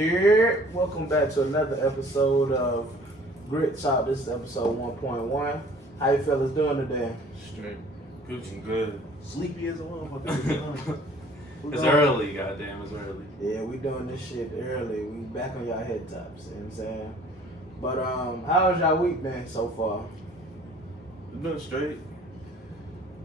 Yeah, welcome back to another episode of Grit Talk. This is episode 1.1. How you fellas doing today? Straight. Gucci good. Sleepy as a motherfucker. It's early, goddamn, it's early. Yeah, we doing this shit early. We back on y'all head tops, you know what I'm saying? But how's y'all week been so far? It's been straight.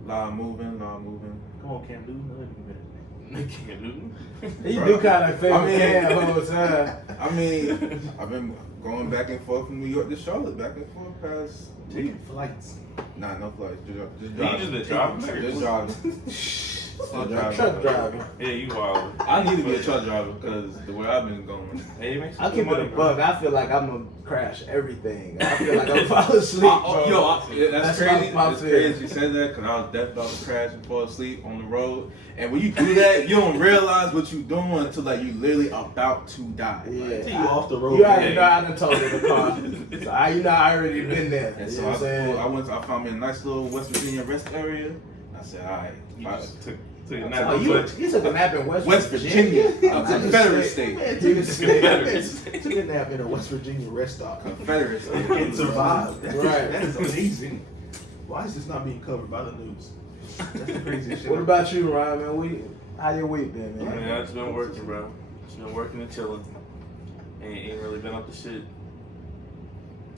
Lot moving. Come on, Cam Newton. King Newton. You do kind of favor I mean- Cam the whole time. I mean, I've been going back and forth from New York to Charlotte, back and forth past week. Taking flights. Nah, no flights. Just You driving. just been driving? Just driving. Still driving. Truck driving. Yeah, you wild. I need to be a truck driver because the way I've been going. Hey, make some I keep it money, a bro. bug. I feel like I'm gonna crash everything. I feel like I'm fall asleep. Bro. That's That's crazy. my It's fear. crazy you said that because I was definitely about to crash and fall asleep on the road. And when you do that, you don't realize what you're doing until like you literally about to die. Yeah. Till you off the road. You already Yeah. know I done told you the car. So I already been there. And You so know what I'm saying? I found me a nice little West Virginia rest area. I said, all right. You just took a Oh, nap. you took a nap in West Virginia, a Confederate state. Man, You took said- took a nap in a West Virginia rest stop Confederate state. and survived. That, Right. that is amazing. Why is this not being covered by the news? That's the craziest shit. What about you, Ryan, man? How your week been, I man? mean, I just been working, bro. Just been working and chilling. Ain't really been up to shit.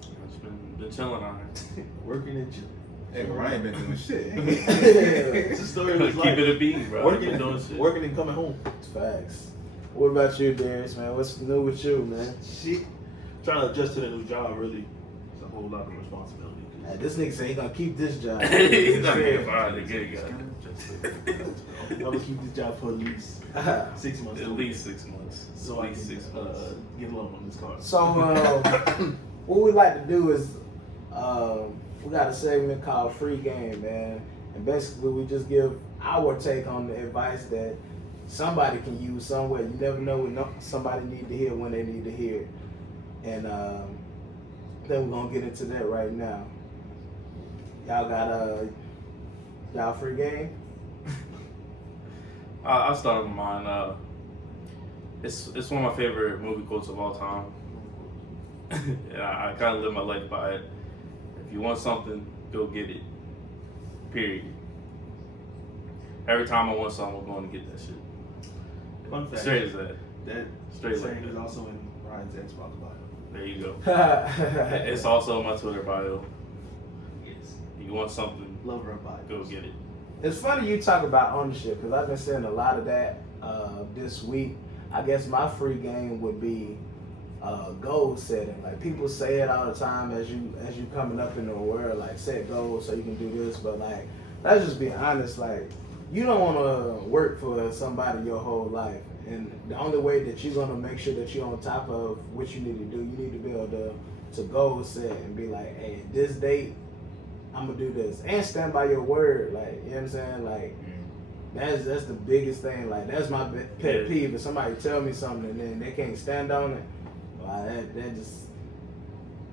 I just been chilling on it. Working and chilling. Hey, Ryan been doing shit. It's a story of his Keep life. it a beat, bro. Working, Been doing shit. working and coming home. Facts. What about you, Darius, man? What's new with you, man? Shit. Trying to adjust to the new job, really. It's a whole lot of responsibility. This nigga say he gonna keep this job. He's not getting fired to get it, I'm gonna keep this job for at least 6 months. At least 6 months. So At I least can 6 months. get a loan on this car. So, what we like to do is, we got a segment called Free Game, man. And basically, we just give our take on the advice that somebody can use somewhere. You never know what somebody need to hear when they need to hear it. And then we're gonna get into that right now. Y'all got y'all free game? I'll start with mine. It's one of my favorite movie quotes of all time. And I kind of live my life by it. If you want something, go get it. Period. Every time I want something, I'm going to get that shit. Fun fact. Straight as that. That Straight like saying is that. also in Ryan's Xbox bio. There you go. It's also my Twitter bio. Yes. You want something, Love her bio. go get it. It's funny you talk about ownership because I've been seeing a lot of that this week. I guess my free game would be goal setting. Like people say it all the time as you coming up in the world, like set goals so you can do this. But like, let's just be honest. Like, you don't want to work for somebody your whole life, and the only way that you're gonna make sure that you're on top of what you need to do, you need to be able to goal set and be like, hey, this date, I'm gonna do this, and stand by your word. Like, you know what I'm saying? Like, that's the biggest thing. Like, that's my pet Yeah. peeve. If somebody tell me something and then they can't stand on it, well, that just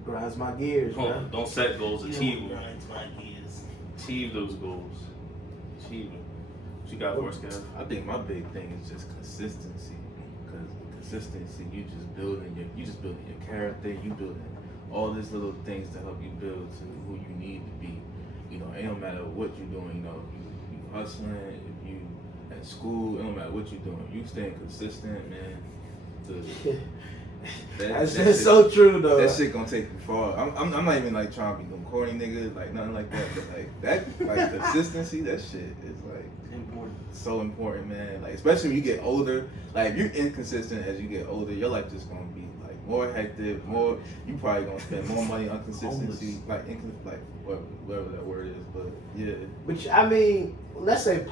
grinds my gears, man. Don't set goals, achieve them. Ryan's my gears. Achieve those goals. Achieve them. What you got for us, Kev? I think my big thing is just consistency. Because consistency, you just building your character. You building all these little things to help you build to who you need to be. You know, it don't matter what you're doing. You know, if you hustling, if you at school, it don't matter what you're doing. You staying consistent, man. That's that so true, though. That shit gonna take you far. I'm not even like trying to be no corny nigga, like nothing like that. But like that, like consistency, that shit is like Important. so important, man. Like especially when you get older. Like if you're inconsistent as you get older, your life just gonna be like more hectic. More, you probably gonna spend more money on consistency, like whatever that word is. But yeah, But I mean, let's say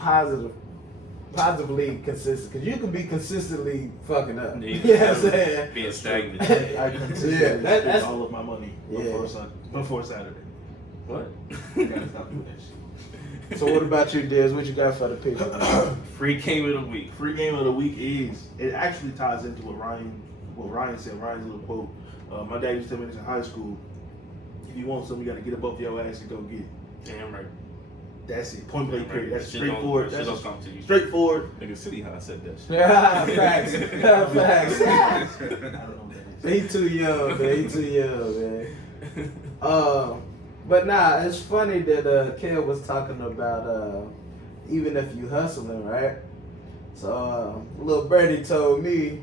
positively consistent, because you can be consistently fucking up. You know what I'm saying? Being stagnant. I consistently that's spend all of my money Yeah. before Saturday. What? I gotta stop doing that shit. So what about you, Diz? What you got for the people? Free game of the week. Free game of the week is, it actually ties into what Ryan said, Ryan's little quote. My dad used to tell me this in high school, if you want something, you gotta get up off your ass and go get it. Damn right. That's it. Point blank period. That's Shit straightforward. Shit That's don't come to you. straightforward. Nigga, City High said that shit. Yeah, facts. Facts. I don't know what that is. He too young, man. He too young, man. But nah, it's funny that Kel was talking about even if you hustling, right? So little birdie told me,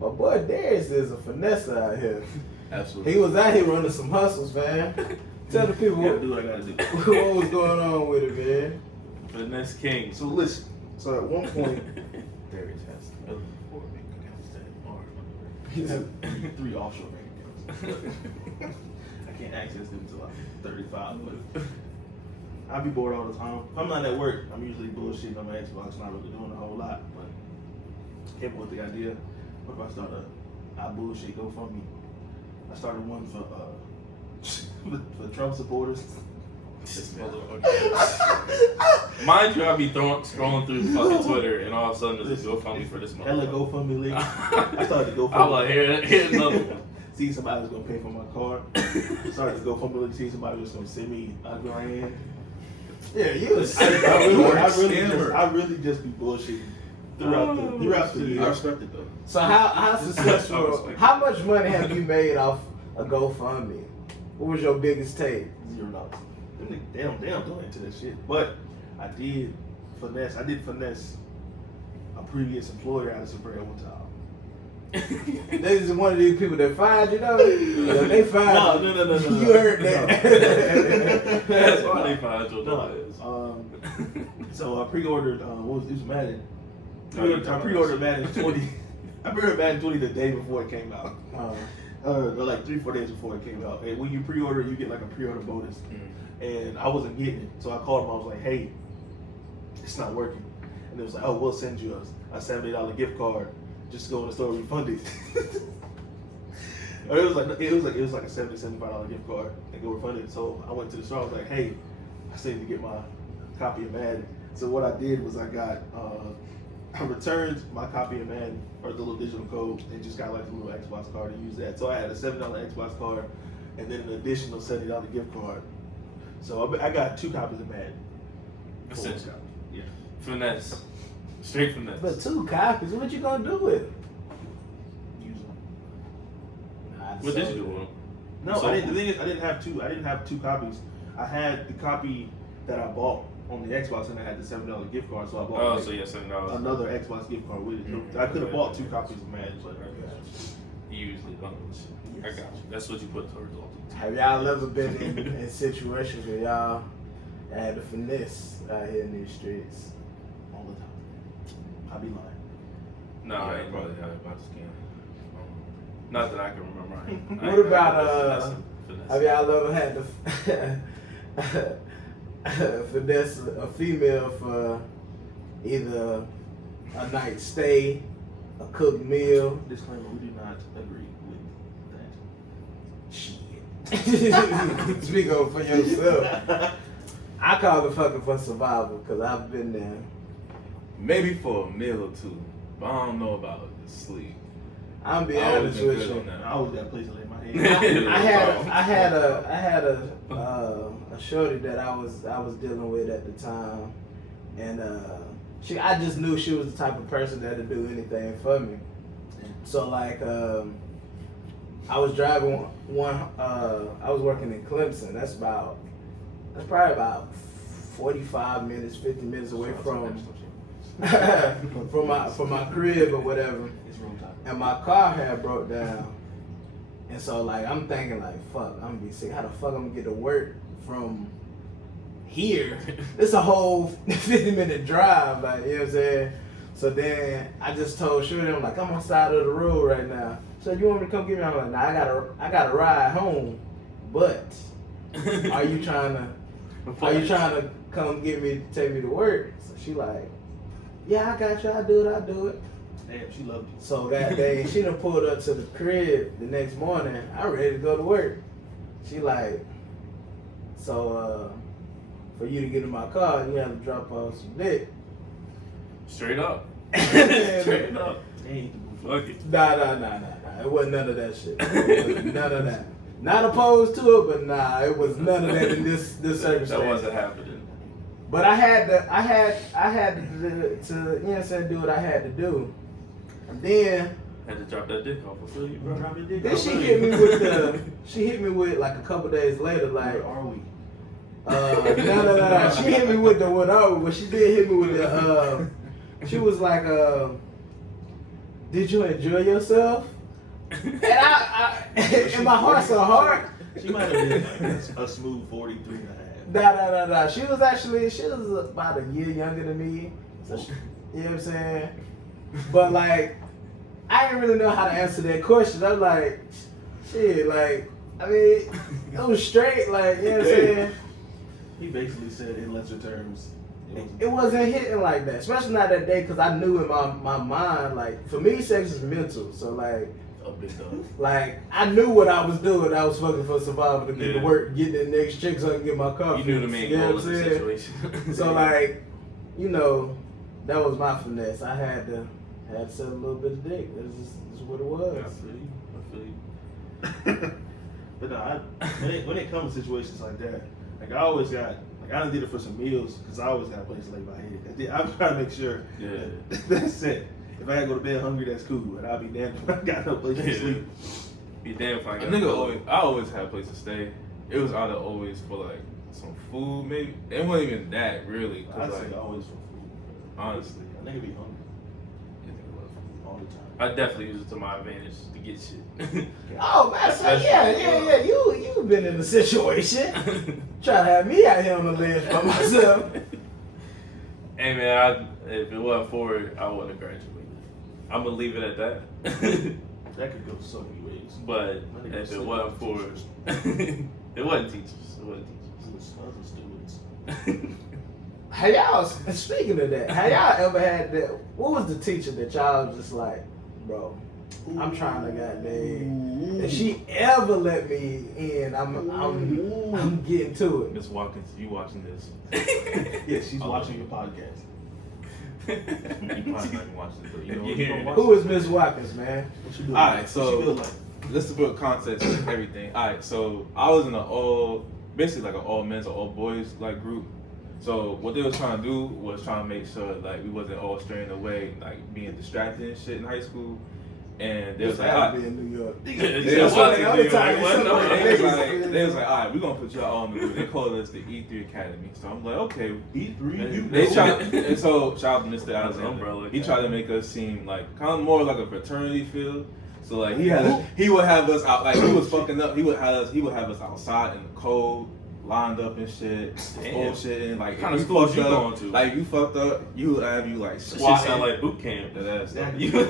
my boy Darius is a finesse out here. Absolutely. He was out here running some hustles, man. Tell the people Gotta what, do what I gotta do. what was going on with it, man. Finesse King. So listen. So at one point, Darius has 4 bank accounts that are he has 3 offshore bank accounts. I can't access them until I'm 35. But I be bored all the time. If I'm not at work, I'm usually bullshitting on my Xbox, not really doing a whole lot. But came up with the idea. What if I start I bullshit GoFundMe? I started one for Trump supporters. This man. Mind you, I be scrolling through fucking Twitter and all of a sudden there's a GoFundMe for this month. Hella GoFundMe link. I started the GoFundMe. I'm like, here's another one. See somebody was gonna pay for my car. Started the GoFundMe link. See somebody was gonna send me $1,000. Yeah, you was I really just be bullshitting throughout the I year. respect it though. So how successful? How much money have you made off a GoFundMe? What was your biggest take? $0. They don't donate to that shit. But I did finesse a previous employer out of some bread one time. This is one of these people that fired you, though. Yeah, they fired you. No. You heard that? That's why they find your No. dollars. So I pre-ordered. It was Madden. Oh, you I talking pre-ordered about Madden 20. I pre-ordered Madden 20 the day before it came out. Or like 3-4 days before it came out. And when you pre-order, you get like a pre-order bonus. And I wasn't getting it, so I called them. I was like, "Hey, it's not working." And they was like, "Oh, we'll send you a $70 gift card. Just go in the store, refund it." Or it was like a $75 gift card and go refund it. So I went to the store. I was like, "Hey, I still need to get my copy of Madden." So what I did was I returned my copy of Madden or the little digital code and just got like a little Xbox card to use that. So I had a $7 Xbox card and then an additional $70 gift card. So I got 2 copies of Madden. Essentially. Yeah. Finesse. Straight finesse. But 2 copies, what you gonna do with it? Use them. What did you do with them? No, So- I didn't. The thing is, I didn't have 2. I didn't have 2 copies. I had the copy that I bought on the Xbox, and I had the $7 gift card. So I bought Oh, like, so yeah, $7. another Xbox gift card with it. Mhm. I could have bought 2 copies of Madden, but You usually don't. I got you. That's what you put towards all. Have y'all ever been in situations where y'all had the finesse out here in these streets? all the time. I'd be lying. No, Yeah, I I ain't probably probably. had about to scam. Not that I can remember. I ain't What about, finesse. Have y'all ever had the finesse a female for either a night stay, a cooked meal? Disclaimer: we do not agree with Shit. Speak up for yourself. I call it fucking for survival because I've been there. Maybe for a meal or 2, but I don't know about sleep. I'm be I always honest been with good you. on that. I always got a place to lay my head. I had a shorty that I was dealing with at the time, and I just knew she was the type of person that'd do anything for me. So like I was driving I was working in Clemson. That's probably about 45 minutes, 50 minutes away from my crib or whatever. It's room time. And my car had broke down. And so like I'm thinking like, fuck, I'm gonna be sick. How the fuck I'm gonna get to work from here? It's a whole 50-minute drive, like, you know what I'm saying? So then I just told Shirley, I'm like, I'm on the side of the road right now. So you want me to come get me? I'm like, nah, I gotta ride home. But are you trying to come get me, take me to work? So she like, yeah, I got you, I'll do it. Damn, she loved you. So that day, she done pulled up to the crib the next morning. I'm ready to go to work. She like, so for you to get in my car, you have to drop off some dick. Straight up. Straight up. Hey, Fuck it. Nah. It wasn't none of that shit. It wasn't none of that. Not opposed to it, but nah, it was none of that in this circumstance. That wasn't happening. But I had to, you know what I'm saying, do what I had to do. And then Had to drop that dick off. I feel you, bro. Drop your dick. then she hit me with like a couple days later, like, Where are we? no. She hit me with the whatever, but she did hit me with the she was like, did you enjoy yourself? And I in my heart so hard. She might have been like a smooth 43 and a half. Nah. She was about a year younger than me. So she, you know what I'm saying? But like, I didn't really know how to answer that question. I'm like, shit, like, I mean, it was straight, like, you know what I'm saying? He basically said in lesser terms, It wasn't hitting like that, especially not that day, because I knew in my mind, like, for me, sex is mental. So, like, I knew what I was doing. I was fucking for survival to get to work, get the next chick so I can get my coffee. You knew the main goal of the situation. So, like, you know, that was my finesse. I had to set a little bit of dick. This is what it was. I feel you. But no, when it comes to situations like that, like I always got, like I done did it for some meals because I always got a place to lay my head. I'm trying to make sure that's it. If I gotta go to bed hungry, that's cool, and I'll be damned if I got no place to sleep. Be damn if I got I always had a place to stay. It was either always for like some food, maybe. It wasn't even that really. I Cause say like, always for food. honestly, A nigga be hungry I think it was food. all the time. I definitely use it to my advantage to get shit. Oh, man, so yeah. You've been in a situation. Try to have me out here on the ledge by myself. Hey man, if it wasn't for it, I wouldn't have graduated. I'm gonna leave it at that. That could go so many ways. But if it wasn't for it, it wasn't teachers. It wasn't It was other students. teachers. Hey, y'all, speaking of that, have y'all ever had that? What was the teacher that y'all was just like, bro, I'm trying to goddamn. If she ever let me in, I'm getting to it. Miss Watkins, you watching this? Yeah, she's watching your podcast. You probably not even watching this, but you know what Yeah. you gonna watch. Who is Miss Watkins, man? What you do? All right, What so she feel like? let's put context and everything. All right, so I was in basically like an all men's or all boys like group. So what they was trying to do was trying to make sure like we wasn't all straying away, like being distracted and shit in high school. And they was like, all Had to right. be in New York. They was wasn't like, New York. time What? No, somebody- They was like, all right, we're gonna put y'all all in the group. They called us the E3 Academy. So I'm like, okay. E3, you They know. tried, and so shout out to Mr. That's Alexander. umbrella He tried to make us seem like kind of more like a fraternity feel. So like he would have us out, like he was fucking up. He would have us outside in the cold, lined up and shit, Damn. bullshitting. Like What kind if of school fucked you up, going to? Like you fucked up, you would have you like That shit squatting. sound like boot camp. That's Exactly. he would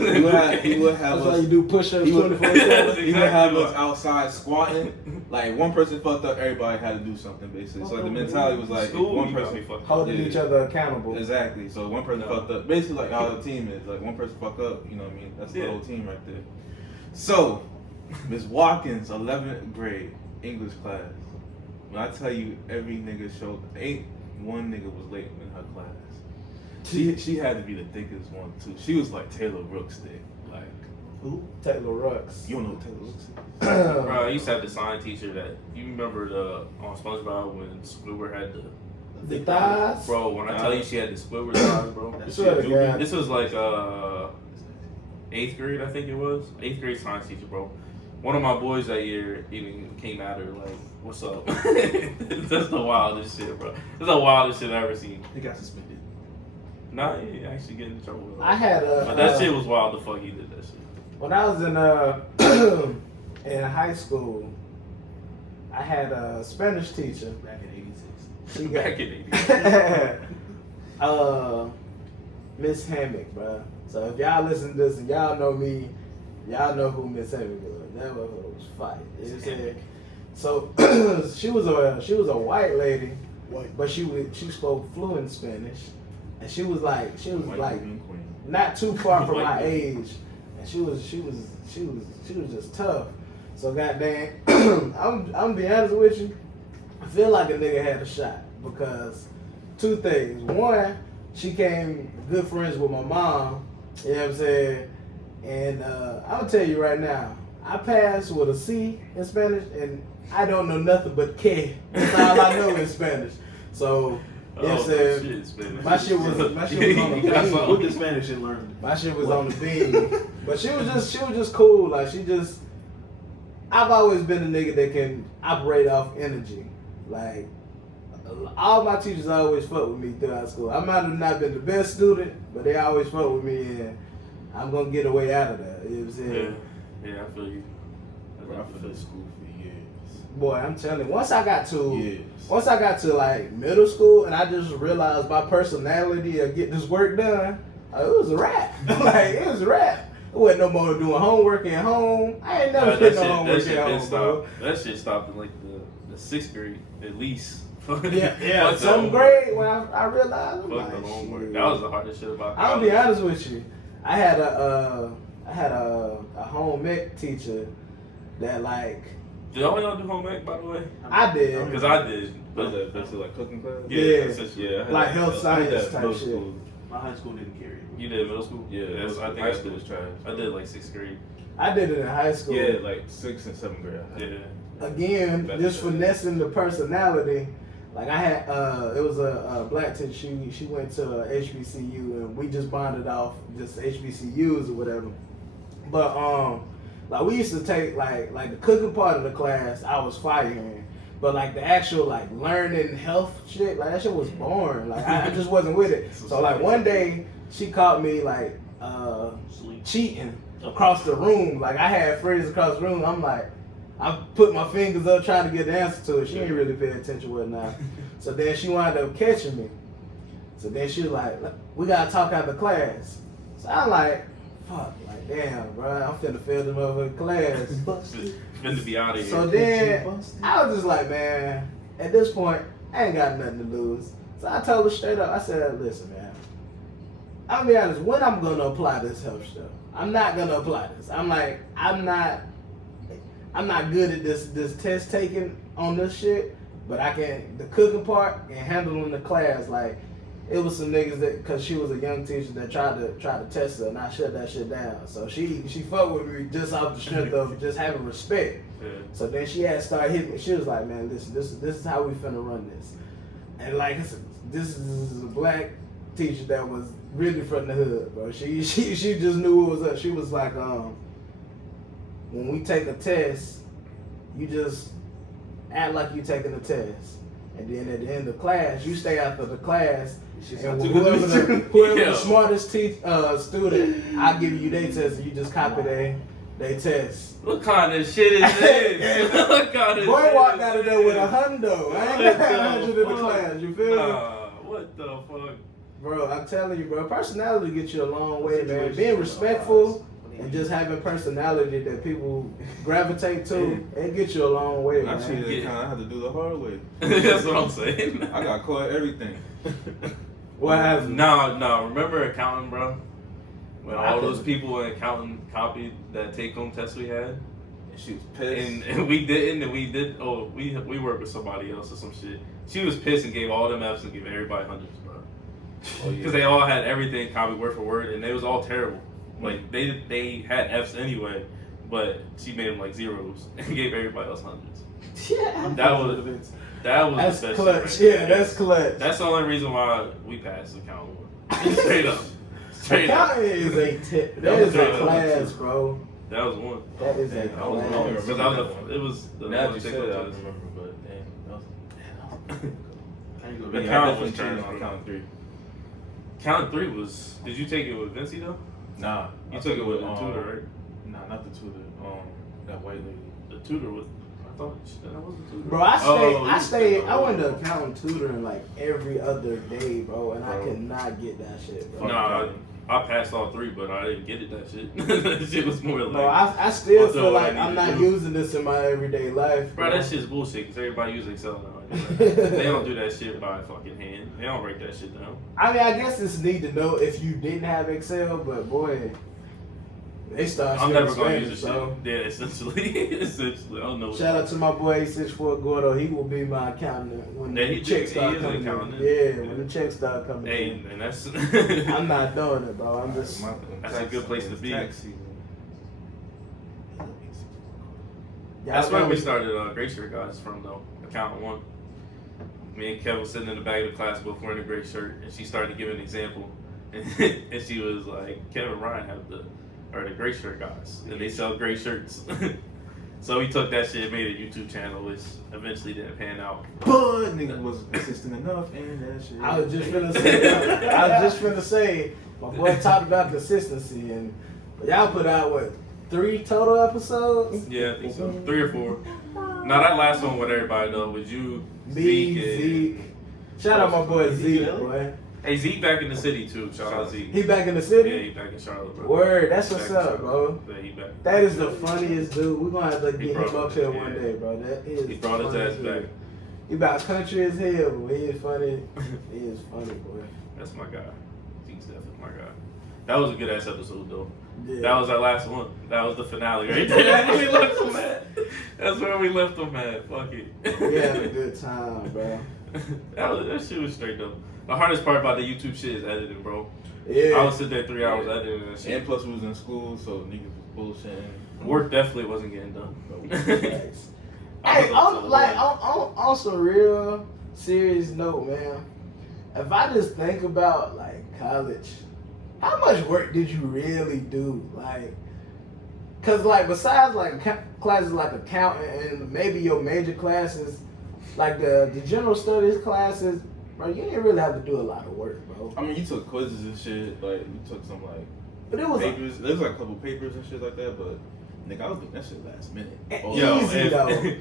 have That's why us. you do push-ups He would, 24/7. he would have us outside squatting. Like one person fucked up, everybody had to do something basically. So like, the mentality was like if School, one you gotta person be fucked up. Holding Yeah. each other accountable. Exactly. So one person No. fucked up. Basically, like how the team is. Like one person fucked up. You know what I mean? That's the Yeah. whole team right there. So, Miss Watkins, 11th grade English class. When I tell you every nigga showed, ain't one nigga was late in her class. She had to be the thickest one too. She was like Taylor Rooks thick. Like Who? Taylor Rooks. you don't know who Taylor Rooks is? Bro, I used to have the science teacher that you remember on SpongeBob when Squidward had The thighs. bro. When I tell you she had the Squidward thighs, bro. That Swear to shit God. This was like 8th grade, I think it was. 8th grade science teacher, bro. One of my boys that year even came at her like, "What's up?" That's the wildest shit, bro. That's the wildest shit I ever seen. He got suspended. Nah, he actually getting in trouble. I had a. But that shit was wild. The fuck he did that shit. When I was in high school, I had a Spanish teacher. Back in '86. She got Back in '80s. Miss Hammock, bro. So if y'all listen to this and y'all know me, y'all know who Miss Hammock was. That was fire. You know what I'm saying? So she was a white lady, but she spoke fluent Spanish, and she was like White queen, queen. not too far from White my queen. age, and she was just tough. So goddamn, I'm be honest with you, I feel like a nigga had a shot because two things. One, she came good friends with my mom. You know what I'm saying? And I'm gonna tell you right now, I passed with a C in Spanish, and I don't know nothing but que. That's all I know in Spanish. So Yes, Oh, sir. shit, Spanish. My shit was on the You got beam. something. With the Spanish and learned. My shit was on the beam. But she was just cool. Like I've always been a nigga that can operate off energy. Like all my teachers always fuck with me throughout school. I might have not been the best student, but they always fuck with me, and I'm gonna get a way out of that. You know what I'm saying? Yeah, I feel you. Bro, I finished school for years. Boy, I'm telling you, once I got to Years. like middle school, and I just realized my personality of get this work done, it was a wrap. Like it was a wrap. It wasn't no more doing homework at home. I ain't never did no homework at home, bro. That shit stopped in like the 6th grade at least. Yeah. Some grade when I realized, I'm Fuck like, the homework. shit. That was the hardest shit about I'm college. gonna be honest with you. I had a home ec teacher that like Did all y'all do home ec, by the way? I did. Because I did. Was But that basically like cooking class? yeah, Yeah. essentially. Yeah, I had Like that- health I had science that type middle shit. school. My high school didn't carry it. You did middle school? Yeah, That's, I think high I school did. was trash. I did like 6th grade. I did it in high school. Yeah, like 6th and 7th grade. Yeah. Again, Better just than- finessing the personality. Like I had, it was a black teacher. She went to HBCU, and we just bonded off just HBCUs or whatever. But like we used to take like the cooking part of the class, I was firing. But like the actual like learning health shit, like that shit was boring. Like I just wasn't with it. So like one day she caught me like Sleep. cheating across the room. Like I had friends across the room. I'm like, I put my fingers up trying to get the answer to it. She ain't really paying attention with it now. So then she wound up catching me. So then she was like, we gotta talk after class. So I'm like, fuck, like damn, bro, I'm finna fail this motherfucking class. Been to be out of here. So then I was just like, man, at this point, I ain't got nothing to lose. So I told her straight up, I said, listen, man, I'll be honest, when I'm gonna apply this health stuff, I'm not gonna apply this. I'm like, I'm not good at this test taking on this shit, but I can, the cooking part and handling the class, like, it was some niggas that, cause she was a young teacher that tried to test her, and I shut that shit down. So she fucked with me just off the strength of just having respect. Yeah. So then she had started hitting me. She was like, man, listen, this is how we finna run this. And like, this is a black teacher that was really from the hood, bro. She just knew what was up. She was like, when we take a test, you just act like you taking a test. And then at the end of class, you stay after the class. And whoever the smartest student, I give you their test, and you just copy they test. What kind of shit is this? What kind of Boy shit walked is out of there with this? $100. I ain't got 100 in the What the class. You feel me? What the fuck? Bro, I'm telling you, bro. Personality gets you a long way, man. Being respectful and just having personality that people gravitate to, it gets you a long way, I treated man. it kind of had to do the hard way. That's what I'm saying. I got caught everything. What happened? No. Remember accounting, bro? When I all those couldn't. people in accounting copied that take-home test we had, And she was pissed. and we didn't, and we did. Oh, we worked with somebody else or some shit. She was pissed and gave all them F's and gave everybody hundreds, bro. Oh, Because they all had everything copied word for word, and they was all terrible. Like they had F's anyway, but she made them like zeros and gave everybody else hundreds. Yeah. That was That's the best clutch. shit right Yeah, there. that's clutch. That's the only reason why we passed accounting. Straight up. Straight up. Accounting is a tip. That That is was a good. class, bro. That was one. That is a Damn, I was- I don't class. remember. Because that was it was the Now that one you take said it, I home test. remember, but damn, that was. I ain't gonna The be Yeah, count I was definitely trash, cheated on bro. count 3. Count 3 was. Did you take it with Vinci though? Nah, You I took it with the tutor, right? Nah, not the tutor. That white lady. The tutor was. I thought that was the tutor. Bro, I Oh, went to accounting tutoring like every other day, bro, and I Bro. could not get that shit, bro. Nah, I passed all 3, but I didn't get it. That shit. That shit was more like. Bro, I still Also, feel what I like need I'm to not do. using this in my everyday life. Bro, that shit's bullshit because everybody uses Excel now. They don't do that shit by fucking hand. They don't write that shit down. I mean, I guess it's neat to know if you didn't have Excel, but boy, they start I'm speaking never gonna Spanish, use the so. shit. Yeah, essentially. Essentially. I don't know. Shout out to my boy 864 Gordo. He will be my accountant when Yeah, the he checks is start an coming accountant. in. Yeah, Yeah. when the checks start coming Hey, in. and that's. I'm not doing it, bro. I'm just. That's a good place to be. Tax season. That's where we really- started Great Shirt Guys from though. Account 1. me and Kev was sitting in the back of the class, both wearing a gray shirt, and she started to give an example, and she was like, "Kevin and Ryan have the gray shirt guys, and they sell gray shirts." So we took that shit and made a YouTube channel, which eventually didn't pan out. But nigga wasn't consistent enough in that shit. I was just finna say, my boy talked about consistency, and y'all put out what, 3 total episodes? Yeah, I think so. 3 or 4. Now that last one with everybody though, was you, Zeke, and Zeke. Shout out my boy Zeke, boy. hey, Zeke back in the city too. Shout out Zeke. He back in the Yeah, city? he back in Charlotte, bro. Word, that's Back what's in up, Charlotte. bro. Yeah, he back. That is the funniest dude. We're gonna have to He get brought him up it, here yeah. one day, bro. That is He brought his funny ass as hell. back. He about country as hell, but he is funny. He is funny, boy. That's my guy. Zeke's definitely my guy. That was a good ass episode though. Yeah. That was our last one. That was the finale right there. That's where we left him at. That's where we left him at. Fuck it. We had a good time, bro. that shit was straight though. The hardest part about the YouTube shit is editing, bro. Yeah. I would sit there 3 hours editing that shit. And plus we was in school, so niggas was bullshitting. Work definitely wasn't getting done. Thanks. I Hey, was up to the limit. on some real serious note, man. If I just think about like college, how much work did you really do? Like, cause like besides like classes like accounting and maybe your major classes, like the general studies classes, bro, you didn't really have to do a lot of work, bro. I mean, you took quizzes and shit. Like, you took some like But it was papers. There was like a couple papers and shit like that. But nigga, I was doing that shit last minute. Oh, Yo, Yo, easy, though.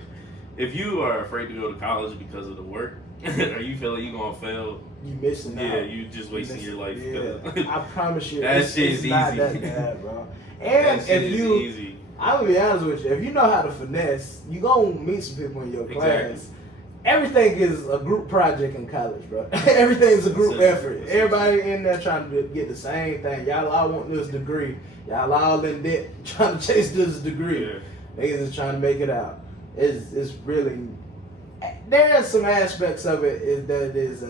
if you are afraid to go to college because of the work, or you feel like you gonna fail, you missing out. yeah, you just wasting your life. Yeah, I promise you, That it's shit's not easy. that bad, bro. That And shit if is you, easy. I'm gonna be honest with you, if you know how to finesse, you gonna meet some people in your Exactly. class. Everything is a group project in college, bro. Everything's a group effort. Everybody in there trying to get the same thing. Y'all all want this degree. Y'all all in debt trying to chase this degree. Yeah. Niggas is trying to make it out. It's really, there are some aspects of it is that is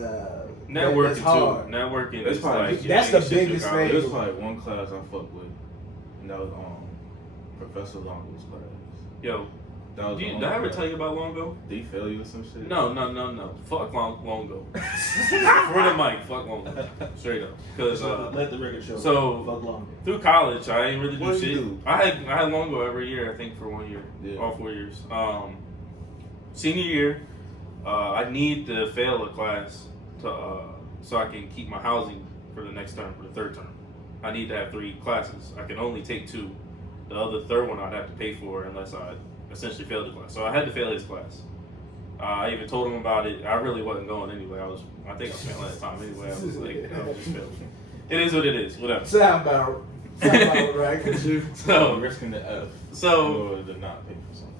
Networking it's hard. too. Networking That's is probably- like that's your the shit to biggest college. thing. There was probably one class I fucked with, and that was Professor Longo's class. Yo, That was the did only I ever class. tell you about Longo? Did he fail you or some shit? No. Fuck Longo. For the mic, fuck Longo. Straight up. Cause let the record show. so- fuck long. through college, I ain't really do What did shit. you do? I had Longo every year, I think, for 1 year, Yeah. all 4 years. Senior year, I need to fail a class to so I can keep my housing for the next term, for the third term. I need to have 3 classes. I can only take 2. The other third one I'd have to pay for unless I essentially failed the class. So I had to fail his class. I even told him about it. I really wasn't going anyway. I think I was failing at the time anyway. I was like, I was just failing. It is what it is. Whatever. Sound about right, cause you. So So, risking the F in so order to not pay for something.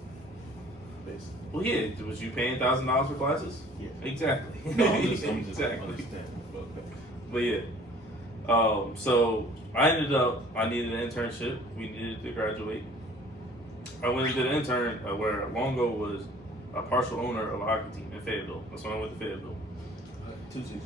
Basically. well, yeah. Was you paying $1,000 for classes? Yeah. Exactly. No, I'm just exactly. understanding. Okay. But yeah. So I needed an internship. We needed to graduate. I went and did an intern where Longo was a partial owner of a hockey team in Fayetteville. That's when I went to Fayetteville. 2 seasons.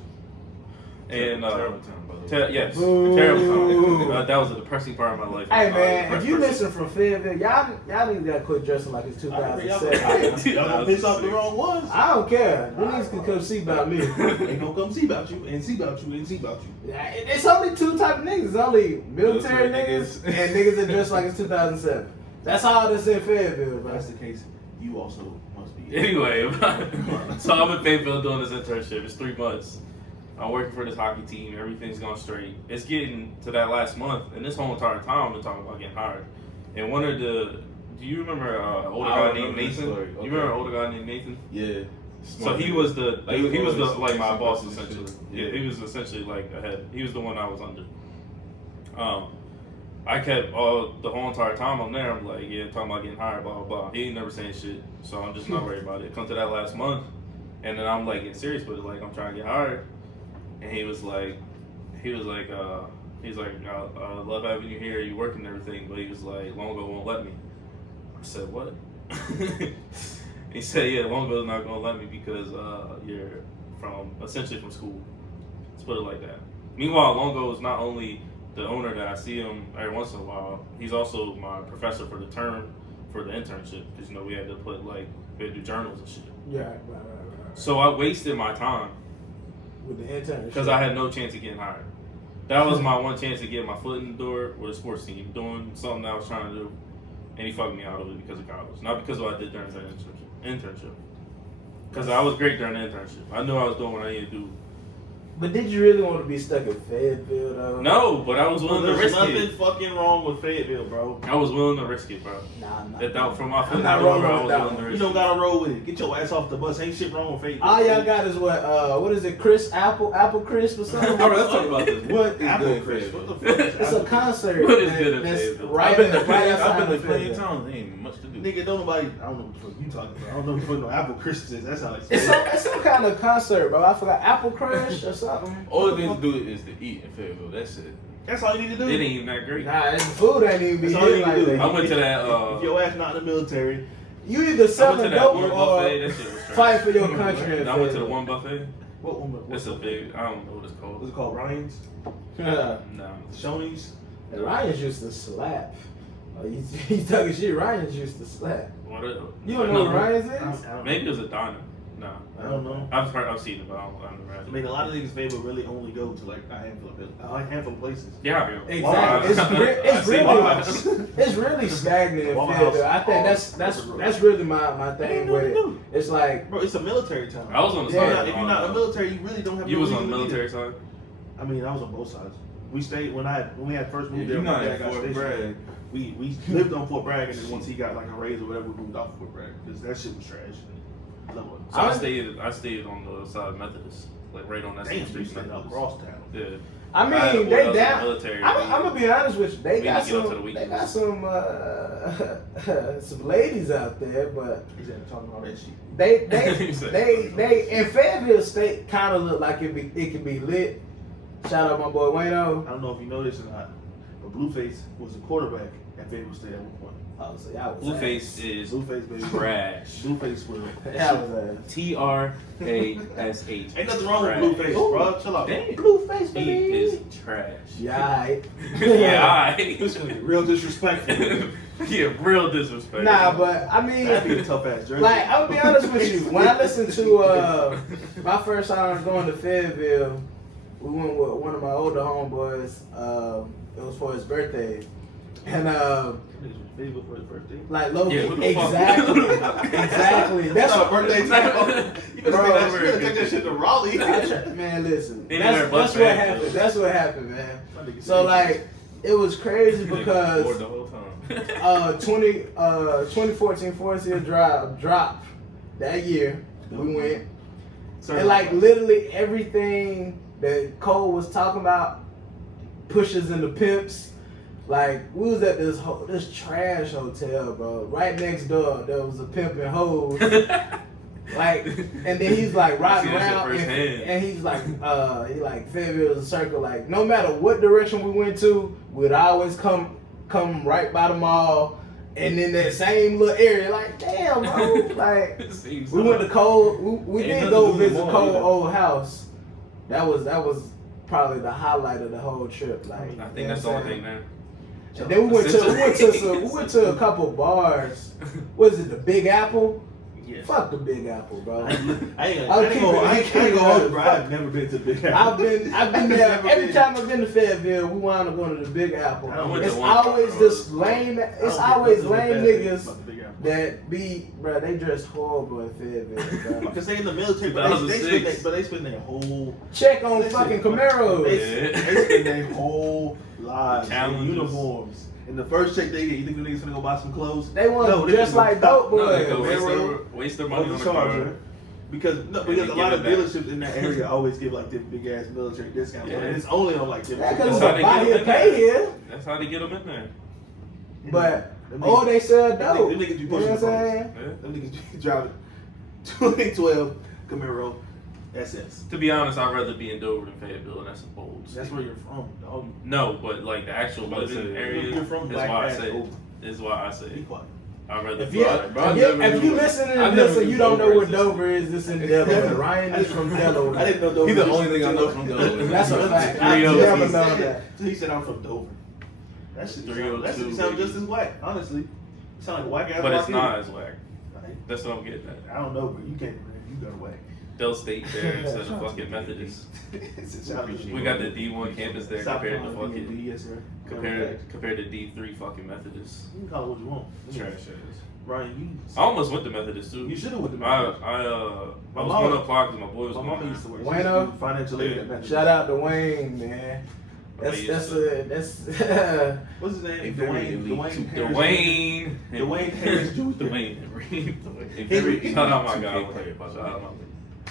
And terrible time, by the way. yes, Boo. terrible time. That was a depressing part of my life. Hey I was man, a if depressed you person. listen from Fayetteville, y'all need to quit dressing like it's Y'all gonna 2007. piss off the wrong ones. I don't care. You niggas can come see about me. They gonna come see about you and see about you and see about you. Yeah, It's only 2 type of niggas. It's only military Military niggas niggas. and niggas that dress like it's 2007. That's all that's in Fayetteville, If bro. that's the case, you also must be. Anyway, so I'm in Fayetteville doing this internship. It's 3 months. I'm working for this hockey team. Everything's going straight. It's getting to that last month, and this whole entire time I've been talking about getting hired. And one of the, do you remember an older I guy remember named this Nathan? story. You Okay. remember an older guy named Nathan? Yeah. So he was the, Like, he was the always like my some boss person and essentially. shit. Yeah, he was essentially like a head. He was the one I was under. I kept the whole entire time I'm there. I'm like, yeah, talking about getting hired, blah blah blah. He ain't never saying shit, so I'm just not worried about it. Come to that last month, and then I'm like getting serious with it. Like I'm trying to get hired, and he was like, I love having you here. You working and everything, but he was like, Longo won't let me. I said, what? He said, yeah, Longo's not gonna let me because you're essentially from school. Let's put it like that. Meanwhile, Longo is not only the owner that I see him every once in a while, he's also my professor for the term for the internship because we had to do journals and shit. Yeah, right. So I wasted my time With the internship. because I had no chance of getting hired. That was my one chance to get my foot in the door with a sports team, doing something that I was trying to do, and he fucked me out of it because of college, not because of what I did during the internship. Because I was great during the internship. I knew I was doing what I needed to do. But did you really want to be stuck in Fayetteville though? No, but I was willing to There's risk nothing it. fucking wrong with Fayetteville, bro. I was willing to risk it, bro. Nah, I'm not. Without from my foot I'm in the not door, rolling I with was that willing to one. risk You don't it. gotta roll with it. Get your ass off the bus. Ain't shit wrong with Fayetteville. All y'all got is what is it, Chris Apple Crisp or something? All right, let's talk about this. What is Apple good Chris. Fayetteville? What the fuck is It's a Apple? concert. What is good at that's Fayetteville? right I've been to right plenty, outside I've been of to plenty of Fayetteville. towns. There ain't much to do. Nigga, don't nobody. I don't know what the fuck you talking about. I don't know what the fuck no Apple Chris is. That's how It's some kind of concert, bro. I forgot Apple Crush or something. All the things to do is to eat in Fayetteville. That's it. That's all you need to do. It ain't even that great. Nah, the food ain't even be That's all you hit need to like do. that. I went to that. If your ass not in the military, You either I went selling to that dope one or buffet. That shit was trash. fight for your country. in I went to the Fayetteville. one buffet. what's It's a big. I don't know what it's called. What's it called? Ryan's? Yeah. No. Shoney's? And Ryan's used to slap. Oh, you talking shit? Ryan's used to slap. What? You don't know what Ryan's is? I don't Maybe it know. was a diner. No. I don't know. I've seen it, but I don't know. I mean, a lot of niggas Fayetteville really only go to like a handful of places. Yeah. Exactly. It's, I see why. it's really stagnant in Waffle Fayetteville. House. I think that's really my thing Ain't with nothing it. to do. It's like Bro, it's a military town. I was on the Yeah. side. If you're not in the military, you really don't have. You no was on reason the to be military there. side. I mean, I was on both sides. We stayed when we had first moved You're there. not my dad in got Fort stationed. Bragg. We lived on Fort Bragg, and then once he got like a raise or whatever, we moved off Fort Bragg because that shit was trash. Love it. So I stayed on the side of Methodist, like right on that same Damn, street. you stayed Methodist. across town. Yeah. I I had a mean boy they that was in the down. military. I'm gonna be honest with you. They We got didn't get up to the some. They weekends. got some ladies out there, but He's at talking all that shit. they in Fayetteville State kind of look like it could be lit. Shout out my boy Wayno. I don't know if you know this or not, but Blueface was a quarterback at Fayetteville State at one point. Oh, so y'all was Blueface is Blueface, baby. trash. Blueface was. Y'all was ass. TRASH. Ain't nothing wrong with Trash. Blueface, bro. Chill out. Damn. Blueface, He baby. is trash. Yeah, aight. Yeah, This alright. is real disrespectful. Yeah, real disrespect. Nah, but I mean, That'd be a tough ass jersey. like I'm gonna be honest with you. When I listened to my first time going to Fayetteville, we went with one of my older homeboys. It was for his birthday, and Facebook for his birthday. like low Yeah, what the exactly, fuck? exactly. That's That's what not a birthday time. You Bro, better take that shit to Raleigh. Man, listen. They That's never bust what back, happened. though. That's what happened, man. My nigga So said- like, it was crazy Bored because the whole time. 2014 Forest Hill Drive dropped that year. We went. Sorry. And like literally everything that Cole was talking about, pushes and the pimps. Like we was at this trash hotel, bro. Right next door, there was a pimp and hoes. Like, and then he's like riding See that shit around, firsthand. and he's like, he like Fayetteville is a circle. Like, no matter what direction we went to, we'd always come right by the mall, and in that same little area. Like, damn, bro. Like, we went to Cole. We Ain't did nothing go to do with visit mall Cole either. old house. That was probably the highlight of the whole trip. Like, I you think know that's the what only I'm thing there. saying? And then we went to a couple bars. What is it? The Big Apple. Yes. Fuck the Big Apple, bro. I ain't I'll gonna keep hold it you, real. bro. I've never been to Big Apple. I've been there Never every been. time I've been to Fayetteville. We wind up going to the Big Apple. I went It's to one always time, this bro. lame. I It's don't always think lame nothing bad niggas about the Big Apple. that be, bro. They dress horrible in Fayetteville, bro. Because they in the military, but they 2006. spend their whole Check on Listen, fucking They, Camaros. they spend their whole lives in Challenges. uniforms. And the first check they get, you think the niggas gonna go buy some clothes? They want No, to they dress finna like go- dope No, they boys. go Railroad waste their money on the Charger. car. Because And a they lot give of it back. dealerships in that area always give like them big ass military discounts. Yeah. And it's only on like them. Yeah, because That's it's how a they buy get here, them in pay there. here. That's how they get them in there. But Them or niggas- they sell them dope. niggas be You know pushing what I'm the cars. saying? Yeah. Them niggas be driving 2012 Camaro SS. To be honest, I'd rather be in Dover than Fayetteville, and that's a bold That's where you're from, dog. No, but like the actual But living it's- area You're from is Black why I Ass say Dover. is why I Be say quiet. I'd rather If be you, like, bro, I if never you knew- listen I to never this and knew you don't know Dover where existed. Dover is, this in Delaware. Ryan is from Delaware. I didn't know Dover. He's the existed only thing I know until- from Delaware. That's a fact. I 302. never He known said- that. So he said I'm from Dover. That shit 302, sound baby. just as whack, honestly. You sound like a whack ass. but it's white not dude. as whack. That's what I'm getting at. I don't know, but you can't. You got whack. Del State there instead of fucking Methodist. We got the D1 campus there compared to fucking yes, sir. compared to D3 fucking Methodist. You can call it what you want. Trash ass. Ryan, I almost went to Methodist too. you should have went to I Methodist. was mama- going to apply because my boy was My going mama used to there. work. Wayno? She was financial aid at Methodist. Shout out to Wayne, man. That's What's his name? Very Dwayne. elite. Dwayne. Dwayne. Dwayne Harris Jr. Dwayne. Henry. Shout out my 2K guy. player, by the Shout way. out my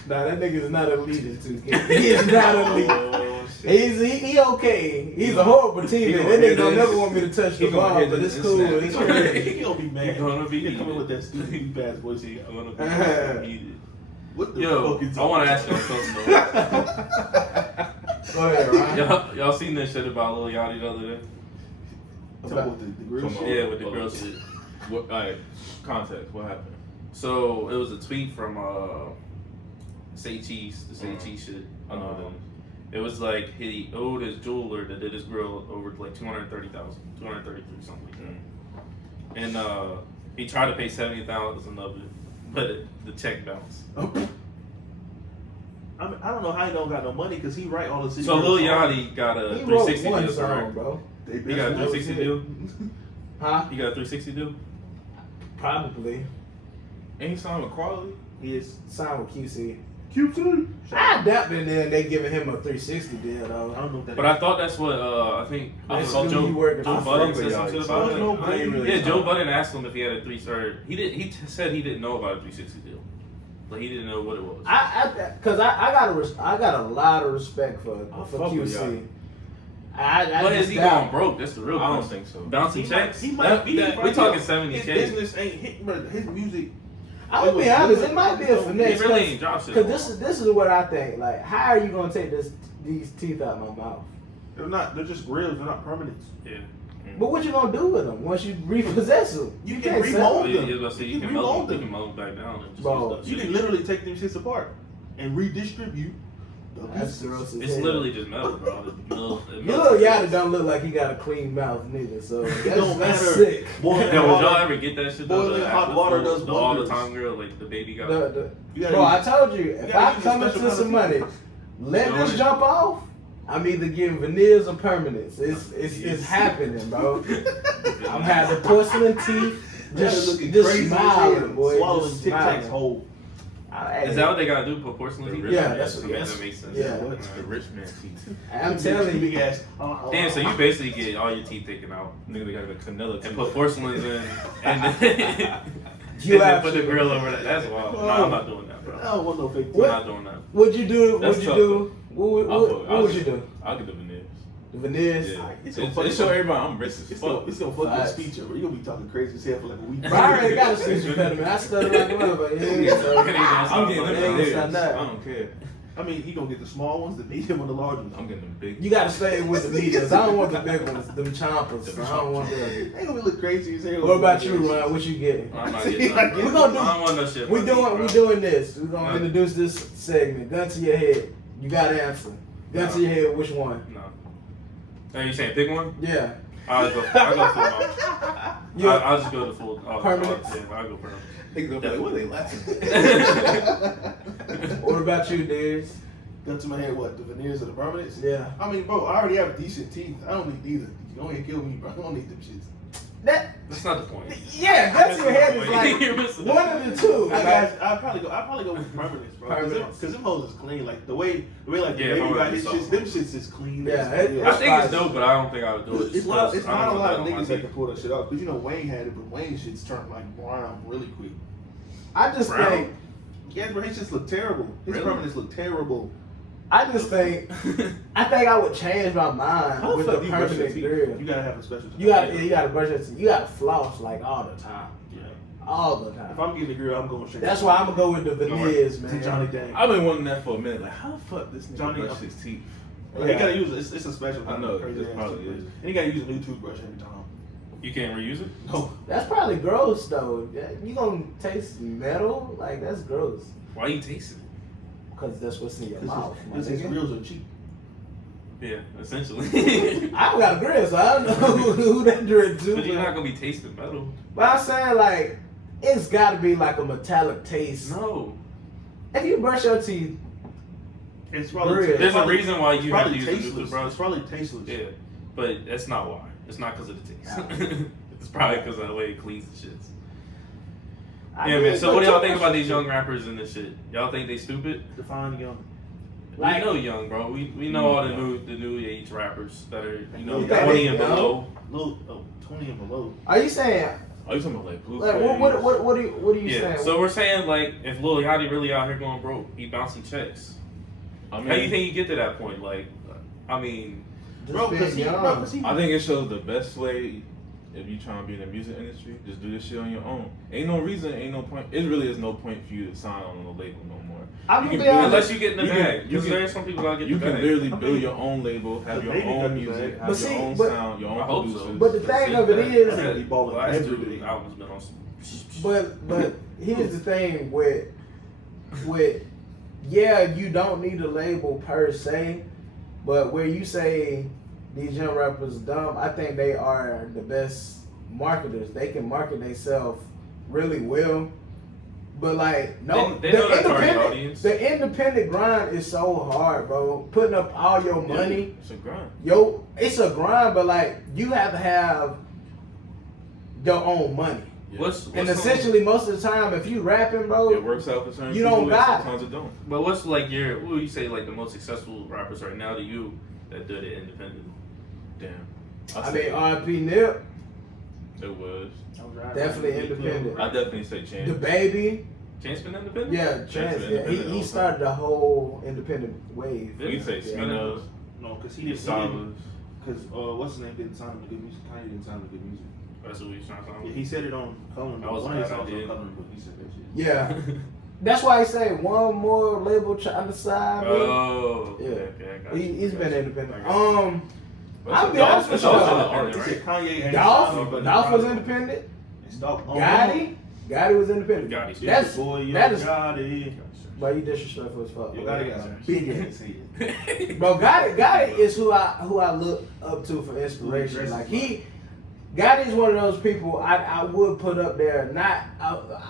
Nah, that nigga is not elite in 2K. He is not elite. Oh, shit. He okay. He's a horrible teammate. gonna That hit nigga don't this. never want me to touch He the gonna ball, hit but this it's and cool. snap. It's He great. gonna be mad. He gonna be He coming heated. with that stupid deep ass voice. He I'm gonna be heated. What the Yo, fuck is I want to ask y'all something though. Go ahead, Ryan. Y'all seen this shit about Lil Yachty the other day? Talking about the grill Come shit. on. Yeah, with the girl shit. What? Like, context. What happened? So it was a tweet from Say Cheese, the Say Cheese shit. I know them. It was like he owed his jeweler that did his grill over like 230,000, 233 something like that. And he tried to pay 70,000 of it, but the check bounced. I mean, I don't know how he don't got no money because he write all the city. So girls Lil songs. Yachty got a He wrote 360 one deal, song, correct? bro. They He got a best 360 known deal. Huh? He got a 360 deal. Probably. And he signed with Quality? He is Signed with QC. Q2. I doubt that they giving him a 360 deal, I though. don't know what that But I thought that's what I think. That's saw who Joe, you working Joe for. Budden I said fuck something with about y'all. it. No, I ain't really Yeah, Joe talking. Budden asked him if he had a said he didn't know about a 360 deal. Like he didn't know what it was. Cause I got a lot of respect for I fuck with y'all. QC. I But just is he doubt- going broke? That's the real I don't question. think so. Bouncing He checks? might be. We talking 70K. His business ain't hit, but his music. I would be honest, it might be a He finesse. really ain't drop shit. Cause this is what I think. Like, how are you gonna take these teeth out my mouth? They're not. They're just grills. They're not permanent. Yeah. But what you gonna do with them once you repossess them? You can can't sell remold them. them. Yeah, you You can can melt remold them. You them. can melt them back down and just Bro, use that You shit. can literally take them shits apart and redistribute. The That's pieces. gross as It's hell. literally just metal, bro. Lil Yachty don't look like he got a clean mouth neither, so that's, don't that's matter. sick. Boy, Yo, would y'all ever get that shit though? Boiling The hot actual water full- does the all the wonders. time girl, like the baby got. You gotta Bro, I use- told you, you if gotta I use come a into special some kind of money, let You know this what? jump off. I'm either getting veneers or permanents. It's happening, bro. I'm having porcelain teeth, just looking crazy as smiling, hell, boy. swallowing just Tic Tacs smiling. whole. Is that what they gotta do? Put porcelain teeth? Yeah, that's what- Okay, that's- that makes sense. yeah. What's the rich man teeth? I'm telling big you. ass. Damn, so you basically get all your teeth taken out Nigga, they got the Canelo teeth. and put porcelains in, and then, You and then put the absolutely- grill over that. That's wild. No, I'm not doing that, I bro. don't want no fake I'm teeth. not doing that. What'd you do? That's What'd you tough, do? What would you do? I'll get the veneers. The veneers? Yeah. It's It's, gonna it show fuck- everybody I'm rich as It's fuck. gonna fuck your Facts. speech up. You're gonna be talking crazy as hell for like a week. Bro, I already got a speech impediment. I stutter like a motherfucker. Yeah, so- I'm getting them Yeah, veneers. it's not that. I don't care. I mean, you gonna get the small ones, the medium, and the large ones. I'm getting them big. You gotta stay with the mediums. I don't want the big ones, them chompers. I don't want them. They gonna look crazy as hell. What about you, Ryan? What you getting? I'm not getting that. We gonna do- I don't want no shit. We on my teeth, doing bro. this. We're gonna introduce this segment. Gun to your head. You gotta answer. Gun to your head. Which one? No. Now you saying pick one? Yeah. I'll go full mouth. You- I'll just go to full. Permanent? Yeah, I'll go permanent. Niggas gonna be like, what are they laughing? What about you, Dez? Gun to my head, what? The veneers or the permanents? Yeah. I mean, bro, I already have decent teeth. I don't need either. You don't even kill me, bro. I don't need them shits. That. That's not the point. Yeah. Gun to your head is You're like missing one of the two. I'd probably go with permanents, bro. Permanents. Because them hoes is clean. Like the way like Yeah, the baby if I got were his to shits, do them shits is clean. Yeah, as it- hell. I think it's dope, but I don't think I would do it. It's just not, 'cause it's I not don't a want lot that of on my niggas that teeth. can pull that shit off. Because you know Wayne had it, but Wayne shit's turned like brown really quick. I just Brown? think. Yeah, bro, his shits look terrible. His Really? permanents look terrible. I just think. I think I would change my mind How the with fuck the do you brush your permanent teeth? grill. You gotta have a special. You gotta brush your teeth. You gotta floss like all the time. Yeah. All the If time. I'm getting a grill, I'm going straight. That's why I'm gonna go with the veneers, to man. Johnny Dang. I've been wanting that for a minute. Like, how the fuck this nigga Johnny- brush his teeth? You gotta use it. It's a special. I know, crazy it ass probably toothbrush. is. And you gotta use a new toothbrush every time. You can't reuse it? No. That's probably gross though. You gonna taste metal? Like that's gross. Why you tasting it? Cause that's what's in your mouth. my Because his nigga. grills are cheap. Yeah, essentially. I don't got a grill, so I don't know who that drill to. But you're not gonna be tasting metal. But I'm saying like, it's gotta be like a metallic taste. No. If you brush your teeth, It's probably Bread. it's There's a probably- reason why it's you have probably to use a tasteless. toothbrush. It's probably tasteless. Yeah, but that's not why. It's not because of the taste. It's probably because of the way it cleans the shits. Yeah, man. So what do y'all think about these young rappers and this shit? Y'all think they stupid? Define young. Like- we know young, bro. We know all the new age rappers that are You 20 think and they young? below. Low, 20 and below. Are you saying? Are you talking about like Like, Blueface? what are you Yeah. saying? So we're saying like if Lil Yachty really out here going broke, he bouncing checks. I mean, How do you think you get to that point? Like, I mean, Just Bro, being because he, young. bro, 'cause he, I think it shows the best way if you trying to be in the music industry, just do this shit on your own. Ain't no reason, ain't no point. It really is no point for you to sign on a label no more. I'm You gonna can be build- honest. unless you get in the You can- bag, you because can- there's some people that get You the can bag. literally I build mean, your own label, have the your baby got own the music, bag. have But your see, own but- sound, your I own hope producers. so. But the thing of it is- They be balling last every two day. albums been on some. But here's the thing with yeah, you don't need a label per se, but where you say these young rappers dumb, I think they are the best marketers. They can market themselves really well. But like no, They know their target audience. the independent grind is so hard, bro. Putting up all your money, It's a grind. it's a grind, but like you have to have your own money. Yeah. What's And some- essentially, most of the time, if you rapping, bro, It works out for certain You people. don't got it. Sometimes it don't. But what's like your? What would you say like the most successful rappers right now to you that did it independently? Damn. I mean, R.P. Nip, It was. definitely independent. I definitely say The Chance. Baby, Chance been independent. yeah, Chance, yeah, independent he also. started the whole independent wave. You say Yeah. Spinos, No, because he didn't. Salas. Because what's his name didn't sign him to good music. Kanye didn't sign him to good music. That's what we was trying to Yeah, say. he said it on Coloring. That was One of his a bad songs on idea. Coloring Book. He said that shit. Yeah, that's why I say one more label trying to side. bro. Oh, okay, Yeah. okay, I got you. He's been independent. I got you. I'll be honest with It's you. also though. independent, He right? said Kanye ain't Dolph, signed me, but Dolph was he- independent. It's Dolph. Gotti was independent. Gotti's That's boy, yo, that is. Gotti. But you disrespectful as fuck. Yo, Gotti got some Big shit. ass. Say it. Bro, Gotti is who I look up to for inspiration. Like Gotti is one of those people I would put up there. Not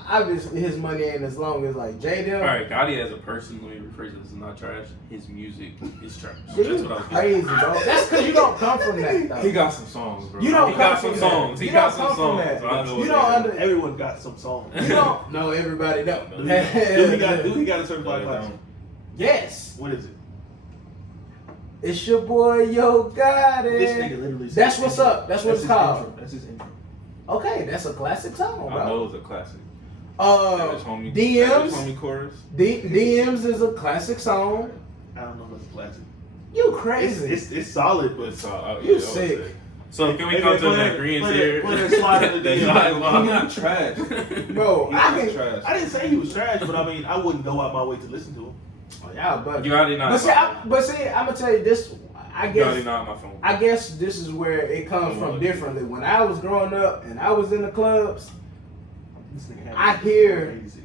obviously his money ain't as long as like J All Dilla. right, Gotti as a person, let me rephrase this, is not trash. His music is trash. Dude, That's you what I was crazy, bro. That's because you don't come from that. Though. He got some songs, bro. You don't He come got from some that. songs. He You got don't some come from songs. that. I know You what don't they- under. Everyone got some songs. You don't know everybody don't. Do he got a certified classic? Yes, What is it? it's your boy Yo This nigga Gotti. literally said That's what's intro. up. That's what it's his called. intro. That's his intro. Okay, that's a classic song, I know bro. it's a classic. Savage Homie, Savage DMs. Homie chorus. DMs is a classic song. I don't know if it's a classic. You It's, crazy. it's solid, but But You sick. So can we Hey, come man, to put an that- agreement put here? that- put that slide in the That DM. slide He's line. not trash. Bro, He's I not can. trash. I didn't say he was trash, but I mean, I wouldn't go out my way to listen to him. Oh, yeah, but You already know. but see, I'm gonna tell you this. I You already guess know my phone. I guess this is where it comes from differently. When I was growing up and I was in the clubs, This nigga had I hear crazy.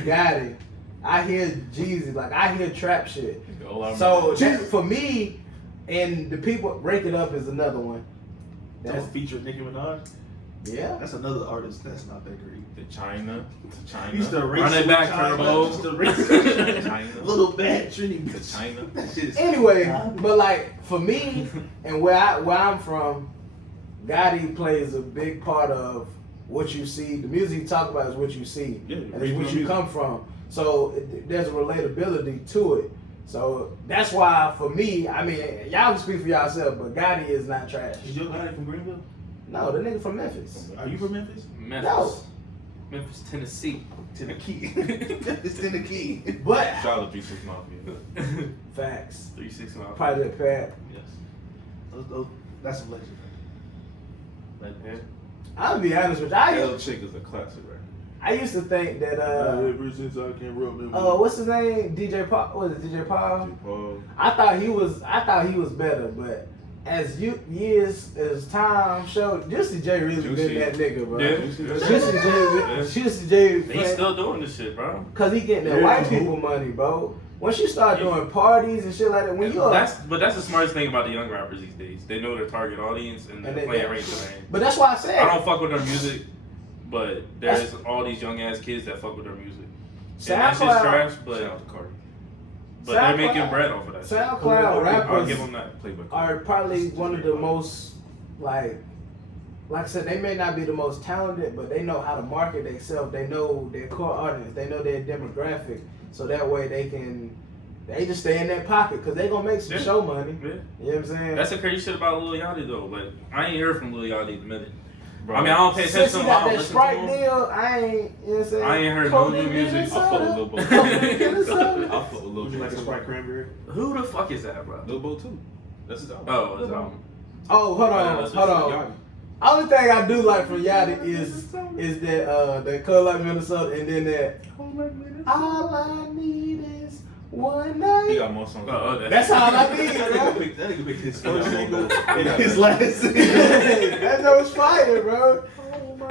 Gotti, I hear Jeezy, like I hear trap shit. All I So remember- that, for me, and the people break it up is another one. That's That's featuring Nicki Minaj. yeah. That's another artist. That's not that great. the China. He used to race Run it with back, China, Turbo. used to race- China. Little bad Trini. The China. That shit is Anyway, but like for me and where I'm from, Gotti plays a big part of what you see. The music you talk about is what you see, Yeah, and it's regional what you music. come from. So there's a relatability to it. So that's why for me, I mean, y'all can speak for yourself, but Gotti is not trash. Is your guy from Greenville? No, the nigga from Memphis. Are you from Memphis? Memphis. No. Memphis, Tennessee. Tennessee. It's Tennessee. But Shout out to 36 Mafia. facts. 360 miles. Probably a pat. Yes. That's some legend. I'll be honest with you. L Chick is a classic, right? I used to think that Ever since I can remember. what's his name? DJ Paul. What is it? DJ Paul? Paul. I thought he was better, but as as time showed, Juicy J really Juicy. been that nigga, bro. Yeah. Juicy J, He's still doing this shit, bro. cause he getting that Yeah. white people money, bro. Once you start doing parties and shit like that, when you are, But that's the smartest thing about the young rappers these days. They know their target audience and they're And they- playing right to lane. but that's why I said I don't fuck with their music, but there's all these young ass kids that fuck with their music. that shit's trash, Shout but out to Cardi. they're making SoundCloud- bread off of that shit. SoundCloud I'll rappers give them that. Played by Cardi. are probably one of the most like I said, they may not be the most talented, but they know how to market themselves. They know their core audience. They know their demographic, so that way they just stay in their pocket because they gonna make some Yeah. show money. Yeah. You know what I'm saying? That's the crazy shit about Lil Yachty though. Like I ain't heard from Lil Yachty in a minute. Bro, I mean, I don't pay attention Since to he him. I got don't that listen Sprite to him. deal, I ain't. You know what I'm saying? I ain't heard Coke no new and music. Minnesota. I fuck with Lil Bo. Coke and Minnesota. I'll fuck with Lil Would you Bo. like a too. Sprite cranberry? Who the fuck is that, bro? Lil Bo too. That's his album. Oh, it's Oh, hold on, that's hold what's on. Yachty. Only thing I do like from Yachty is that Cold Like Minnesota, and then that all I need is one He night. got more songs. Oh, That's all I need, That bro. nigga picked his first Yeah. single Yeah. and his last single. That was fire, bro.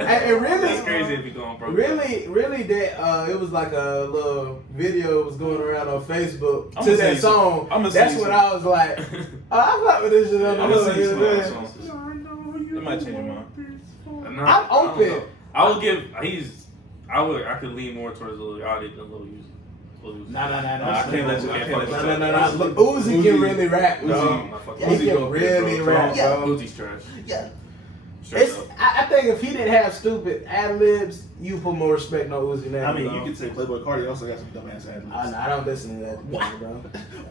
And That's really, crazy if you go on bro. really, that it was like a little video was going around on Facebook I'ma to send that you some- song. I'ma send That's you when some. I was like, oh, I fuck with this shit on the I'm gonna hood, sing you some know other what I'm saying? songs. It might change your mind. I'm open. I would give. I could lean more towards Lil Yachty than Lil Uzi. Lil Uzi. Nah, I can't let you. I can't let you. Nah. Look, Uzi can really rap, bro. Uzi, my fucking- Yeah, he Uzi can go really big, bro. rap, Yeah, bro. Uzi's trash. Yeah. Straight It's, up. I think if he didn't have stupid ad libs, you put more respect on Uzi name. I mean, bro. you could say Playboy Cardi also got some dumbass ad libs. I don't listen to that, What? bro.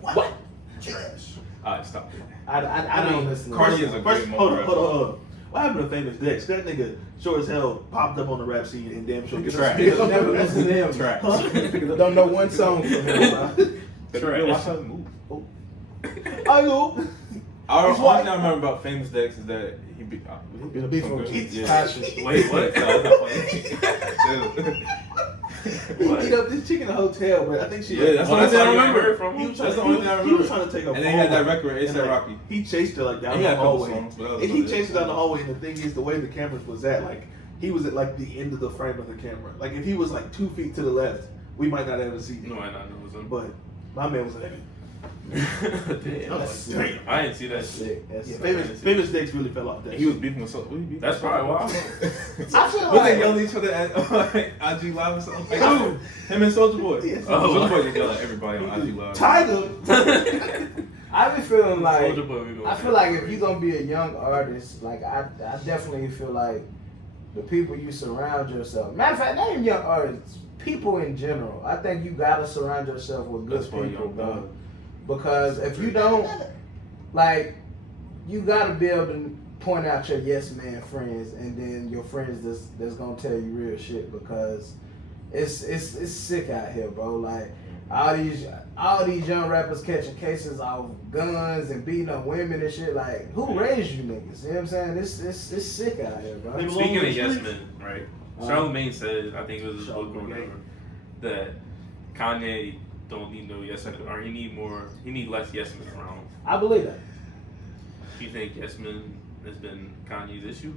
What? Trash. Alright, stop it. I don't listen to Cardi that. is a First, great hold rapper. on. What happened to Famous Dex? That nigga, sure as hell, popped up on the rap scene and damn sure Trash. I've never listened to him. Trash. Don't know one song from him, bro. Trash. Watch how he move. I know. All He's thing white. I remember about Famous Dex is that he be The beef from Passion. Wait, what? No, it's not funny. He eat up this chick in a hotel, but I think she. Yeah, that's the only thing I remember. from He him. was That's the trying, only thing I he remember. was trying to take a And then he had that phone, record, and, A$AP like, Rocky. He chased her like down And he the had a couple hallway. songs, but that was And he about it. chased her down the hallway, and the thing is, the way the cameras was at, like, he was at like the end of the frame of the camera. Like, if he was like 2 feet to the left, we might not ever see him. No, I not know it was him. But my man was like, Damn, I was like, damn. I didn't see that That's shit. sick. That's Yeah, sick. famous Dex really fell off that. He was beefing with something. What he beefing That's with? probably why. I feel What they like yelling at each other at IG Live or something? Like, him and Soulja Boy. Yes. Oh. Soulja Boy just yell at everybody on IG Live. Tiger. I be feeling like Soulja Boy, we gonna I feel like if you're gonna be a young artist, like I definitely feel like the people you surround yourself. Matter of fact, not even young artists, people in general. I think you gotta surround yourself with good That's why people, Young bro. Thug. Because if you don't, like, you gotta be able to point out your yes man friends, and then your friends that's gonna tell you real shit. Because it's sick out here, bro. Like all these young rappers catching cases of guns and beating up women and shit. Like, who raised you niggas? You know what I'm saying? It's sick out here, bro. They Speaking belong of in the yes streets. men, right? Uh-huh. Charlamagne said, I think it was his book or Charlamagne. whatever, that Kanye don't need no yes men, or he need less yes men around. I believe that. Do you think yes men has been Kanye's issue?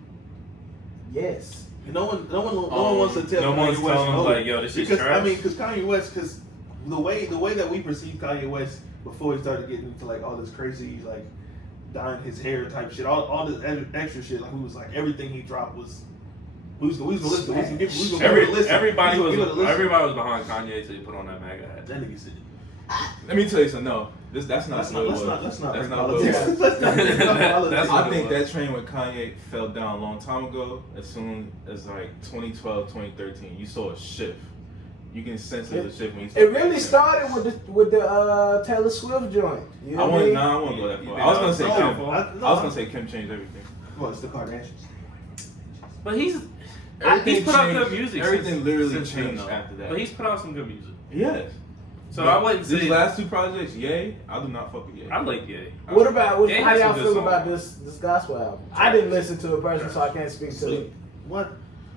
Yes. No one wants to tell no Kanye one's West telling him, no. like, yo, this shit's because trash. I mean, because Kanye West, because the way that we perceive Kanye West before he started getting into like all this crazy like dyeing his hair type shit, all this extra shit, like we was like everything he dropped was we was gonna listen. We was gonna give it a listen. Everybody We was gonna give it a listen. was behind Kanye till he put on that MAGA hat. That nigga said. Let me tell you something. No, that's not Let's what it not was. let's not That's bring not what it politics. was. Let's not bring That's politics. what I it think was. that train with Kanye fell down a long time ago. As soon as like 2012, 2013, you saw a shift. You can sense the shift when you. It really started with the Taylor Swift joint. You know I what want mean? nah, I want to go that You far. think I was gonna say that was Kim. Kim? I was gonna say Kim changed everything. Well, it's the Kardashians. But he's Everything put out changed- good music. everything since- literally since then, changed though. after that. But he's put out some good music. Yes. So I wouldn't say these last two projects. Yay! I do not fuck with Yay. I like Ye. What about Yeah, how he has y'all some feel good about songs. this gospel album? I didn't listen to it personally, so I can't speak to it. What?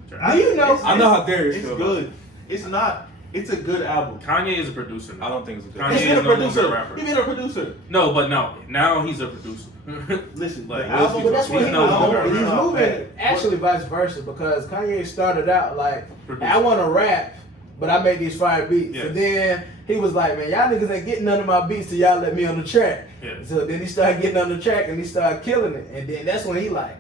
Do you know? I know how Darius It's feel about good. It's not. It's a good album. Kanye is a producer. I don't think it's a good. Kanye He's is been a no longer producer. a rapper. He been a producer. No, but no. Now he's a producer. Listen, Like, the Will album, But that's what He's he's no longer moving. a He's rapper. moving actually vice versa because Kanye started out like, Producer. I want to rap, but I make these fire beats. Yes. And then he was like, man, y'all niggas ain't getting none of my beats till y'all let me on the track. Yes. So then he started getting on the track and he started killing it. And then that's when he like,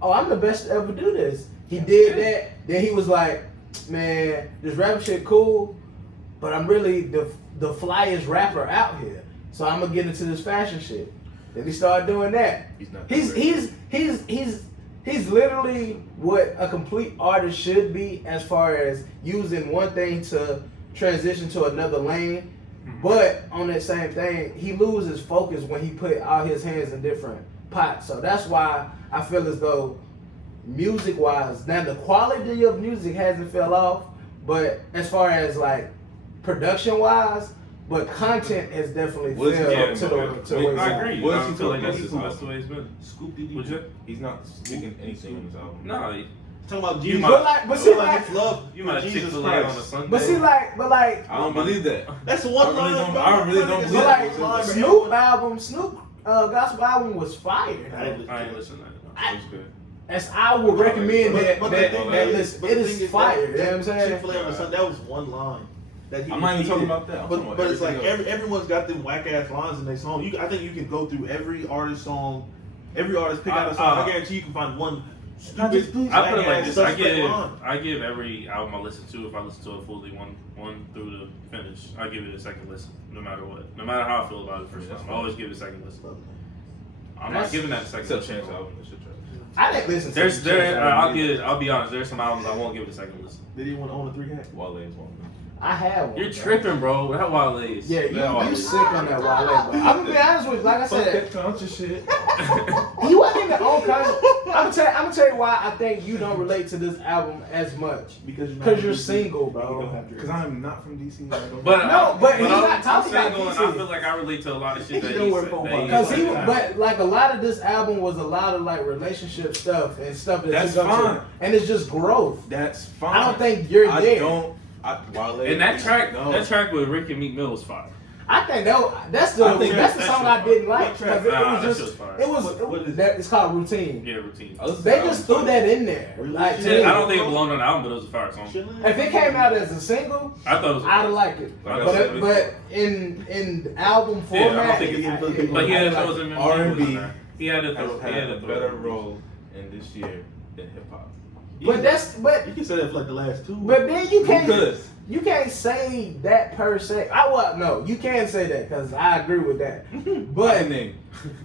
oh, I'm the best to ever do this. He did that. Then he was like, man, this rap shit cool, but I'm really the flyest rapper out here. So I'm gonna get into this fashion shit. Then he started doing that. He's not. He's literally what a complete artist should be as far as using one thing to transition to another lane. But on that same thing, he loses focus when he put all his hands in different pots. So that's why I feel as though music-wise, now the quality of music hasn't fell off, but as far as like production-wise, but content has definitely What is he fell talking to about? the I wayside. agree. What is I he feel like talking that's about? the way it's been. Scoop Diddy. Would you? He's not speaking anything on this album. No, Talking about You Jesus. might- But see, Talking about like, his love you for might Jesus Chick-fil-A on a Christ. Sunday. but see, like, I don't believe that. That's the one I really line. don't- bro. I really don't It's believe but that. like Snoop album, gospel album was fire. I didn't I ain't listening to that. It's good. As I would recommend that But the that thing list. but It the is thing fire. that You know what I'm saying? Chick-fil-A on the Sunday, that was one line. That he I'm not even talking repeated. about that. I'm talking about But it's like everything else. everyone's got them whack ass lines in their song. I think you can go through every artist song, every artist pick out a song. I guarantee you can find one stupid. I put it like this: I suspect line. give every album I listen to, if I listen to it fully, one through the finish, I give it a second listen, no matter what, no matter how I feel about it first Yeah, time. that's I always give it a second listen. I'm That's- not giving that a second Except listen. Chance album. It's your track. I didn't listen to I'll be honest. There's some albums I won't give it a second listen. Did he want to own a 3-hat? Wale is one of them. I have one. You're bro. tripping, bro. That Wale is. Yeah, That you sick on that Wale, bro. I'm gonna be honest with you. Like I Fuck said, that conscious shit. he wasn't even on country. I'm gonna tell you why I think you don't relate to this album as much. Because You're single, bro. Because I'm not from DC. I don't But No, but he's I'm not talking about single, and DC. I feel like I relate to a lot of shit that He don't he work said. for that one. he Because said. he, but like a lot of this album was a lot of like relationship stuff and stuff that That's you go fine. to, and it's just growth. That's fine. I don't think you're I there. don't. Wale. And that track, No. that track with Rick and Meek Mill was fire. I think that's I think the that song shit I didn't fire. like What track? because Nah, it that was shit just was fire. it was What is that it's called Routine. Yeah, routine. I listen to They that just album threw twice. that in there. Really? Like, to Yeah, me, I don't think it belonged on the album, but it was a fire song. if it came out as a single, I thought it was. I'd have liked it. Like I said, But in album Yeah, I don't format, think it's- it- But he had to I throw like some it. R&B He had to has throw. He had had a to better throw. role in this year than hip hop. But You can say that for like the last two. but then you can't Because you can't say that per se. No, you can say that because I agree with that. I can But name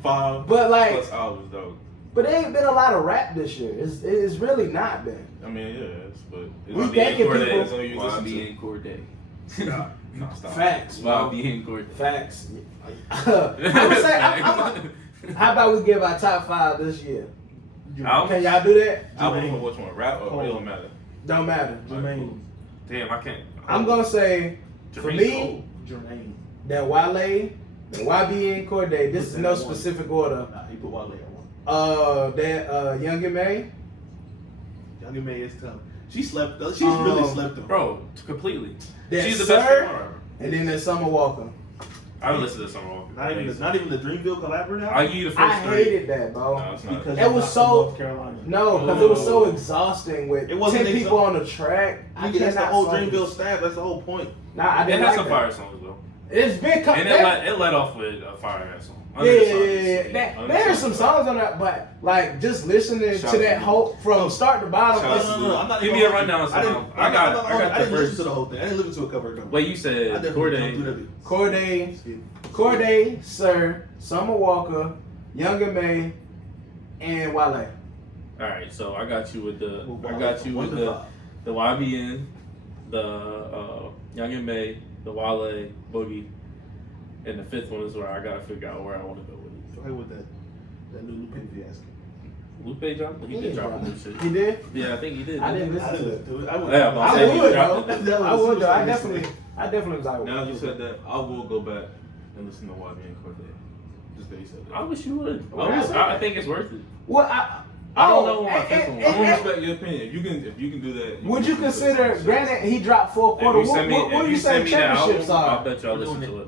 5 but like plus albums though. but there ain't been a lot of rap this year. It's really not been. I mean, yeah, but it's We not thanking Corday, people- it's only you listen YB to. and Corday. Stop. No, stop. Facts, bro. YB and Corday. Facts. I would say how about we give our top 5 this year? Albums? Can y'all do that? Album for which one? Rap or it don't matter? Don't matter. Jermaine. Damn, I can't. I'm gonna say for Jermaine me Cole. Jermaine. that Wale, YB and Corday. This is no specific order. Nah, he put Wale on one. That Young and May. Young and May is tough. She slept. She's really slept on. Bro, completely. That She's the Sir, best singer. and then that Summer Walker. I haven't listened to this song. Not even the Dreamville collaborative. I give you the I first 3. hated that, bro. No, it's not. Because It you're was not so- from North Carolina. No, because it was so Oh. exhausting with It wasn't 10 people on the track. I Nigga, that's the cannot whole fuck Dreamville with- staff. That's the whole point. Nah, I It didn't has like some that. fire songs though. It's been And it let off with a fire ass song. Yeah, Under the yeah, Sun yeah, is- yeah. Under the There's Sun. some songs on that, but like just listening Shout to out that to whole from start to bottom. Shout out it's- to No. I'm not Give even me a gonna- rundown of I didn't. some. I got I the didn't listen first. to the whole thing. I didn't listen to a cover. Wait, you I said definitely jumped through Corday. that bit. Corday, Sir, Summer Walker, Young and May, and Wale. All right, so I got you with the. Well, I got you one with to the five. the YBN, the Young and May, the Wale, Boogie, and the 5th one is where I gotta figure out where I want to go with it. Go ahead with that new Lupe fiasco. Lupe dropped? He did drop a new shit. He did? Yeah, I think he did. I didn't I listen to didn't it. do it. I would. Yeah, but I'm I saying he would, dropped though. it. That was I would, though. I super definitely was like, Now you said that, I will go back and listen to YB and Corday. Just that you said that. I wish you would. Why is I that? think it's worth it. Well, I don't know why I and- think and- I'm I'm gonna and- respect your opinion. If you can do that. Would you can consider? listen to Granted, he dropped 4 If quarters. you send me, What if do you you say send me the championships album, I are? bet you I'll We're listen doing to it.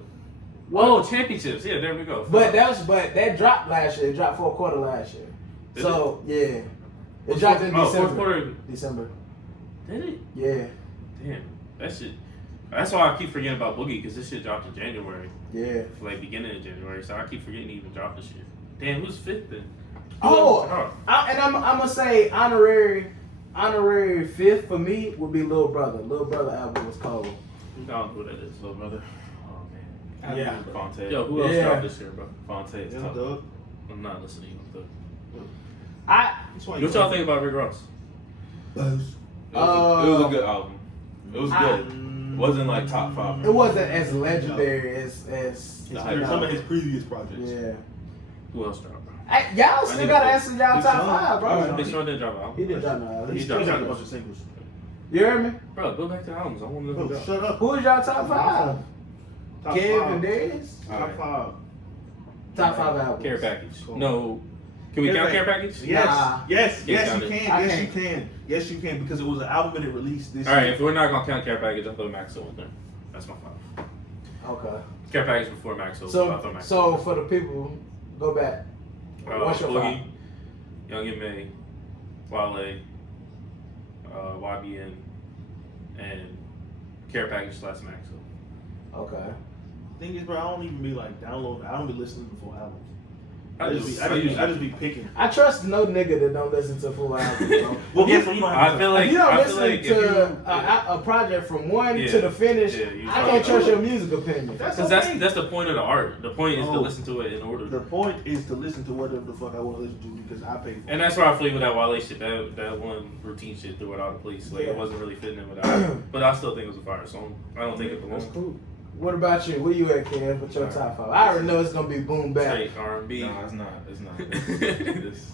Oh, championships. Yeah, there we go. But that dropped last year. It dropped 4 quarter last year. Did So yeah, it dropped in December. 4th quarter. December. Did it? Yeah, Damn, that shit. That's why I keep forgetting about Boogie because this shit dropped in January, yeah. like beginning of January. So I keep forgetting to even drop this shit. Damn, who's 5th then? Oh, Oh. I'm gonna say honorary 5th for me would be Lil Brother. Lil Brother album was cold. I don't know who that is. Little brother. Oh man. Yeah. Fonte. Yo, who else Yeah. dropped this year, bro? Fonte is Young tough. Thug. I'm not listening to Thug. That's why What y'all think about Rick Ross? It was a good album. It was good. It wasn't like top 5. It wasn't as legendary as Some of his previous projects. Yeah. Who else dropped, bro? Hey, y'all still gotta answer y'all Big top Sean. 5, bro. Big Sean didn't drop an album. He did drop no album. He He still dropped got a singles. bunch of singles. You heard me? Bro, go back to the albums. I want to know Bro, who dropped. shut up. Who is y'all top 5? Top Kev 5. and Darius? Top 5. Top 5 albums. Care Package. Cool. No. Can we Care count Care Package. Package? Yes, Nah. yes, yes, count you it. can. I Yes, you can't. can. Yes, you can because it was an album and it released this Alright, year. if we're not going to count Care Package, I throw Maxwell in there. That's my 5. Okay. Care Package before Maxwell. I So, throw Maxwell. so for the people, go back. What's your Boogie, 5? Young and May, Wale, YBN, and Care Package / Maxwell. Okay. Thing is, bro, I don't even be like downloading. I don't be listening to full albums. I I just be picking. I trust no nigga that don't listen to full albums, bro. Well, guess what? You don't have I feel If like you don't I feel listen like if to a project from one Yeah. to the finish, Yeah, you I fucking can't trust know. your music opinion. That's because okay. that's the point of the art. The point is to No. listen to it in order. The point is to listen to whatever the fuck I want to listen to because I pay for it. And that's where I feel with that Wale shit. That one routine shit threw it out of place. Like Yeah. it wasn't really fitting in without it. But I still think it was a fire song. I don't think it That's belonged. cool. What about you? Where you at, Ken? What's your top 5? I already know it's gonna be boom bap. Straight R&B. No, it's not. It's not. This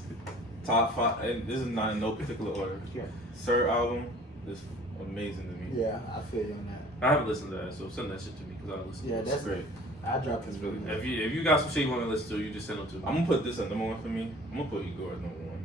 top 5. And this is not in no particular order. Yeah. Sir album is amazing to me. Yeah, I feel you on that. I haven't listened to that, so send that shit to me because I listen. Yeah, to it. that's Great. I dropped his It's really video. If you got some shit you want to listen to, you just send them to me. I'm gonna put this at number 1 for me. I'm gonna put Igor at number 1.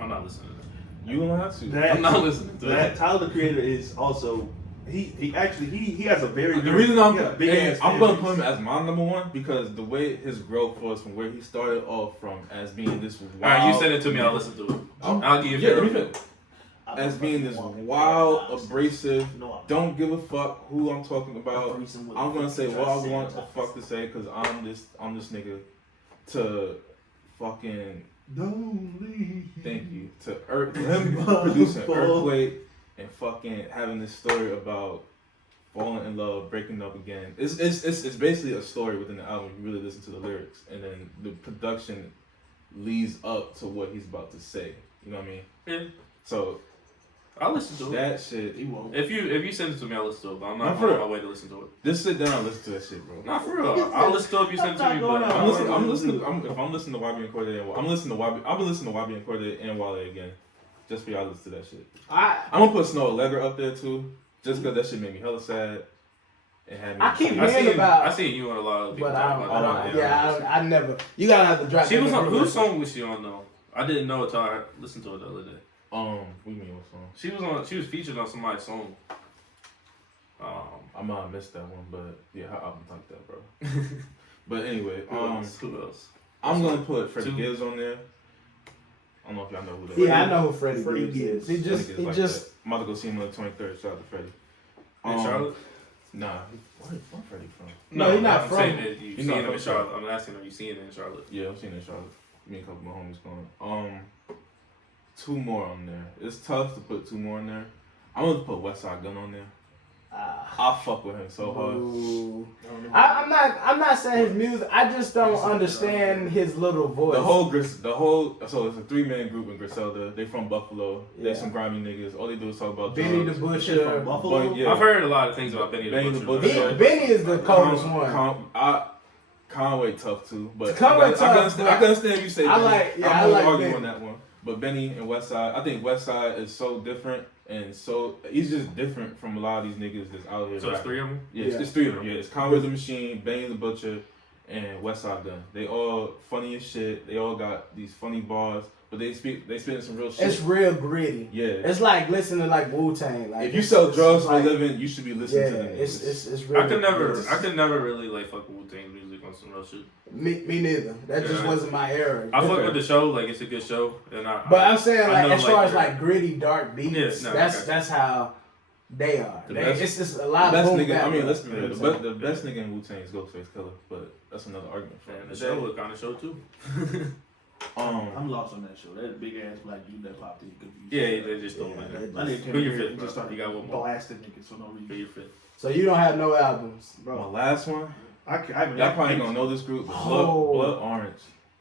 I'm not listening to that. You don't have to. That- I'm not listening to That that. Tyler the Creator is also he actually has a very The reason I'm he got a big ass I'm fan gonna base. put him as my number 1 because the way his growth was from where he started off from as being this wild. All right, you send it to me. I'll listen to it. I'll give you. Yeah, a let me review. finish. As being this wild, abrasive, No, don't give a fuck who I'm talking about. Abrasive with I'm gonna say what I the want to same fuck to say because I'm this nigga to fucking Don't leave. thank you to him producing Earthquake and fucking having this story about falling in love, breaking up again. It's basically a story within the album. You really listen to the lyrics and then the production leads up to what he's about to say. You know what I mean? Yeah, So I'll listen to it. that shit. He won't. If you send it to me, I'll listen to it. But I'm not Not for on real. my way to listen to it. Just sit down and listen to that shit, bro. Not for real. I'll listen to it if you send it to me. But I'm listening. If I'm listening to YB and Cordae, I'm listening to YB. I've been listening to YB and Cordae and Wale again, just for y'all to listen to that shit. I'm gonna put Snow Allegra up there too, just because that shit made me hella sad. And had me. I keep I hearing seen about, I seen you and a lot of people but talking about that. I never. You gotta have to drop. She that was on. in the Whose group. song was she on though? I didn't know until I listened to it the other day. What do you mean what song? She was on. She was featured on somebody's song. I might have missed that one, but yeah, her album like that, bro. But anyway, Who else? I'm gonna put Freddie Two. Gibbs on there. I don't know if y'all know who that Yeah, I know who Freddie Freddie Gibbs is. Gibbs. He just, Freddie he Gibbs just. that. I'm about to go see him on the 23rd. Shout out to Freddie. In Charlotte? Nah, where's Freddie from? No, he not I'm from- saying that you He's seen not him in from Charlotte. I'm asking, are you seeing it in Charlotte? Yeah, I've seen it in Charlotte. Me and a couple of my homies going. 2 more on there. It's tough to put 2 more on there. I'm gonna put Westside Gun on there. I fuck with him so hard. Ooh. I'm not saying his music. I just don't understand his little voice. The whole. So it's a 3-man group in Griselda. They from Buffalo. Yeah. They some grimy niggas. All they do is talk about Benny the drugs. Shit from Butcher. Buffalo. But, yeah. I've heard a lot of things about Benny Benny the the Butcher. Butcher. Benny is the coldest one. Conway tough too, but Conway I tough, can understand. but I can understand if you say. I Benny. like- yeah, I'm I gonna like argue Benny. on that one. But Benny and Westside, I think Westside is so different and so he's just different from a lot of these niggas that's out here. So it's rapping. 3 of them? Yeah, Yeah. it's 3 of them. Yeah, it's Conway the Machine, Benny the Butcher, and Westside Gun. They all funny as shit. They all got these funny bars, but they spit some real shit. It's real gritty. Yeah. It's like listening to like Wu-Tang. Like If you sell drugs for a like, living, you should be listening yeah, to them. it's really. I could never really like fuck with Wu-Tang music on some real shit. Me neither. That just Yeah. wasn't my era. I fuck Okay. with the show, like it's a good show, and But I'm saying I like know, as far as like, like gritty, dark beats, Yeah, no, that's okay. that's how they are. The They, best- it's just a The lot best of boom nigga, bap, I mean, bro. let's be You real. know The what I'm best, the best nigga in Wu-Tang is Ghostface Killer, but that's another argument for and the another show day. look kind of show too. I'm lost on that show. That big ass black dude that popped in. Yeah, they just don't Yeah, matter. they My nigga came Who your here fifth, and bro? just started You got one more. blasting niggas for no Who reason. your fifth? So you don't have no albums. My Bro, last one. y'all Y'all probably gonna know this group. But Oh. Blood Orange.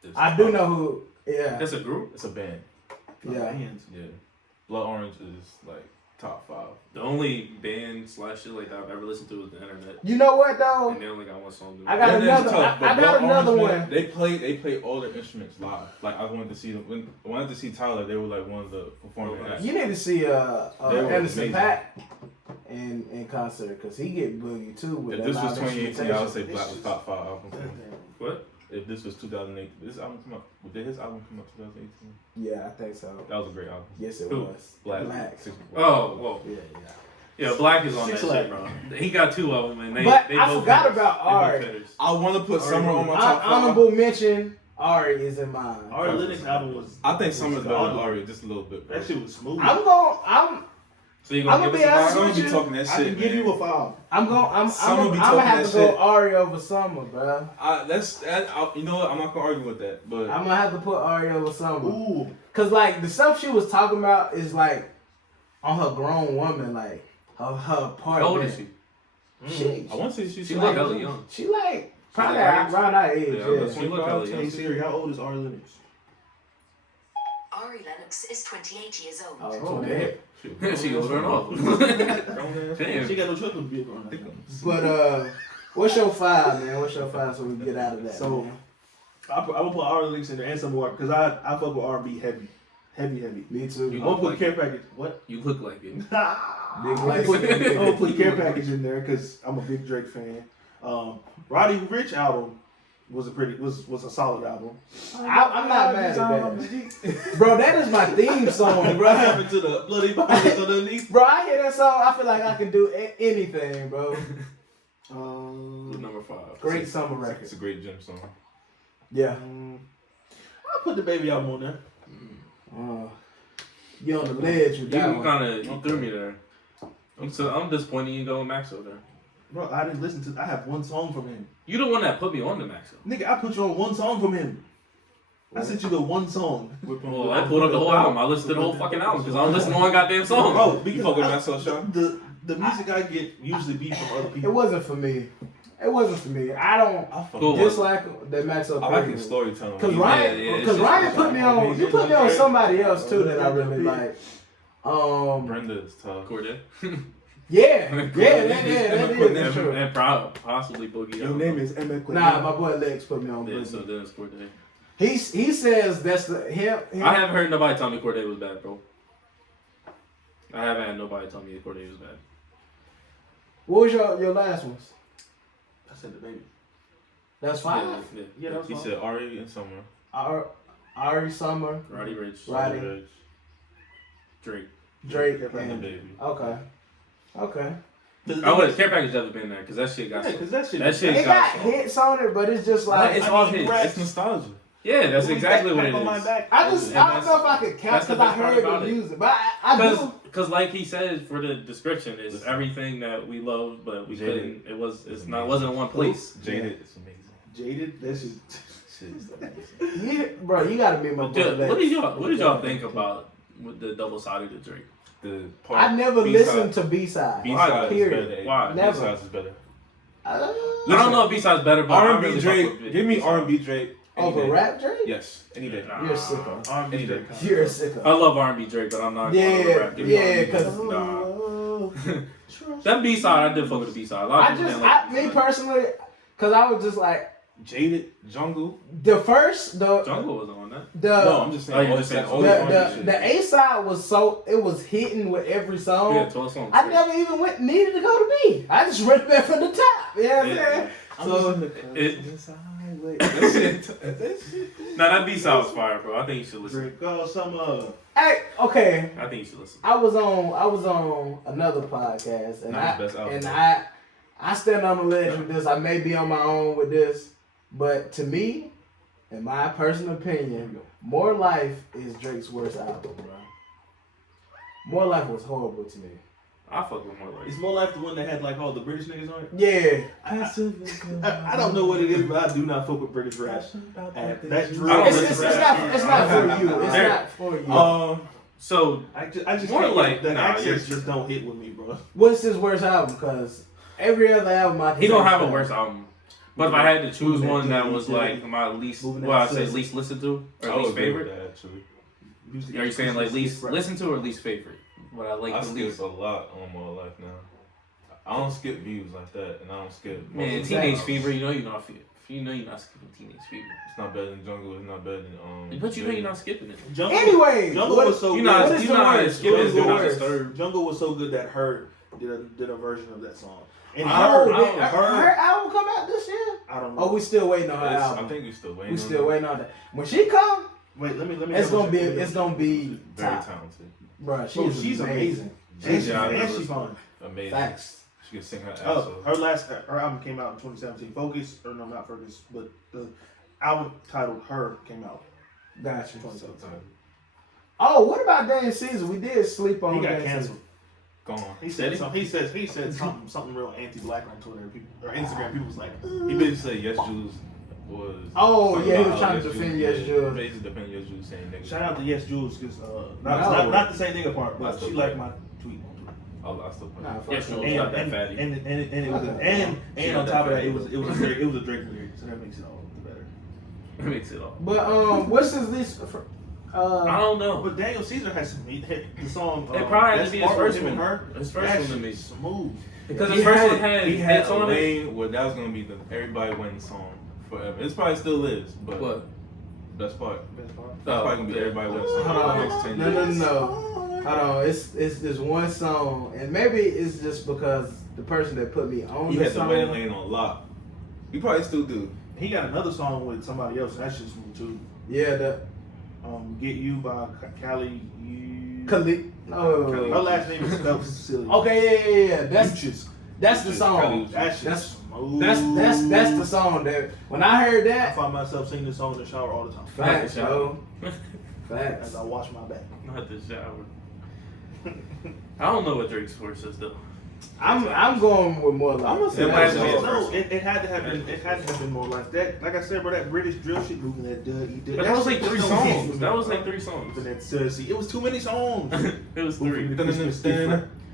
is I do tough. know who. Yeah. That's a group. It's a band. Yeah. Yeah. Blood Orange is like top 5. The only band / shit like that I've ever listened to was The Internet, You know what though? and they only got one song. I got Yeah, another. that's tough, but I got Blood another Orange, man, one. They play all their instruments live. Like I wanted to see them. When I wanted to see Tyler, they were like one of the performing acts. You need to see They were Anderson amazing. .Paak in concert because he get boogie too with If that this was live 2018, I would say instrumentation. Black was top 5 album. What? If this was 2008, this album come out. Did his album come out 2018? Yeah, I think so. That was a great album. Yes, it Who? was. Black. Oh, whoa. Yeah. Yeah, Black is on Six that shit, Flags. bro. He got 2 of them, and they. But they I both forgot hitters. about They both Ari. hitters. I want to put Summer on my top 5. Honorable mention. Ari is in mine. Our Linux album was. I think Summer's better than phenomenal. Ari just a little bit. Bro. That shit was smooth. So you I'm gonna gonna give be us a honest five? I'm with gonna be you. talking that I shit. can give man. you a 5. I'm Summer be gonna talking have that to go shit. Ari over Summer, bro. You know what? I'm not gonna argue with that, but I'm gonna have to put Ari over Summer. Ooh. Cause like the stuff she was talking about is like on her grown woman, like her part. How old is she? She I want to say she's She like- look hella young. She like probably like our age? around our age. Yeah, Yeah. that's- She look hella young. Hey Siri, how old is Ari Lennox? Ari Lennox is 28 years old. Oh, Yeah, she older than all. Damn. She got no choice but to be a grown up. But what's your 5, man? What's your 5 so we can get out of that? So, man? I'm gonna put Ari Lennox in there and some more because I fuck with R&B heavy. Me too. You I'm gonna put like Care it. Package. What? You look like it. Big I'm lights. gonna put Care Package in there because I'm a big Drake fan. Roddy Rich album was a solid album. I'm not mad at that. Bro, that is my theme song, What bro. happened to the bloody bodies underneath? Bro, I hear that song, I feel like I can do anything, bro. Number 5. Great summer It's record. a great gym song. Yeah. I'll put the baby album on there. You on the ledge with You that one. kind of threw me there. I'm disappointed you go with Maxo there. Bro, I didn't listen to. I have one song from him. You the one that put me on the Maxo. Nigga, I put you on one song from him. I sent you the one song. Well, I pulled up the whole album. I listened to the whole fucking album because I don't listen to one goddamn song. Bro, You because fuck with Maxwell Shaw? the music I get usually be from other It people. wasn't for me. It wasn't for me. I don't I fuck Cool. with dislike that Max up. I like his storytelling. Cause Yeah, Ryan, yeah, it's cause just- Ryan put me on. You put me on somebody else too that I really like. Brenda is tough. Corday. Yeah, that is true. And possibly Boogie. Your name is Emmett Quinn. Nah, my boy Lex put me on. Yeah, Boogie. so then it's Corday. He says that's the him. I haven't heard nobody tell me Corday was bad, bro. I haven't had nobody tell me Corday was bad. What was your last ones? I said the baby. That's 5. Yeah. Yeah, that was He fine. said Ari and Summer. Ari Summer, Roddy Rich. Roddy. Rich, Drake. Drake, Yeah, and the and baby. okay. I would Care Package never been there because that shit got Yeah, so. because that shit. That shit It got hits on it, but it's just like It's all hits. It's nostalgia. Yeah, that's exactly what it On my is. back. I just And I don't know if I could count that's the because I best part heard about the it. music, but I do. Because like he said for the description, it's Listen. everything that we loved, but we Jaded. couldn't. It's Amazing. not wasn't in one place. Jaded is amazing. Jaded. That shit. Shit is amazing. Yeah, bro, you gotta be my boy. Dude, Lex. what did y'all think about with the double sided of Drake? The part, I never B-side- listened to B-side. B-side is Period. better. Why? Never. B-sides is better. I don't know if B-side's better, but I R&B really Drake. fuck with Give me B-side. R&B Drake. any Over day. rap Drake? Yes, any day. Nah. You're a sicko. R&B Any day. Drake. You're a sicko. I love R&B Drake, but I'm not. Yeah, going to rap. Give me yeah, R&B. 'cause- Nah. That B-side, I did fuck with the B-side. A lot of I people just, didn't like me the B-side. personally, cause I was just like Jaded, Jungle. the first, the Jungle was on that. No, I'm just Oh, saying. you all just that- saying all all that the R&B the shit. the A side was so it was hitting with every song. Yeah, 12 songs. I never even needed to go to B. I just ripped that from the top. You know what I'm Yeah. saying? I'm So just in the it- clubs highway. That shit. Nah, that B-side was fire, bro. I think you should listen. Drake, go summer. hey, okay. I think you should listen. I was on another podcast and Not his best album. I stand on the ledge with this. I may be on my own with this, but to me, in my personal opinion, More Life is Drake's worst album, bro. More Life was horrible to me. I fuck with More Life. Is More Life the one that had like all the British niggas on it? Yeah. I don't know what it is, but I do not fuck with British rap. That drill. I don't It's, listen it's, to it's rap. not. It's not for you. It's There- not for you. So I just More can't Life- the nah, accents you're- just don't hit with me, bro. What's his worst album? Because every other album I can he don't say have a is worse album. But if I had to choose Moving one that that was dirty, like my least, moving well, I that say pussy. least listened to or I would least agree with favorite. that, actually. Are you saying like least listen to or least favorite? What I like I the skip least. a lot on More Life now. I don't skip views like that, and I don't skip. most Man, of the Teenage songs. Fever. You know you're not. You know you're not skipping Teenage Fever. It's not better than Jungle. It's not better than But you know you're not skipping it. Jungle, Anyway, Jungle what- was so You're good. not. What is You're the not worst? skipping. What is Do the not worst? disturb. Jungle was so good that Her did a version of that song. And Oh, Her, did her, her album come out this year? I don't know. Oh, we still waiting on her I album. think we still waiting. We on still it. waiting on that. When she come, Wait, let me. it's double gonna be. check. It's gonna be Very top. talented. Bro, Oh, she's amazing. And Yeah, I she's know. fun. Amazing. Facts. She can sing her ass Oh, off. her album came out in 2017. Focus, or no, not Focus, but the album titled Her came out Gotcha. in 2017. Oh, what about Dan Caesar? We did sleep on. He got Dan canceled. Gone. He Did said he? he said something real anti-black on Twitter or Instagram. People was like, He basically said Yes Jews was. Oh, something yeah, he about was trying to Yes defend Jews. Yes Yeah, Jews. Basically defend Yes Jews saying nigga. Caesar. Shout out to Yes Jules because No. not the same nigga part, but That's she the liked point. my tweet on Twitter. I still put Nah, it. fuck Yes, sure. Jules. Not that fatty. And it was and on top of that, it was a Drake lyric, so that makes it all the better. That makes it all. But what's his least? I don't know. But Daniel Caesar has some hit the song. It probably had That's to be his Part with first him and one. Her. His first That one to shit me. is smooth. Because He the first had- one had he hits a on it. lane where that was gonna be the everybody wins song forever. It's probably still is, but What? best part. Best part. That's probably gonna be everybody wins song Hold for the on. next 10 No, no, years. no. Hold on. It's this one song, and maybe it's just because the person that put me on He the had the song. wedding lane on lock. He probably still do. He got another song with somebody else. That shit's smooth too. Yeah, the Get You by Cali. Khalid. Oh. Her last name is spelled silly. Okay, yeah. That's Uchis. that's the song. That shit's That's smooth. that's the song that when I heard I that. find myself singing this song in the shower all the time. Facts, bro. As Facts. I wash my back. Not the shower. I don't know what Drake's verse is though. I'm going with more like. I'm gonna say It has to be his no. first. It had to have been. It had to have been more like that. Like I said, bro, that British drill shit moving that duh. But that was like shit 3 just don't hit songs. with That me, was bro. like 3 songs. Even that Cersei. It was too many songs. It was 3.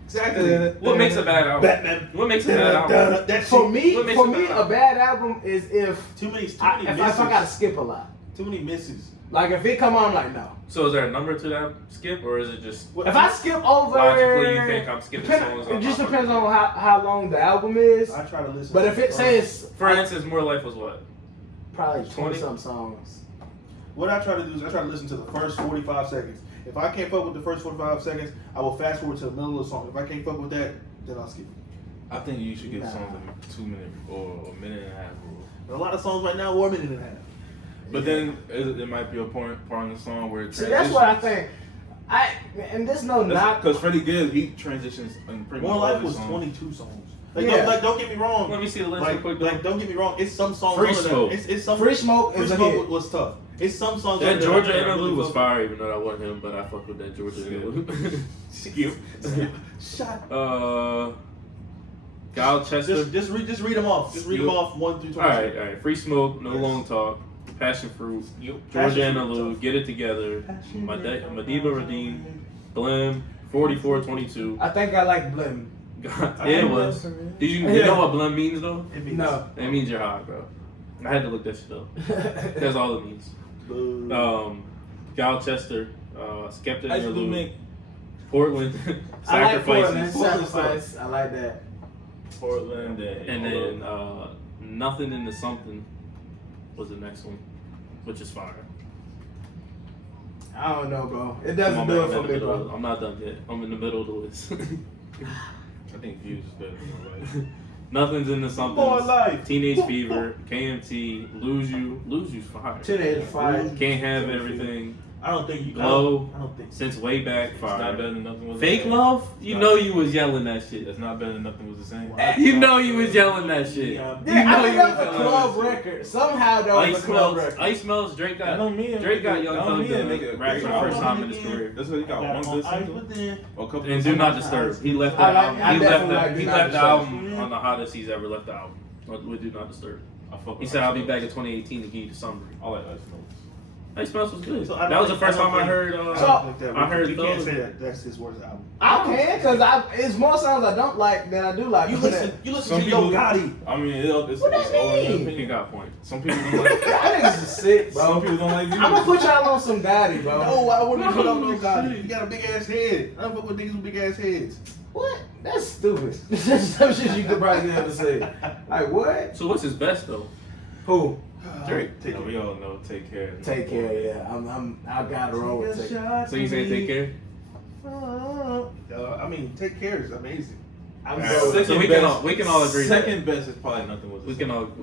Exactly. What makes a bad album? Batman. What makes a bad album? That For shit- me, What makes for a me, bad a bad album is if too many if misses. I gotta skip a lot. Too many misses. Like if it come on, I'm like no. So is there a number to that skip, or is it just What- If I skip over, logically you think I'm skipping songs? it just depends on how long the album is. I try to listen. But to if it first. says For instance, More Life was what? probably 20? 20 some songs. What I try to do is I try to listen to the first 45 seconds. If I can't fuck with the first 45 seconds, I will fast forward to the middle of the song. If I can't fuck with that, then I'll skip it. I think you should get Nah. songs a 2 minute or a minute and a half rule. But a lot of songs right now are a minute and a half. But then it might be a part in the song where it See, that's what I transitions. think. And there's no knock. Because Freddie Gibbs, he transitions in pretty much More all Life his was songs. 22 songs. Like, Yeah. don't get me wrong. Let me see the list real Like, quick. like, don't get me wrong. It's some songs. Free on there. Smoke. It's some. Free Smoke Free is a Smoke hit. was tough. It's some songs. That on there Georgia that I interlude really was fuck fire, even though I wasn't him, but I fuck with that Georgia interlude. with. Shut. Gal Chester. Just read them off. Just read them off 1 through 20. All right. Free Smoke, No Yes. Long Talk, Passion Fruit, Passion Georgia Fruit, Interlude, tough. Get It Together, Madiba Redeem, Blim, 4422. I think I like Blim. Yeah, it was. Did you know what Blim means though? It means- No. It means you're hot, bro. I had to look that shit up. That's all it means. Boo. Gal Chester, Skeptic Ice Blue Interlude, Mink, Portland, I like Portland. Sacrifices, Sacrifice. I like that. Portland, and then Nothing in the Something was the next one, which is fire. I don't know, bro. It Come doesn't on, do man, it I'm for in the me, middle. bro. I'm not done yet. I'm in the middle of the list. I think Views is better than More Life. Nothing's in the Something. More Life. Teenage Fever, KMT, Lose You's fire. Teenage Fire. Can't Have Everything. I don't think you. Glow. I don't think. Since way back, It's not better than nothing was Fake the same. love? You know you was yelling that shit. It's not better than nothing was the same. You know you was yelling that shit. Yeah, Yeah, know I think you that was was a yelling club that shit. record. Somehow that was Ice a club Melts, record. Ice Melts, Drake That got don't mean Drake got Young that don't Thug mean it make to it a rap great for the album. first time in his career. That's what he got one good single or a couple. And Do Not Disturb. He left I that like- album. I He left definitely that. like He Do Not left the Disturb. album on the hottest he's ever left the album with Do Not Disturb. I fuck He with said, "I'll be Ice back in Melts. 2018 to give you the summer." I like Ice Melts. Ice Melts was good. So I That was the don't- first I don't time I think- heard. I don't So- think that I heard you can't Thug. say that that's his worst album. I can, because it's more songs I don't like than I do like. You But listen to Some Yo people- Gotti. I mean, it's What that all in mean? your He opinion. got a point. Some people don't like. that niggas is sick, Some bro. people don't like I'm gonna put y'all on some Gotti, bro. No, I wouldn't put on no shit. Gotti. You got a big ass head. I don't fuck with niggas with big ass heads. What? That's stupid. That's some shit you could probably never say. Like what? So what's his best though? Who? Drake. Take No, it. we all know. Take care. Take care. Yeah, I gotta roll with Take Care. So you saying Take Care? I mean, Take Care is amazing. I'm Alright, going. so we can all agree. Second best is probably nothing was. the We same.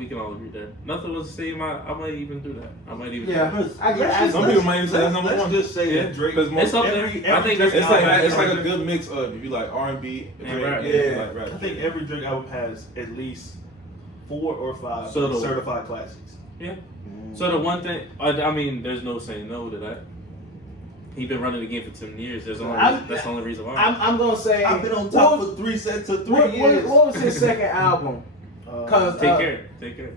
can all agree there. Nothing was the same. I might even do that. I might even. Yeah. Do that. I guess. Some people might even say that's number Let's one. just say Yeah. that Drake. Because It's up there. Every I think Drake that's album it's like has- a good mix of if you like R&B And rap. Yeah. like rap. I think every Drake album has at least 4 or 5 So the- certified classics. Yeah. So the one thing, I mean, there's no saying no to that. He been running the game for 10 years. That's the only reason why. I'm gonna say. I've been on top what, for 3 sets of 3 what, years. what was his second album? Cause Take care. Take care.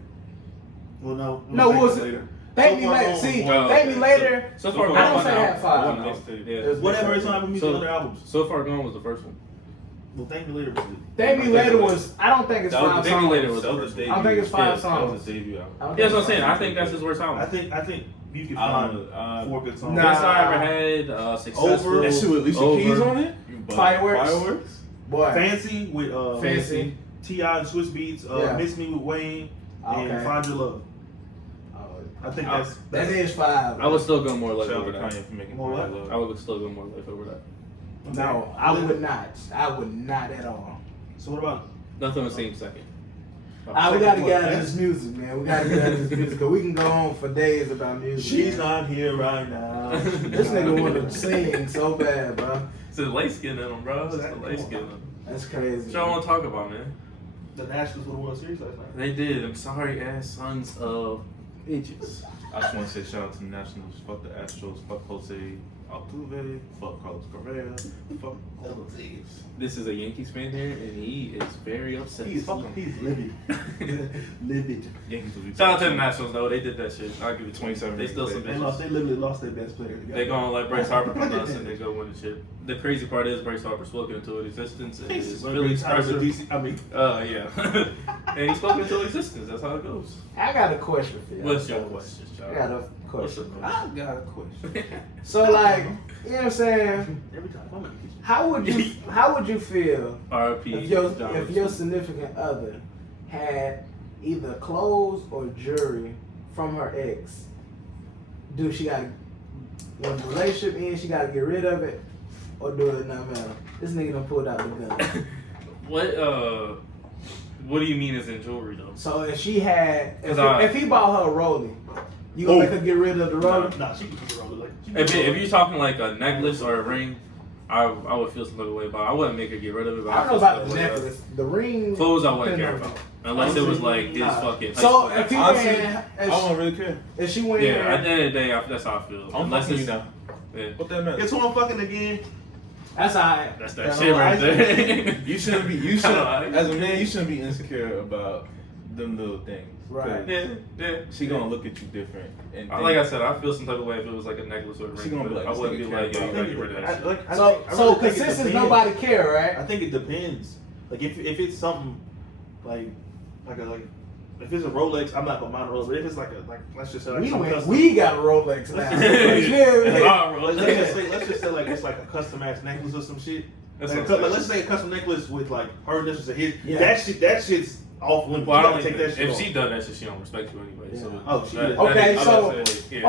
Well, no. No, what was it? later. Thank Me So far Later. gone. See, Well, Thank Me Later. So I far, don't Gone say I was had 5. one no. mixtape. Yeah. There's- Whatever is on Apple Music So- other albums. So far, Gone was the first one. Well, Thank Me Later was the. Thank Me Later was. I don't think it's That was 5 the Thank Me songs. Later was That the was first the one. I debut. think it's 5 Yeah, That songs. was the debut album. I don't Yeah, that's think what I'm saying. it's I think that's his worst album. I think you can I find don't know. 4 good songs. Nah. Best I ever had. Successful. Over. That shit with Alicia Over. Keys on it. You bugging. Fireworks. Fireworks. Boy. Fancy with Fancy. T.I. and Swiss Beats. Yeah. Miss Me with Wayne. And Okay. Find Your Love. Oh, I think Oh, that is 5. I would still go more life Shout over out to that. Kanye for making More Find what? Love. I would still go more life over that. No, I would not. I would not at all. So what about? Nothing would seem second. We gotta Second get out what? of this music, man. We gotta get out of this music because we can go on for days about music. She's not here right now. This nigga want to sing so bad, bro. It's the light skin in them, bro. It's the light skin in them. That's crazy. What y'all want to talk about, man? The Nationals won the World Series last night. They did. I'm sorry, ass sons of bitches. I just want to say shout out to the Nationals. Fuck the Astros. Fuck Jose Altuve. Fuck Carlos Correa. Fuck all the things. This is a Yankees fan here, and he is very upset. He's livid. Livid. Yankees will be Shout out to the Nationals, though. They did that shit. I'll give it 27 They still some rings. bitches. They literally lost their best player. They're going to let Bryce Harper come us and they go win the chip. The crazy part is Bryce Harper spoke into existence and his Phillies presser. Yeah. And he spoke into existence. That's how it goes. I got a question for you. What's your question, I Charles? got a What's your question. question? I got a question. So like, you know what I'm saying? Every time I'm in the kitchen. How would you feel R.I.P. if your John significant other had either clothes or jewelry from her ex? Do she got when the relationship ends, she gotta get rid of it, or do it not matter? This nigga done pulled out the gun. What do you mean as in jewelry though? So if she had, Cause if he bought her a rollie, you gonna make her get rid of the rollie? Nah, she can keep it rolling. Like, If you're talking like a necklace or a ring, I would feel some other way about it. I wouldn't make her get rid of it. But I don't know I'd about feel the some other way necklace, the ring. about it. Clothes I wouldn't care Depends on- about. Unless it was like his Nah. fucking high So school if he outfit. Honestly, went, I don't really care. if she went, Yeah, at the end of the day, that's how I feel. I'm Unless fucking you it's now. yeah. What that matter? Guess who I'm fucking again? that's alright. That's that That's shit right alright. there. You shouldn't be. You should, Kinda like- as a man, you shouldn't be insecure about them little things. Right. Yeah, yeah. She gonna look at you different. And Like I said, I feel some type of way if it was like a necklace or a ring. She gonna be but like, I wouldn't be this like, nigga yo, you care gotta get rid of that shit. So consistent, nobody care, right? I think it depends. Like if it's something like if it's a Rolex, I'm not gonna mind a Rolex. But if it's like let's just say like some custom. We got a Rolex now. Let's Yeah. let's just say like it's like a custom ass necklace or some shit. That's Like, what I'm saying. let's say a custom necklace with like her initials and his. Yeah. That shit's off limits. Well, I You don't gotta take that shit if off. she done that shit, she don't respect you anyway. Yeah. So Oh, she did. Okay, so yeah.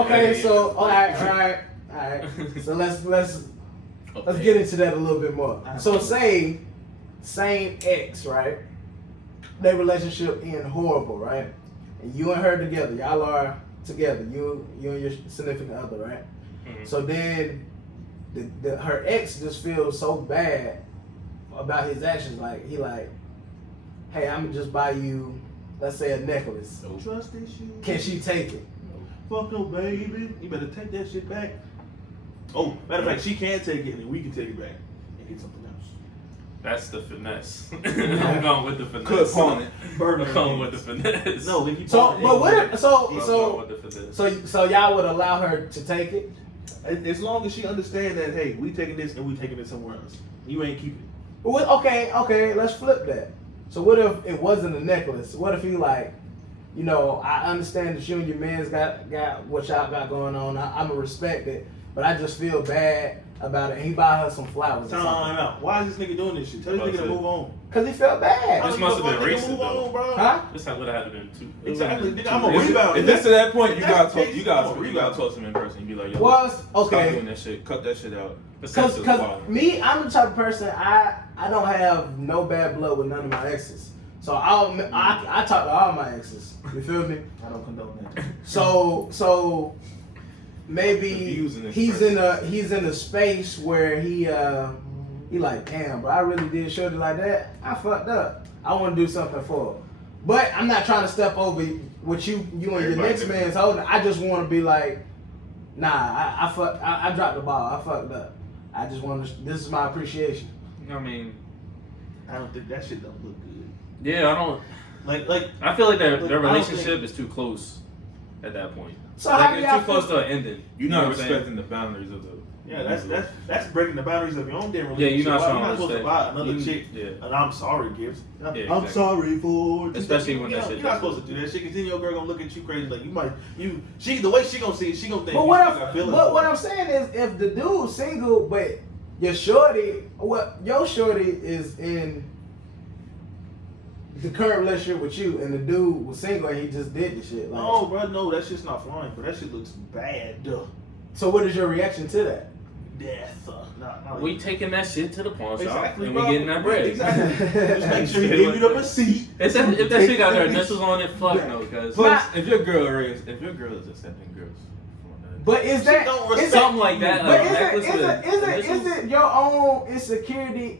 all right. So let's get into that a little bit more. So say same ex, right? Their relationship end horrible, right? And you and her together, y'all are together. You and your significant other, right? So then her ex just feels so bad about his actions. Like he like, hey, I'm gonna just buy you, let's say, a necklace. Trust issues. Can she take it? Fuck no, baby. You better take that shit back. Oh, matter of fact, she can take it and we can take it back and get something else. That's the finesse. I'm going with the finesse. Could pawn it. I'm going with the finesse. No, if you So, pawn it, but what if, I'm going so with the finesse. so y'all would allow her to take it? as long as she understands that, hey, we taking this and we taking it somewhere else. You ain't keeping it. Well, okay, let's flip that. So what if it wasn't a necklace? What if he like, you know, I understand that you and your man's got what y'all got going on. I'ma respect it, but I just feel bad about it. And he buy her some flowers. or Time something. out. Why is this nigga doing this shit? Tell this nigga to move on. Cause he felt bad. This must have been Nigga, racist, move though. on, bro. Huh? This would have had to been too. Exactly. Nigga, I'm a a rebound. If it's to that point, you That's gotta the talk. case, You I'm gotta a talk rebound. to him in person. You be like, yo, Was stop okay. doing that shit. Cut that shit out. Cause me, I'm the type of person I don't have no bad blood with none of my exes. So I talk to all my exes. You feel me? I don't condone that. So maybe Abusing this he's person. in a space where he like, damn, bro, I really did shorty like that. I fucked up. I want to do something for her. But I'm not trying to step over what you and your Everybody next different. man's holding. I just want to be like, nah, I dropped the ball. I fucked up. I just want to. This is my appreciation. I mean, I don't think that shit don't look good. yeah, I don't. Like I feel like their Look, I don't relationship is too close at that point. So Like, how do it's y'all too close feel? to an ending. You're You know not what I'm saying? respecting the boundaries of the. yeah, that's breaking the boundaries of your own damn Yeah, relationship. you're not Why trying you're to not supposed to buy respect- another you- chick yeah. an I'm sorry gift. Yeah, I'm exactly. sorry for Especially when you that know, shit you're not doesn't- supposed to do that shit because then your girl gonna look at you crazy like she the way she gonna see it, she gonna think But you what still got feelings but for what her. I'm saying is, if the dude's single, but your shorty is in the current relationship with you, and the dude was single and he just did the shit. Like, No, bro, no, that shit's not flying, but that shit looks bad. So what is your reaction to that? Death. Not We taking that shit to the pawn shop exactly, and bro. we getting that bread. Exactly. Just make sure you give me the receipt. If that shit got their initials on it, fuck no, cause Plus, if your girl is accepting girls, But is She that don't is respect that- something like that. But Like a necklace with is it your own insecurity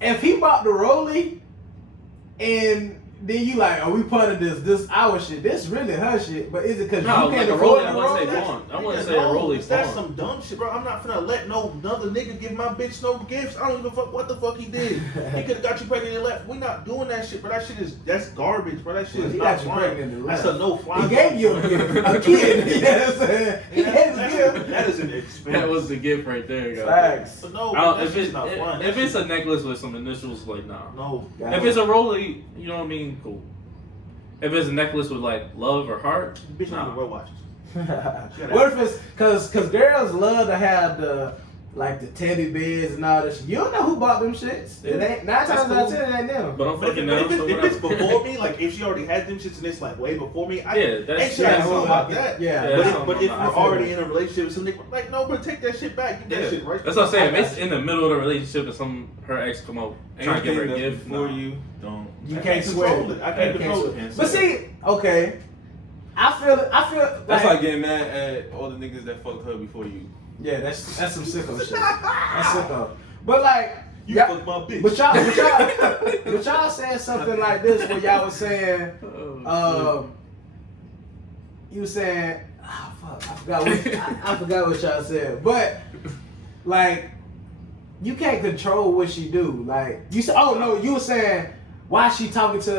if he bought the Rollie and then you like, are we part of this our shit? This really her shit, but is it because No, you can't like a afford Rollie, I the wouldn't say Rollie? pawn. I wouldn't Nigga, say a no, Rollie That's pawn. some dumb shit, bro. I'm not finna let no another nigga give my bitch no gifts. I don't give a fuck what the fuck he did. He could have got you pregnant and left. We not doing that shit, bro. That's garbage, bro. That shit is He not got you flying. pregnant and That's left. a no fly. He gave you a gift, a kid. You know what I'm saying? He gave a gift. That is an expense. That was the gift right there, guys. Facts. But no, I don't- that if shit's it, not flying. if it's a necklace with some initials, like nah. no, If it's a Rollie, you know what I mean, cool. If it's a necklace with like love or heart, bitch, nah. don't wear watches. What if it's cause girls love to have the like the teddy bears and all that shit. You don't know who bought them shits. It ain't 9 times out of 10 it ain't them. But I'm But fucking if, them, so if it's whatever. before me, like if she already had them shits and it's like way before me, Yeah, ain't that's shit I yeah, know well, about that. yeah. Yeah, But that's if, something but if I'm we're not- already in a relationship with some nigga, like no, but take that shit back. Give Yeah. that shit right. That's what I'm saying. If it's in the middle of the relationship and her ex come up trying to give her a anything that's gift, before nah. you, don't. You I can't can't swear. control it. I can't control it. But see, okay. I feel That's like getting mad at all the niggas that fucked her before you. yeah, that's some sicko shit. That's sicko. But like You y'all- fuck my bitch. but y'all said something like this where y'all was saying, you was saying, oh fuck, I forgot what y'all said. But like, you can't control what she do. Like you said, oh no, you were saying why she talking to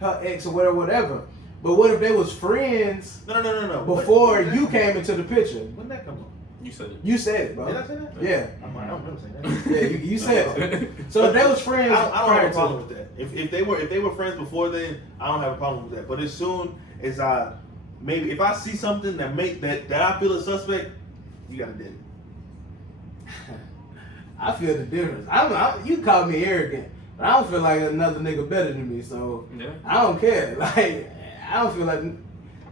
her ex or whatever. But what if they was friends No. before you came into the picture? When that come up? You said it. You said it, bro. Did I say that? Yeah. I don't remember saying that. Yeah, you said it. So if they was friends I don't prior have a problem to, with that. If they were friends before then, I don't have a problem with that. But as soon as maybe if I see something that I feel is suspect, you gotta dead it. I feel the difference. You call me arrogant, but I don't feel like another nigga better than me, so Yeah. I don't care. Like, I don't feel like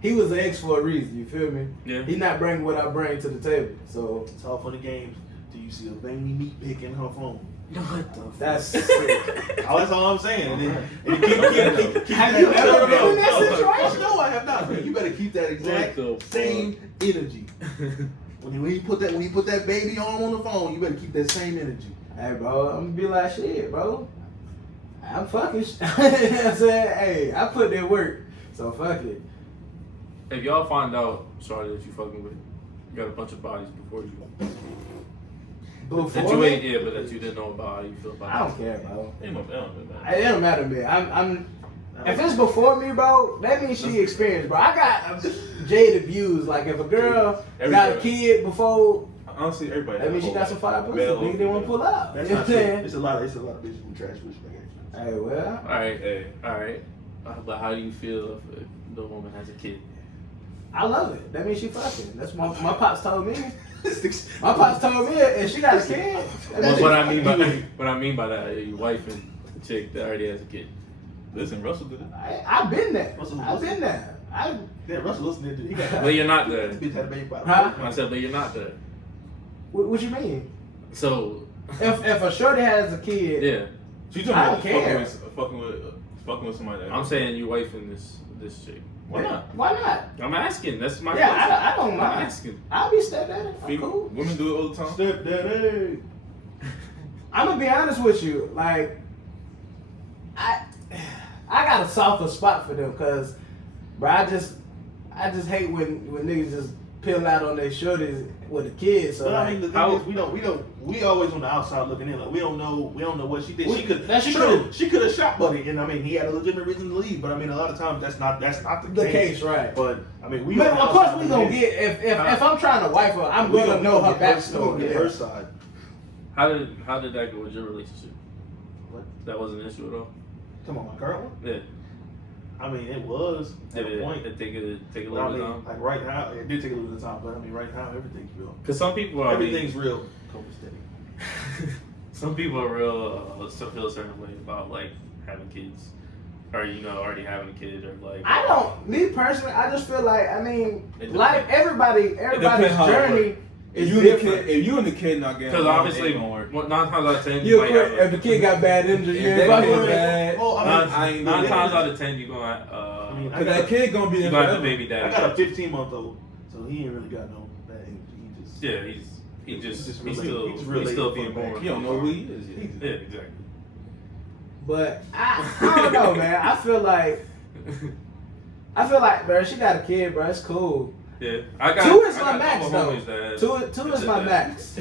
he was an ex for a reason. You feel me? Yeah. He not bringing what I bring to the table. So It's all for the games. Do you see a veiny meat pic in her phone? What the fuck? That's sick. Oh, that's all I'm saying. And then, keep Have you ever been in that Oh, situation? no, I have not. Man. You better keep that exact What the same energy. When you put that baby arm on the phone, you better keep that same energy. Hey, bro, I'm gonna be like, shit, bro. I'm fucking. You know what I'm saying? Hey, I put in work, so fuck it. If y'all find out, sorry, that you fucking with, you got a bunch of bodies before you. That you me? ain't, yeah, but that you didn't know about how you feel about I don't care, bro. It don't matter. It don't matter to me. I'm. If it's before me, bro, that means she experienced, bro. I got jaded views. Like if a girl got a kid before, Honestly, everybody. that means she got some fire pussy. Male or Nigga didn't want to female. pull out. That's You know not what I'm true. saying? It's a lot of bitches who trash pussy. Hey, well, All right. But how do you feel if the woman has a kid? I love it. That means she fucking. That's my pops told me. My pops told me, and she got a kid. Well, what I mean by that, your wife and the chick that already has a kid. Listen, Russell did it. I've been there. Russell I've been there. Yeah, Russell Wilson did. He got. But you're not there. This bitch had a baby by. Huh? I said, but you're not there. What you mean? So, If a shorty has a kid, yeah, She I talking don't about care. fucking with somebody. I'm saying you wife and this chick. Why not? Why not? I'm asking. That's my Yeah, question. I don't I'm mind. asking. I'll be stepdaddy. I'm Female- cool. Women do it all the time. Stepdaddy. I'm gonna be honest with you. Like, I got a softer spot for them because, bro, I just hate when niggas just peel out on their shorties with the kids. So But like, I mean, the thing is, we always on the outside looking in. Like we don't know what she did. That's true. She could have shot Buddy, and I mean, he had a legitimate reason to leave. But I mean, a lot of times that's not the case, right? But I mean, we. Man, on the of course outside we gonna looking get in. if I'm trying to wife her, I'm We gonna know her get we gonna backstory. get her side. How did that go with your relationship? What? That wasn't an issue at all. Come on, my current one. Yeah. I mean, it was at a point. It take a But I little mean, time. like right now, it did take a little bit of time. But I mean, right now, everything's real. Because some people are. Everything's real. Copacetic. Some people are real feel a certain way about like having kids, or already having a kid, or like. I don't. Me personally, I just feel like It life. Everybody's depends how it journey is If different. you and the kid not getting Because along, obviously, it ain't gonna work. 9 times out of 10, You might have if the kid got bad injury, If you that ain't fucking kid with it. bad, Oh, I ain't nine know times that. out of 10, you're gonna. I mean, Cause that kid gonna be You there got the forever. baby I daddy. got a 15-month-old, so he ain't really got no bad energy. He just Yeah, he's still being born. He don't know who he is yet. Yeah, exactly. But I don't know, man. I feel like, bro, she got a kid, bro. It's cool. Yeah, 2 is my max, though. Two is my max.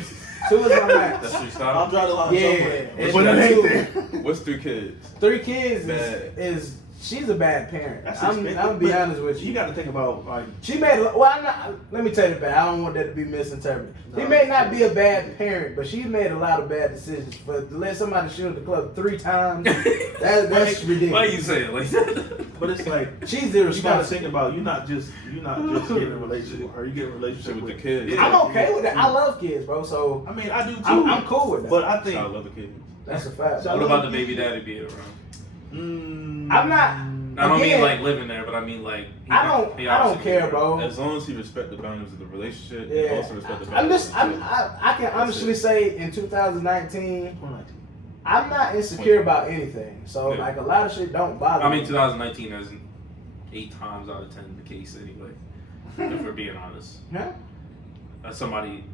2 is my max. That's what you I'm stop. drawing the line Yeah, somewhere. it's But it two. ain't there. What's 3 kids? 3 kids Bad. is she's a bad parent. That's I'm expensive, gonna be but honest with You you. got to think about like She made I'm not. Let me tell you, bad. I don't want that to be misinterpreted. She No. may not be a bad parent, but she made a lot of bad decisions. But to let somebody shoot at the club 3 times, that's ridiculous. Why you say it like that? But it's like She's you got to irresponsible. think about you're not just getting a relationship, or you get a relationship With with the kids. Yeah. I'm okay with that. I love kids, bro. So I mean, I do too. I'm cool with that. But I think I love the kids. That's a fact. So- What about the baby daddy being around? I'm not. I don't Again, mean like living there, but I mean like. I don't care, bro. As long as he respect the boundaries of the relationship, and Yeah, also respect the I'm boundaries. just. I can honestly say in 2019, 2019. I'm not insecure about anything. So Yeah. like a lot of shit don't bother I me. mean, 2019 isn't 8 times out of 10 the case anyway. If we're being honest, Huh? somebody,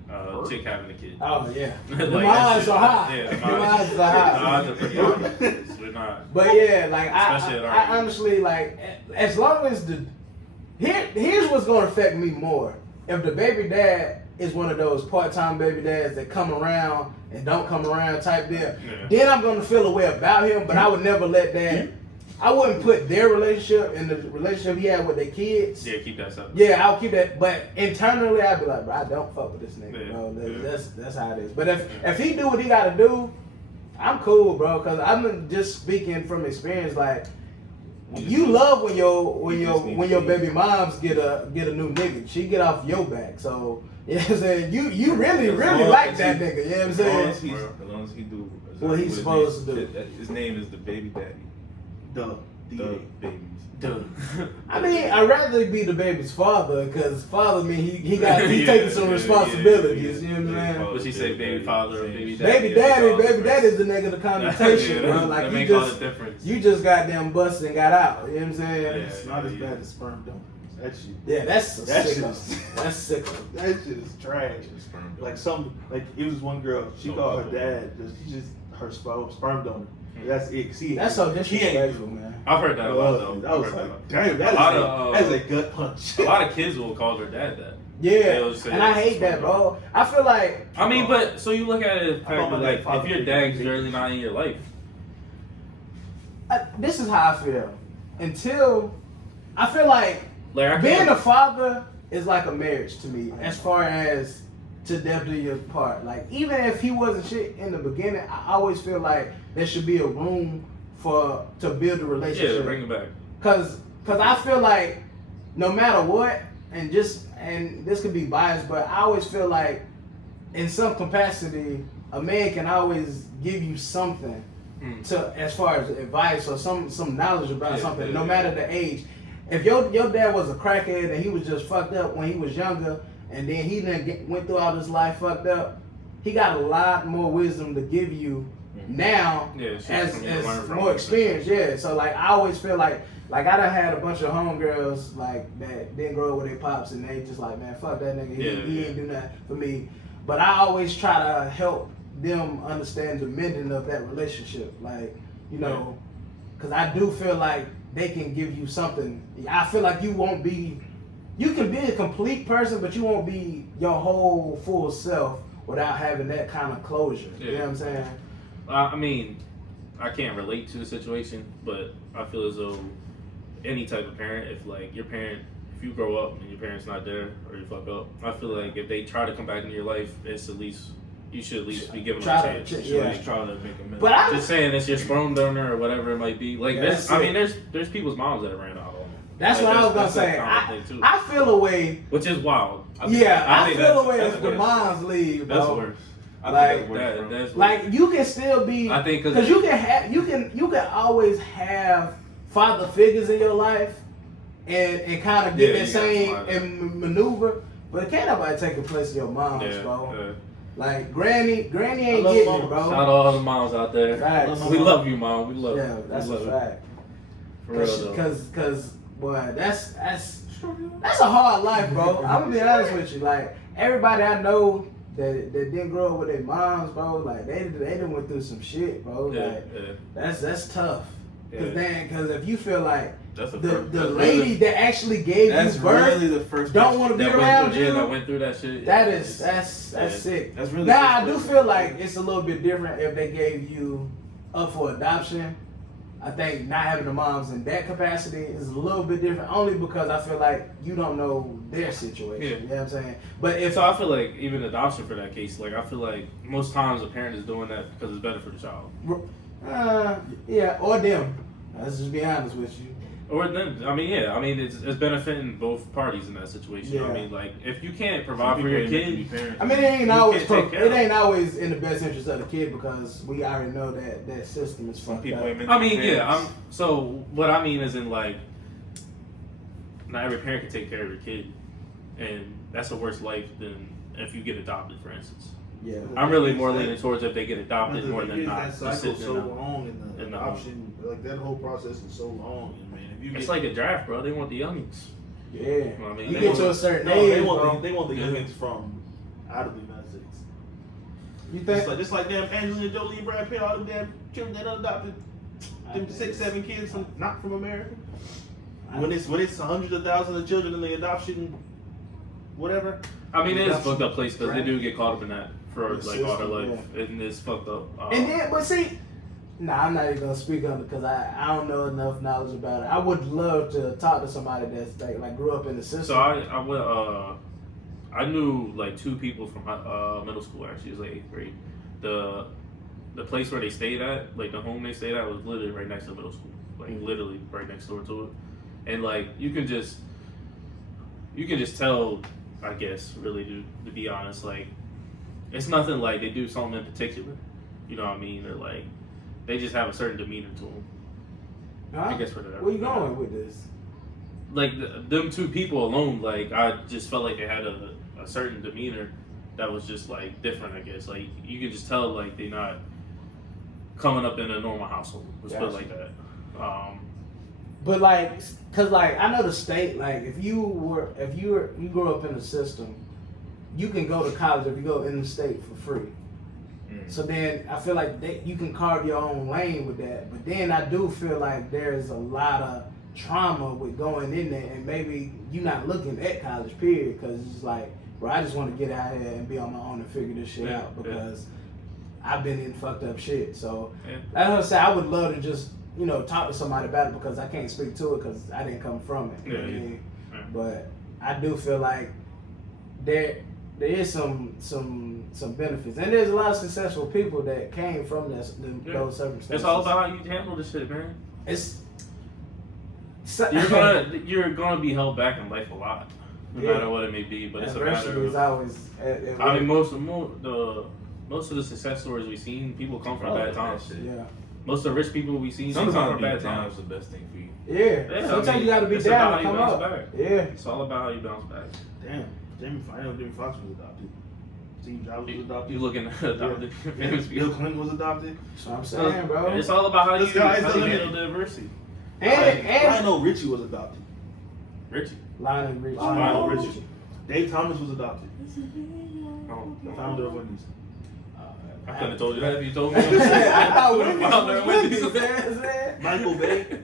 chick having a kid. Oh yeah. Like, The that odds shit- are high. Yeah, The odds are high. The odds are pretty high. We're not. But yeah, like Especially at our I age. honestly like as long as here's what's gonna affect me more. If the baby dad is one of those part-time baby dads that come around and don't come around type deal, then I'm gonna feel a way about him. But I would never let that. I wouldn't put their relationship and the relationship he had with their kids. Yeah, keep that separate. Yeah, I'll keep that. But internally, I'd be like, bro, I don't fuck with this nigga, Yeah, bro. yeah. That's how it is. But if he do what he got to do, I'm cool, bro. Cause I'm just speaking from experience. Like, you love when your baby moms get a new nigga. She get off your back. So you know what I'm saying, you really like that nigga. You know what I'm saying? As long as he do What he's supposed to do. His name is the baby daddy. Duh. The babies. Dude. I mean, I'd rather be the baby's father because father mean he got he's Yeah, taking some yeah, responsibilities. yeah. You know what I'm saying? What she say, baby father or baby daddy? Baby daddy's the negative connotation, Yeah, bro. that Like make you all the just difference. you just goddamn busted and got out. You know what I'm saying? Yeah. It's not as bad as sperm donors. That shit. Yeah, that's That sick. shit is- That's sick. That shit is trash. Like it was one girl. She No called her bubble. dad. Just her sperm donor. That's it. See, That's so he ain't- disrespectful, man. I've heard that a lot though. I was I've heard like, that. damn, that is a gut punch. A lot of kids will call their dad that. Yeah, They'll say and I it's hate that, bro. I feel like I mean, but so you look at it, I call my like dad father if your figure. dad's really not in your life, this is how I feel. Until I feel like like I being can't. a father is like a marriage to me, as far as to death do you part. Like even if he wasn't shit in the beginning, I always feel like there should be a room to build a Yeah, relationship. bring it back. Cause I feel like no matter what, and this could be biased, but I always feel like in some capacity, a man can always give you something Mm. to as far as advice or some knowledge about Yeah, something, yeah, no yeah. matter the age. If your dad was a crackhead and he was just fucked up when he was younger, and then he went through all his life fucked up, he got a lot more wisdom to give you now Yeah, shit as from you to learn from. more experience. Yeah, so like I always feel like I done had a bunch of homegirls like that didn't grow up with their pops and they just like, man, fuck that nigga, he ain't do nothing for me. But I always try to help them understand the mending of that relationship, like, you know, because I do feel like they can give you something. I feel like you can be a complete person, but you won't be your whole full self without having that kind of closure. You know what I'm saying? I mean, I can't relate to the situation, but I feel as though any type of parent, if you grow up and your parents not there or you fuck up, I feel like if they try to come back into your life, you should at least be given them a chance. Yeah. Just trying to make a minute. But I Just saying it's your sperm donor or whatever it might be. Like Yeah, there's, that's it. there's people's moms that ran out on them. that's Like, what I was gonna that's a say. common thing, too. I feel a way. Which is wild. I think feel a that's- way that's if the worse. moms leave, bro. That's worse. Like, That's like you can still be. I think because you can always have father figures in your life, and kind of get Yeah, that you got same somebody. and maneuver. But can't nobody take the place of your moms, bro. yeah. Like granny ain't love getting it, moms. bro. Shout out all the moms out there. Facts. We love you, mom. We love Yeah, you. that's we a love you. fact. For real though. Cause boy, that's a hard life, bro. I'm gonna be honest with you. Like everybody I know that didn't grow up with their moms, bro. Like they done went through some shit, bro. Yeah, Like yeah. that's tough. Yeah. Cause if you feel like That's the lady that actually gave That's you birth really the first. don't want to be That around went through, you. that went through that shit. That's Yeah. sick. That's really. Now I the do first feel like it's a little bit different if they gave you up for adoption. I think not having the moms in that capacity is a little bit different, only because I feel like you don't know their situation. Yeah. You know what I'm saying? But if So I feel like even adoption for that case, like I feel like most times a parent is doing that because it's better for the child. yeah, or them. Let's just be honest with you. Or then, I mean, yeah, I mean, it's benefiting both parties in that situation. Yeah. I mean, like if you can't Some provide for your people ain't meant to kid, be parents. I mean, it ain't You always can't take care of them. in the best interest of the kid because we already know that system is Some fucked people up. ain't meant to I be mean, yeah, parents. so what I mean is in like, not every parent can take care of your kid, and that's a worse life than if you get adopted, for instance. Yeah. I'm really more leaning towards if they get adopted more than not. That Just cycle sitting so in a- long and in the the option, like that whole process is so long. And man, if you It's get, like a draft, bro. They want the youngins. Yeah. I mean, You they get want- to a certain no, age, they bro. want the Yeah. youngins from out of the United States. You think? Just like damn Angelina Jolie and Brad Pitt, all them damn children that adopted them 6-7 kids from not from America. When it's hundreds of thousands of children in the adoption, whatever. I mean, it is a Adoption fucked up place because they draft. do get caught up in that for The like all their system, life, and it's fucked up. And then, but see, I'm not even gonna speak on it because I don't know enough knowledge about it. I would love to talk to somebody that's like grew up in the system. So I went, I knew like two people from middle school actually. It was like 8th grade. The place where they stayed at, like the home they stayed at, was literally right next to middle school, like literally right next door to it. And like you can just tell, I guess, really to be honest, like it's nothing like they do something in particular, you know what I mean, or like they just have a certain demeanor to them. Huh? I guess for the. Where you going with this? Like them two people alone, like I just felt like they had a certain demeanor that was just like different. I guess like you could just tell like they're not coming up in a normal household. Let's put it like that. But like, cause like I know the state. Like if you grew up in the system, you can go to college if you go in the state for free. So then I feel like you can carve your own lane with that. But then I do feel like there's a lot of trauma with going in there, and maybe you're not looking at college, period, because it's like, bro, I just want to get out here and be on my own and figure this shit out because I've been in fucked up shit. So that's what I say. I would love to just talk to somebody about it because I can't speak to it because I didn't come from it. You know what I mean? But I do feel like there is some benefits, and there's a lot of successful people that came from those circumstances. It's all about how you handle this shit, man. You're gonna be held back in life a lot, no matter what it may be. But it's a matter of. Always, I mean, most of the success stories we've seen, people come from bad times. Yeah. Most of the rich people we've seen, Sometimes come from bad down times. is the best thing for you. Yeah. Sometimes you gotta be it's down about to come how you up. bounce back. Yeah. It's all about how you bounce back. Damn, Jamie Foxx was adopted. Steve Jobs was adopted. You looking at adopted famous Bill people. Clinton was adopted. That's what I'm saying, bro. It's all about how you This guy is the handle limit. the adversity. And Lionel Richie was adopted. Richie. Lionel Richie. Lionel Richie. Dave Thomas was adopted. Oh, The founder of Wendy's. I couldn't have told you that if you told me. I thought Wendy's Founder was of Wendy's, Wendy's. man. Michael Bay.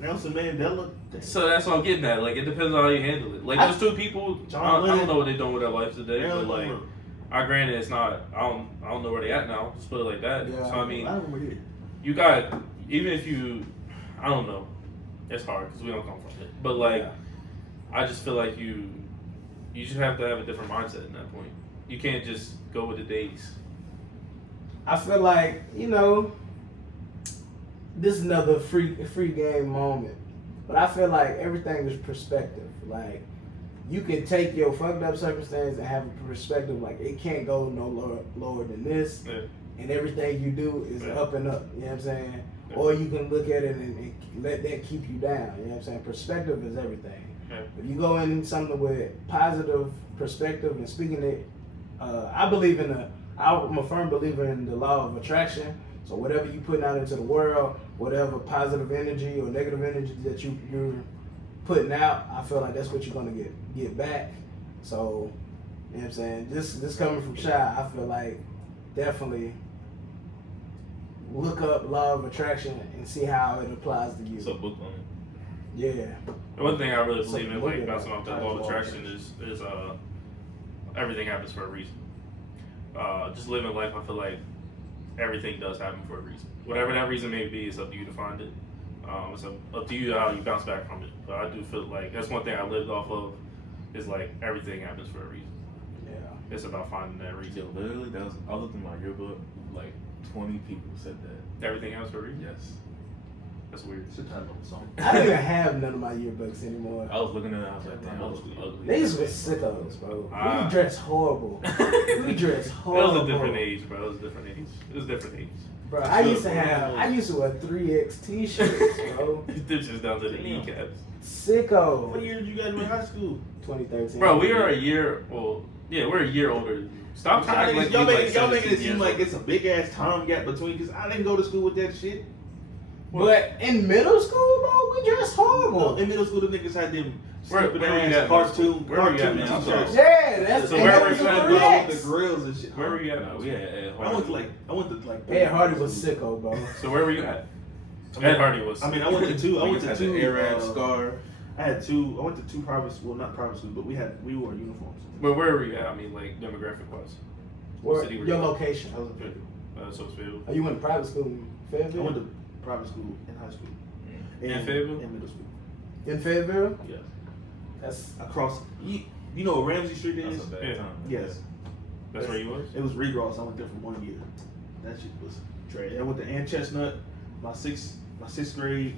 Nelson Mandela. So that's what I'm getting at. Like, it depends on how you handle it. Like, those two people, I don't know what they're doing with their lives today, but like, granted, it's not. I don't know where they at now. Just put it like that. Yeah. So I mean, I don't remember here. you got even if you, I don't know, it's hard because we don't come from it. But like, I just feel like you should have to have a different mindset in that point. You can't just go with the days. I feel like, this is another free game moment. But I feel like everything is perspective. Like, you can take your fucked up circumstance and have a perspective like it can't go no lower than this. Yeah. And everything you do is up and up. You know what I'm saying? Yeah. Or you can look at it and let that keep you down. You know what I'm saying? Perspective is everything. Yeah. If you go in something with positive perspective and speaking it, I'm a firm believer in the law of attraction. So whatever you put out into the world, whatever positive energy or negative energy that you're putting out, I feel like that's what you're gonna get back. So, you know what I'm saying? This coming from Shy, I feel like definitely look up law of attraction and see how it applies to you. It's a book on it. Yeah. The one thing I really believe in, Something like looking bouncing at off that law of attraction is everything happens for a reason. Just living life, I feel like everything does happen for a reason. Whatever that reason may be, it's up to you to find it. It's up to you how you bounce back from it. But I do feel like that's one thing I lived off of is like everything happens for a reason. Yeah. It's about finding that reason. Yo, literally, I looked in my yearbook, like 20 people said that. Everything happens for a reason? Yes. That's weird. It's a title of the song. I don't even have none of my yearbooks anymore. I was looking at it, I was like, damn, I was ugly. Niggas were sickos, bro. Ah. We dress horrible. We dress It horrible. was a different age, bro. It was a different age. It was a different age. Bro, I used to wear 3X t-shirts, bro. You did just down to the kneecaps. What Sicko. year did you guys in high school? 2013. Bro, we are a year. Well, yeah, we're a year older than you. Stop trying to Y'all like making it 17 seem years like old. it's a big ass time gap between. Cause I didn't go to school with that shit. But in middle school, bro, we dressed Well, horrible. in middle school, the niggas had them Where stupid were you ass at? cartoon Where were you at, man? t-shirts. Yeah, that's So and where that were was you the at? 3X. With the grills and shit. Where were you at? No, we had Ed I went to like. Ed Hardy was sicko, bro. So where were you at? Ed Hardy was. I mean, I went to two. the Arab scar. I went to two private school, not private school, but we wore uniforms. But where were you at? I mean, like demographic wise. Where, city were your you at? location. I was in Fayetteville. So it's Fayetteville. Oh, you went to private school in I Fayetteville? went to private school in high school. In Fayetteville? In middle school. In Fayetteville? Yeah. That's Across. You know what Ramsey Street is? That's a bad Yeah. time. Yes. That's where you was. It was Regross. I went there for 1 year. That shit was trash. I went to Ann Chestnut, my sixth grade,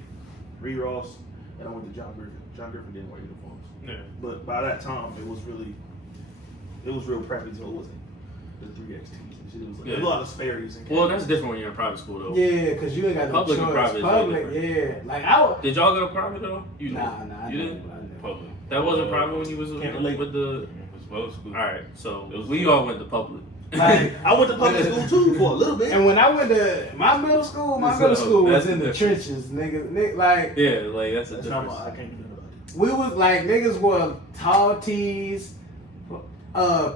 Regross, and I went to John Griffin. John Griffin didn't wear uniforms. Yeah. But by that time, it was real preppy, so it wasn't. the 3XTs and shit. It was like, Yeah. a lot of disparities. Well, that's different when you're in private school though. Yeah, cause you ain't got no Public and choice. private is Public, way yeah. Like I would. Did y'all go to private though? You did. Nah, I You never- did? I never. Public. That wasn't private when you was Can't relate. with the. It was both school. All right, so It was we all went to public. Like, I went to public school too for a little bit. and when I went to my middle school was That's in the different. trenches, nigga. Like Yeah, like that's a That's not difference. why I can't do that. we was like niggas wore tall tees,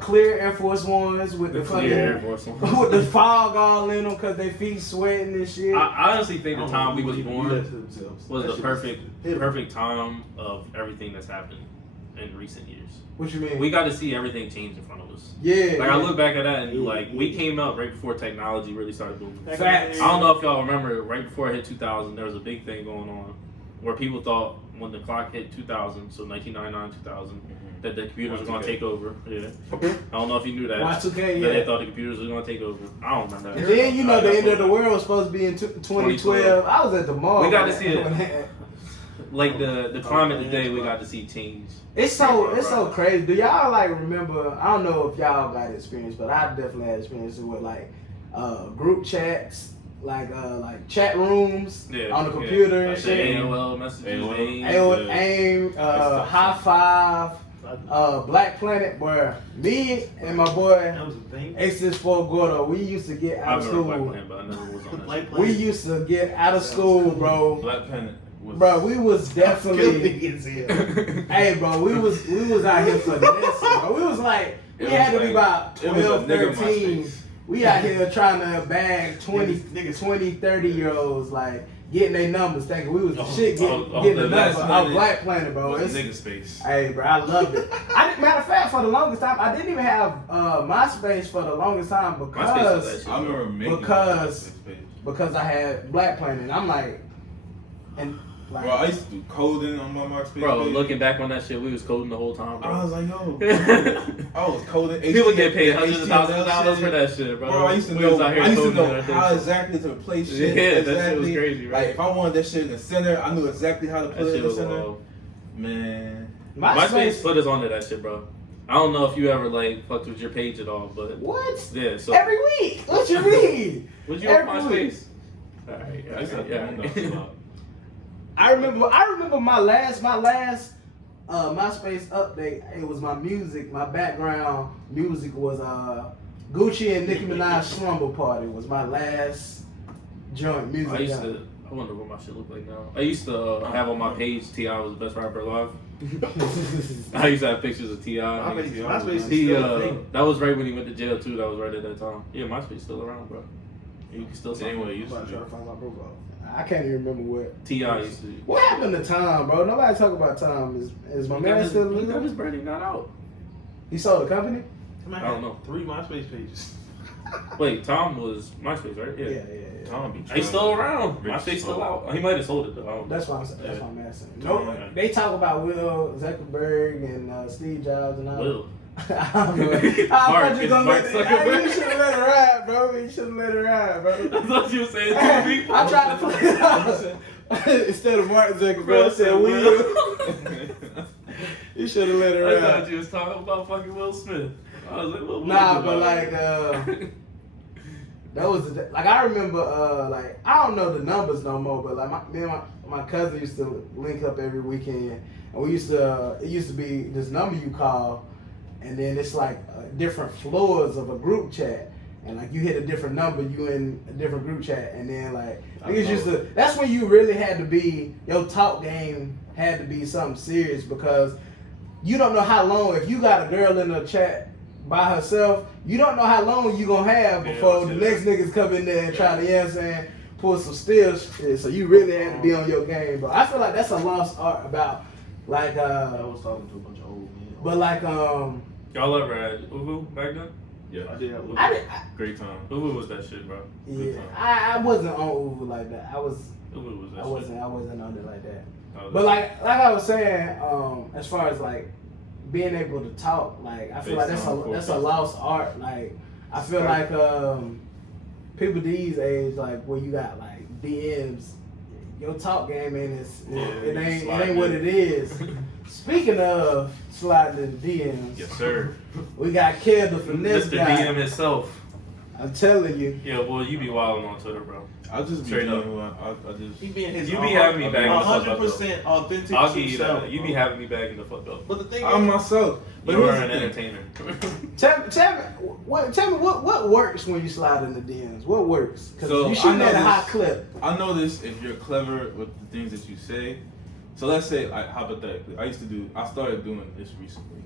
clear Air Force Ones with the fucking Clear Air Force One. with the fog all in them because they feet sweating and shit. I honestly think the time we was born was That the shit perfect time of everything that's happened in recent years. What you mean? We got to see everything change in front of us. yeah. Like I look back at that and Yeah, like we came out right before technology really started booming. Facts. I don't know if y'all remember right before it hit 2000, there was a big thing going on where people thought when the clock hit 2000, so 1999, 2000, that the computers were going to take over. Yeah. I don't know if you knew that. Y2K, That yeah. they thought the computers were going to take over. I don't remember that. And then you know the end of the world was supposed to be in 2012. I was at the mall. We got to man. see it. Like the climate today, we got to see change. It's so crazy. Do y'all like remember? I don't know if y'all got experience, but I definitely had experience with like group chats, like chat rooms on the computer and Like the shit. AOL messages, AIM, High Five, Black Planet, where me and my boy That was a thing. A64 Gordo, we used to get I out of remember Black school. Planet, but I never was on that. Black shit. Planet. We used to get out of school, bro. Black Planet was. Bro, we was definitely. Definitely. Hey, bro, we was out here for this, bro. We was like, we It had was to be like- about it was a 12, nigga 13. MySpace. We out here trying to bag 20, Niggas. 20, 30-year-olds, like, getting their numbers, thinking we was the shit, getting oh, the the number last of minute Black Planet, bro. was It's, nigga space. hey, bro, I loved it. Matter of fact, for the longest time, I didn't even have MySpace for the longest time MySpace was because that shit. I remember making Because- a MySpace page. because I had Black Planet. And I'm like, and like, Bro, I used to do coding on my MySpace Bro, page. looking back on that shit, we was coding the whole time, I bro. was like, yo. I was coding. People get paid HTML hundreds of thousands of dollars shit. for that shit, bro. Bro, I used to We was know. out here I used to coding know and how everything. exactly to place shit. Yeah, that exactly. shit was crazy, right? Like if I wanted that shit in the center, I knew exactly how to That put it shit in the was center. wild. Man, MySpace put us onto that shit, bro. I don't know if you ever like fucked with your page at all, but what? yeah. So Every week? What you mean? was you on every week. MySpace? All right, I used to have yeah. to know. I remember my last MySpace update. It was my music. My background music was Gucci and Nicki Minaj Slumber Party was my last joint music. I used to. I wonder what my shit look like now. I used to have on my page T.I. was the best rapper alive. I used to have pictures of T.I. MySpace is He still a thing. that was right when he went to jail too. That was right at that time. Yeah, MySpace still around, bro. You can still Same sign way it. you used I'm to trying to do. find my profile. I can't even remember what. T.I. used to. What happened to Tom, bro? Nobody talk about Tom. Is my man still He got his living? bread and got out. He sold the company? Man, I don't know. 3 MySpace pages. Wait, Tom was MySpace, right? Yeah. Tom be He's still around. Rich MySpace still folk. out. He might have sold it though. I don't know. That's why that's why I'm asking. Tom, No, yeah. they talk about Will Zuckerberg and Steve Jobs and all. Will. I don't know. I Mark, thought you it's gonna Mark let Zuckerberg. You should have let it ride, bro. You should have let it ride, bro. I thought you were saying two people. I tried to play it out. Instead of Martin Zuckerberg, I said Will. You should have let it I ride. thought you was talking about fucking Will Smith. I was like, what Nah, Will but about? like that was like I remember like I don't know the numbers no more, but like me and my cousin used to link up every weekend, and we used to it used to be this number you call, and then it's like different floors of a group chat, and like you hit a different number, you in a different group chat, and then like niggas used to. That's when you really had to be your talk game had to be something serious because you don't know how long if you got a girl in a chat by herself, you don't know how long you gonna have before the next niggas come in there and try to, you know what I'm saying, pull some steal shit. So you really have to be on your game. But I feel like that's a lost art about like I was talking to a bunch of old men. but like Y'all ever had Uvu back then? Yeah, I did have great time. Uvu was that shit, bro. yeah, I wasn't on Uber like that. I Uvu was that shit. wasn't on it like that. I was- But like I was saying, as far as like being able to talk, like I feel like that's a lost art. Like I feel like people these age, like where you got like DMs, your talk game ain't it ain't what it is. Speaking of sliding in the DMs, Yes, sir. we got Kev the finesse Mr. guy. DM himself. I'm telling you. Yeah, boy, you be wilding on Twitter, bro. I'll just be Straight doing up. who I just. He being his You be having me back in the fuck up, 100% authentic I'll give you self, that. You be bro. having me back in the fuck up. But the thing I'm is, myself. But You are here's an the thing. entertainer. Tell me what works when you slide in the DMs? What works? Because So, you shooting I at a know high this- clip. I notice if you're clever with the things that you say. So let's say, like, hypothetically, I started doing this recently.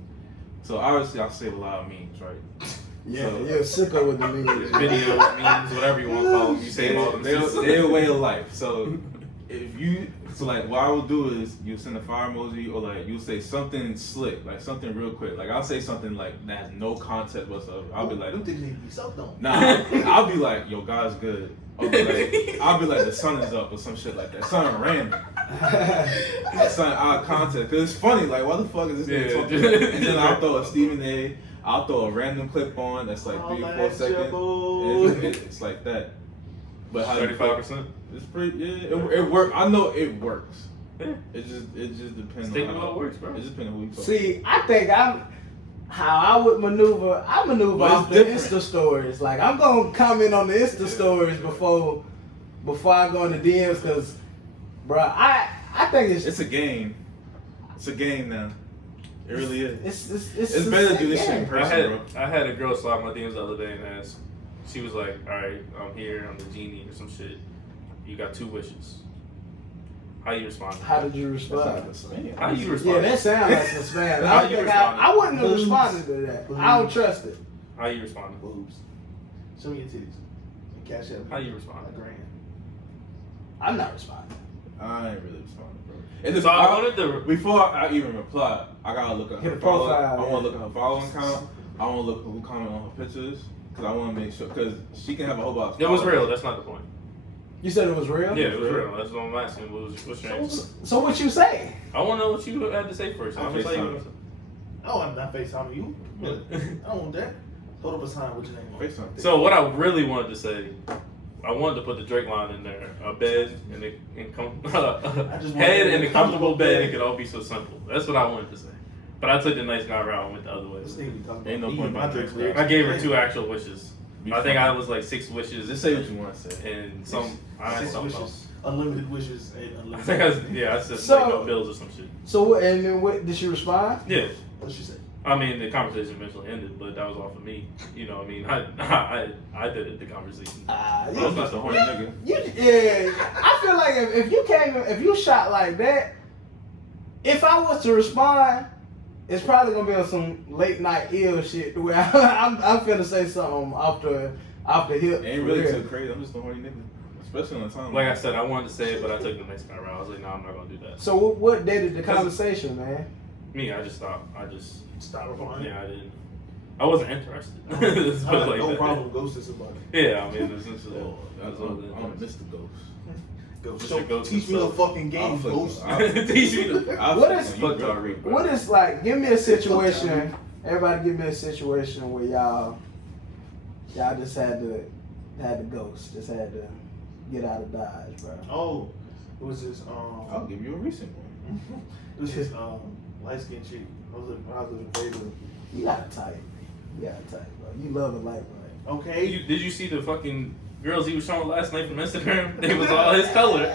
So obviously I save a lot of memes, right? Yeah, So- you're a sicko with the memes. Video, memes, whatever you want to call them. You save all them. They're a way of life. So like what I will do is you send a fire emoji or like you say something slick, like something real quick. Like I'll say something like that has no context whatsoever. I'll be like, them things need to be so dumb. nah, I'll be like, yo, God's good. I'll be like, the sun is up or some shit like that. Something random. Something out of context. Cause it's funny, like, why the fuck is this nigga Yeah. talking? And then I'll throw a Stephen A. I'll throw a random clip on that's like 3 or 4 seconds. And it's like that. But how 35%. It's pretty, yeah, it works. I know it works. Yeah. It just depends Stick on to how what works, bro. It just depends on who you talk to. See, I think how I would maneuver. I maneuver But off it's the different. Insta stories. Like I'm gonna comment on the Insta stories before I go in the DMs, because, bro, I think It's a game. It's a game now. It really is. It's It's a better to sick do this shit in game. person. I had a girl slide my DMs the other day and asked. She was like, "All right, I'm here. I'm the genie or some shit. You got 2 wishes. How you respond? How did you That's not respond? the same. How you Yeah, respond? that sounds like some spam. How I you think responded? I wouldn't have Boobs. responded to that. I don't trust it. How you respond? Boobs. Show me your titties. And cash out. How you respond? A grand. I'm not responding. I ain't really responding, bro. And So I wanted to. before I even reply, I gotta look at Hit her the profile, I yeah. want to look at her following count. I want to look at who comment on her pictures because I want to make sure because she can have a whole box. It was real. That's not the point. You said it was real? Yeah, it was real. That's what I'm asking. What's your answer? So what you say? I want to know what you had to say first. I'll I'm gonna tell you. FaceTime. Oh, I'm not FaceTiming you. I don't want that. Hold up a sign with your name on it. FaceTime. So what I really wanted to say, I wanted to put the Drake line in there: a bed and a head and a comfortable bed. It could all be so simple. That's what I wanted to say. But I took the nice guy route and went the other way. This nigga be talking Ain't no about point my in Drake's that. lyrics. I gave her 2 actual wishes. I think I was like 6 wishes. Just say what you want to say. And some. I had 6 something wishes. else. Unlimited wishes and I unlimited. think I said So- like no bills or some shit. So what? And then what? Did she respond? Yeah. What'd she say? I mean, the conversation eventually ended, but that was all for me. You know what I mean? I did it, the conversation. Ah, I was just a horny nigga. yeah. I feel like if you shot like that, if I was to respond, it's probably gonna be on some late night ill shit where I'm finna say something off the hip. Ain't for really real. too crazy. I'm just a horny nigga, especially on the time. Like I said, I wanted to say it, but I took the next guy route. I was like, no, I'm not gonna do that. So what dated the conversation, man? Me, I just stopped. Stop replying. Yeah, I didn't. I wasn't interested. Let's I put it have like no that. problem ghosting somebody. Yeah, I mean, essentially. Oh, That's all it I'm is. Mr. Ghost. Go, Mr. show, Ghost teach me the himself. fucking game, I'll ghost. Teach me the. What is- Fuck Tariq, bro. What is like? Give me a situation. Everybody, give me a situation where y'all just had to ghost, just had to get out of Dodge, bro. Oh, it was this I'll give you a recent one. it was this light skinned chick. I was living in Vegas. You got a type. You got a type, bro. You love a light, bro. Okay. Did you see the fucking girls he was showing last night from Instagram? They was all his color.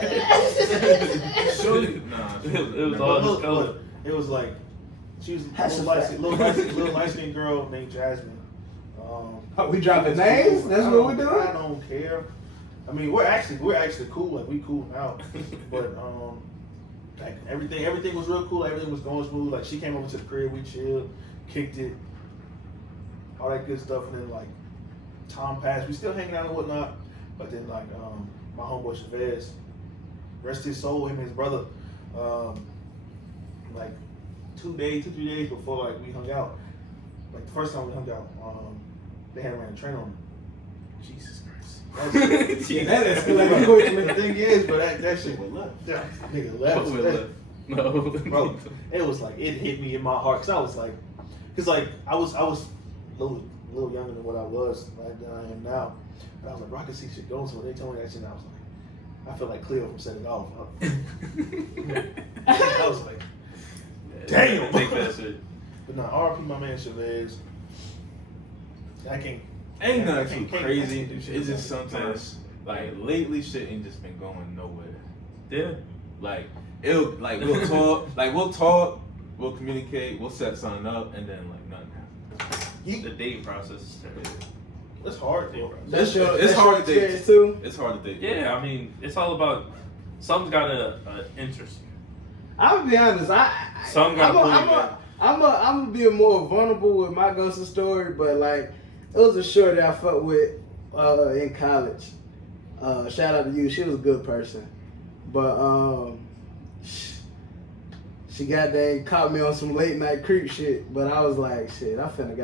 Surely, nah. It was But all his look, color. look, it was like she was a That's little a light, fact. little light skinned girl named Jasmine. We dropping names? That's what we doing? I don't care. I mean, we're actually cool. Like we cool now, but like everything was real cool. Everything was going smooth. Like she came over to the crib, we chilled, kicked it, all that good stuff. And then like time passed, we still hanging out and whatnot. But then like my homeboy Chavez, rest his soul, him and his brother, like 2 days, 3 days before like we hung out. Like the first time we hung out, they had ran a train on me. Jesus Christ. Yeah, that escalated quickly. The thing is, but that shit was left. Yeah, nigga left. What was left? No. Bro, it was like, it hit me in my heart. Cause I was like, I was a little younger than what I was like than I am now. And I was like, bro, I can see shit going. So when they told me that shit, I was like, I felt like Cleo from Set It Off. I was like, Damn. Take that shit. But nah, RP my man Chavez. I can't. Ain't nothing can't- too can't- crazy. can't do shit It's like just that. sometimes like lately shit ain't just been going nowhere. Yeah. Like we'll talk, we'll communicate, we'll set something up, and then like nothing happens. The dating process is terrible. It's hard, bro. That's your It's that's hard your to date. experience too. It's hard to date. Yeah, I mean, it's all about something's got to interest you. I'm gonna be honest. Some gotta pull you I'm gonna be more vulnerable with my ghosting story, but like it was a shorty I fucked with in college. Shout out to you. She was a good person, but she goddamn caught me on some late night creep shit. But I was like, shit, I finna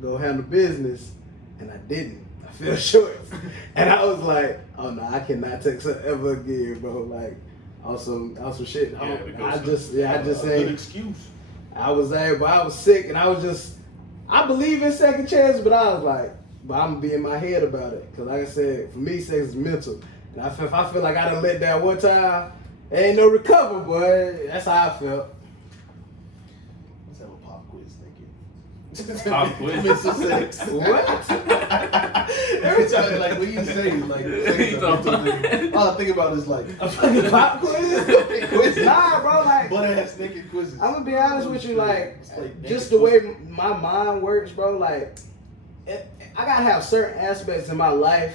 go handle business, and I didn't. I fell short, and I was like, oh no, I cannot text her ever again, bro. Like. Also shit. Yeah, I just Good ain't. excuse. I was there, but I was sick, and I believe in second chances, but I was like, but I'm gonna be in my head about it, cause like I said, for me, sex is mental, and if I feel like I done let down one time, there ain't no recover, boy. That's how I felt. Let's have a pop quiz, thank you. Pop quiz? Mr. Sex. What? Every time, like, when you say, like, He's sex, on- all I think about is, like, A fucking pop quiz? quizzes. Nah, bro. Like, Butt-ass naked quizzes. I'm gonna be honest with you, like, It's like just naked the way my mind works, bro. Like, I gotta have certain aspects in my life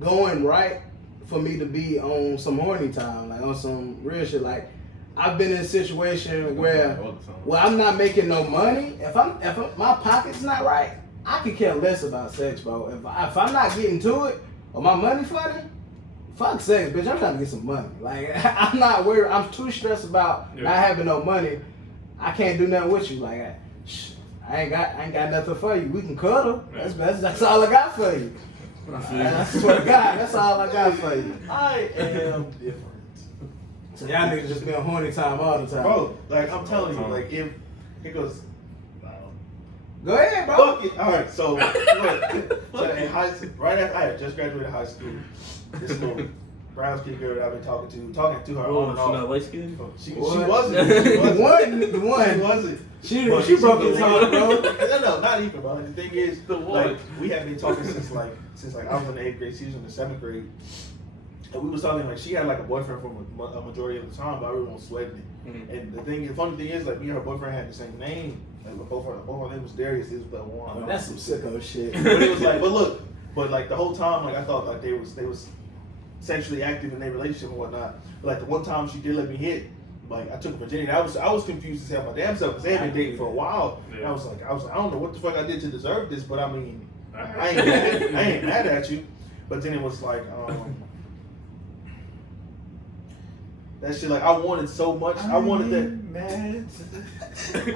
going right for me to be on some horny time, like on some real shit. Like, I've been in a situation where, All the time. well, I'm not making no money. If my pocket's not right, I could care less about sex, bro. If I'm not getting to it or my money funny, fuck sex, bitch. I'm trying to get some money. Like, I'm not worried. I'm too stressed about not having no money. I can't do nothing with you. Like, I ain't got nothing for you. We can cuddle. That's all I got for you. I swear to God, that's all I got for you. I am different. So y'all niggas just be on horny time all the time. Bro, like, I'm telling you, like, if it goes, Go ahead, bro. fuck it. All right, so, look, so in high school, right after I had just graduated high school, this little brown skin girl that I've been talking to her on and She not off. light skinned? She What? wasn't. The She one. wasn't. She But broke his the heart, bro. No, not even, bro. The thing is, The like, one. we have been talking since like I was in the 8th grade, she was in the 7th grade. And we was talking like she had like a boyfriend for a majority of the time, but I really wasn't sweating it. Mhm. And the funny thing is, like, me and her boyfriend had the same name. Like, both our names was Darius. It was but one. Oh, that's some sicko shit. But it was like, but like the whole time, like I thought like they was sexually active in their relationship and whatnot. But like the one time she did let me hit, like I took virginity. I was confused as hell my damn self because they had been dating for a while. And I was like, I don't know what the fuck I did to deserve this, but I mean, I ain't mad at you. But then it was like, that shit, like I wanted so much. I wanted that. Mad.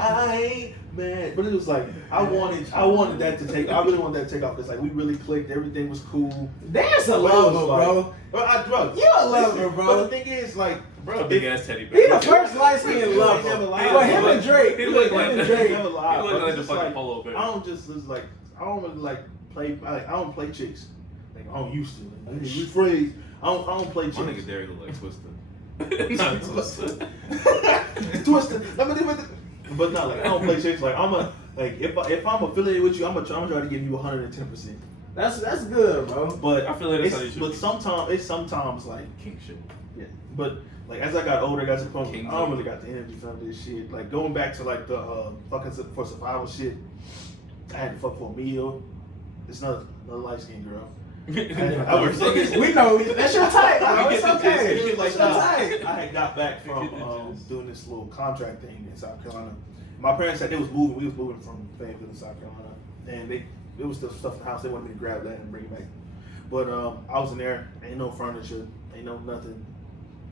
I ain't mad, but it was like I wanted that to take. I really wanted that to take off because like we really clicked. Everything was cool. That's a But it lover, was like- bro. Bro, You a lover, bro. But the thing is, like, bro, A big if- ass teddy bear. He the first light skinned He lover. never lied. Well, him and Drake. He look Him like and that. Drake. never lied. He look but like it's the just fucking polo bear. I don't just like. I don't really like play. I don't play chicks. Like I don't used to. Like, rephrase. I don't play My nigga chicks. Derek look like Twister. Not twisted. Twisted. But not like I don't play chicks. Like if I'm affiliated with you, I'm gonna try to give you 110%. That's good, bro. But I feel like that's how you should but be. sometimes like King shit. yeah. But like as I got older, I got to the point where King I don't King. really got the energy for this shit. Like going back to like the fucking for survival shit. I had to fuck for a meal. It's not another light skinned girl. I was thinking, We know that's your type, bro. We It's get the gist. okay. it was like, It's your nah, type. I had got back from We get the gist. doing this little contract thing in South Carolina. My parents said they was moving. We was moving from Fayetteville to South Carolina, and it was still stuff in the house. They wanted me to grab that and bring it back. But I was in there. Ain't no furniture. Ain't no nothing.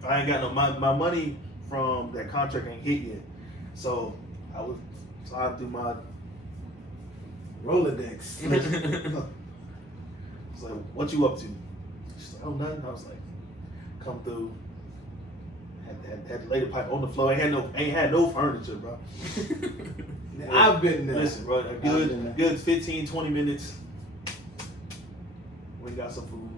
I ain't got no my money from that contract ain't hit yet. So I was sliding through my. Rolodex. It's like, what you up to? She's like, oh, nothing. I was like, come through. Had to lay the pipe on the floor. Ain't had no furniture, bro. I've been there. Listen, bro, a I've been there. good 15, 20 minutes. We got some food.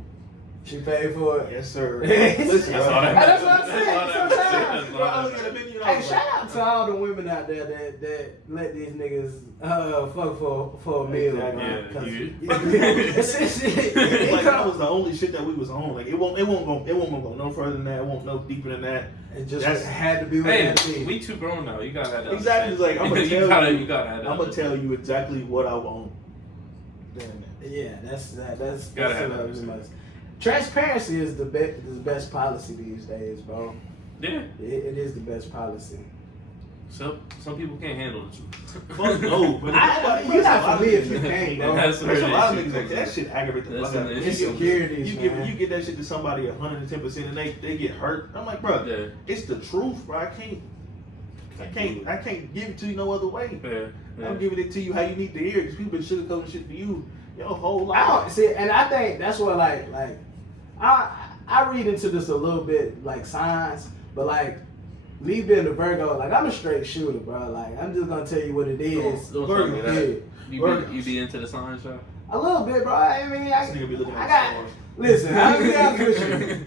She paid for it. Yes, sir. Listen, That's all that that's matters. what I'm saying. That's all that Sometimes. matters. Bro, I look at a video. Hey, shout out to all the women out there that let these niggas fuck for a meal, Exactly. man. Yeah, 'Cause you- it Like that come- was the only shit that we was on. Like it won't go no further than that. It won't no deeper than that. it just That's- had to be what it Hey, had to be. we too grown now. You gotta have that. Exactly. It's like I'm gonna you tell gotta, you. you gotta have that. I'm gonna tell you exactly what I want. Yeah, that's Gotta have what I that. was about to say. Transparency is the best policy these days, bro. Yeah. It is the best policy. Some people can't handle the truth. Fuck no, but You're not for me if you can't, bro. That's There's a lot of really niggas that shit aggravates the That's fuck out of an me. issue. Insecurities, You man. get that shit to somebody 110% and they get hurt. I'm like, bro, Yeah. it's the truth, bro. I can't give it to you no other way. Yeah. I'm giving it to you how you need to hear it because people been sugarcoating shit for you your whole I life. don't see, and I think that's what like I read into this a little bit like science, but like me being a Virgo, like I'm a straight shooter, bro. Like I'm just gonna tell you what it is. Don't tell me that. Yeah. You be into the science shop? A little bit, bro. I mean, This nigga be looking I at got. stars. Listen, I'll be honest with you.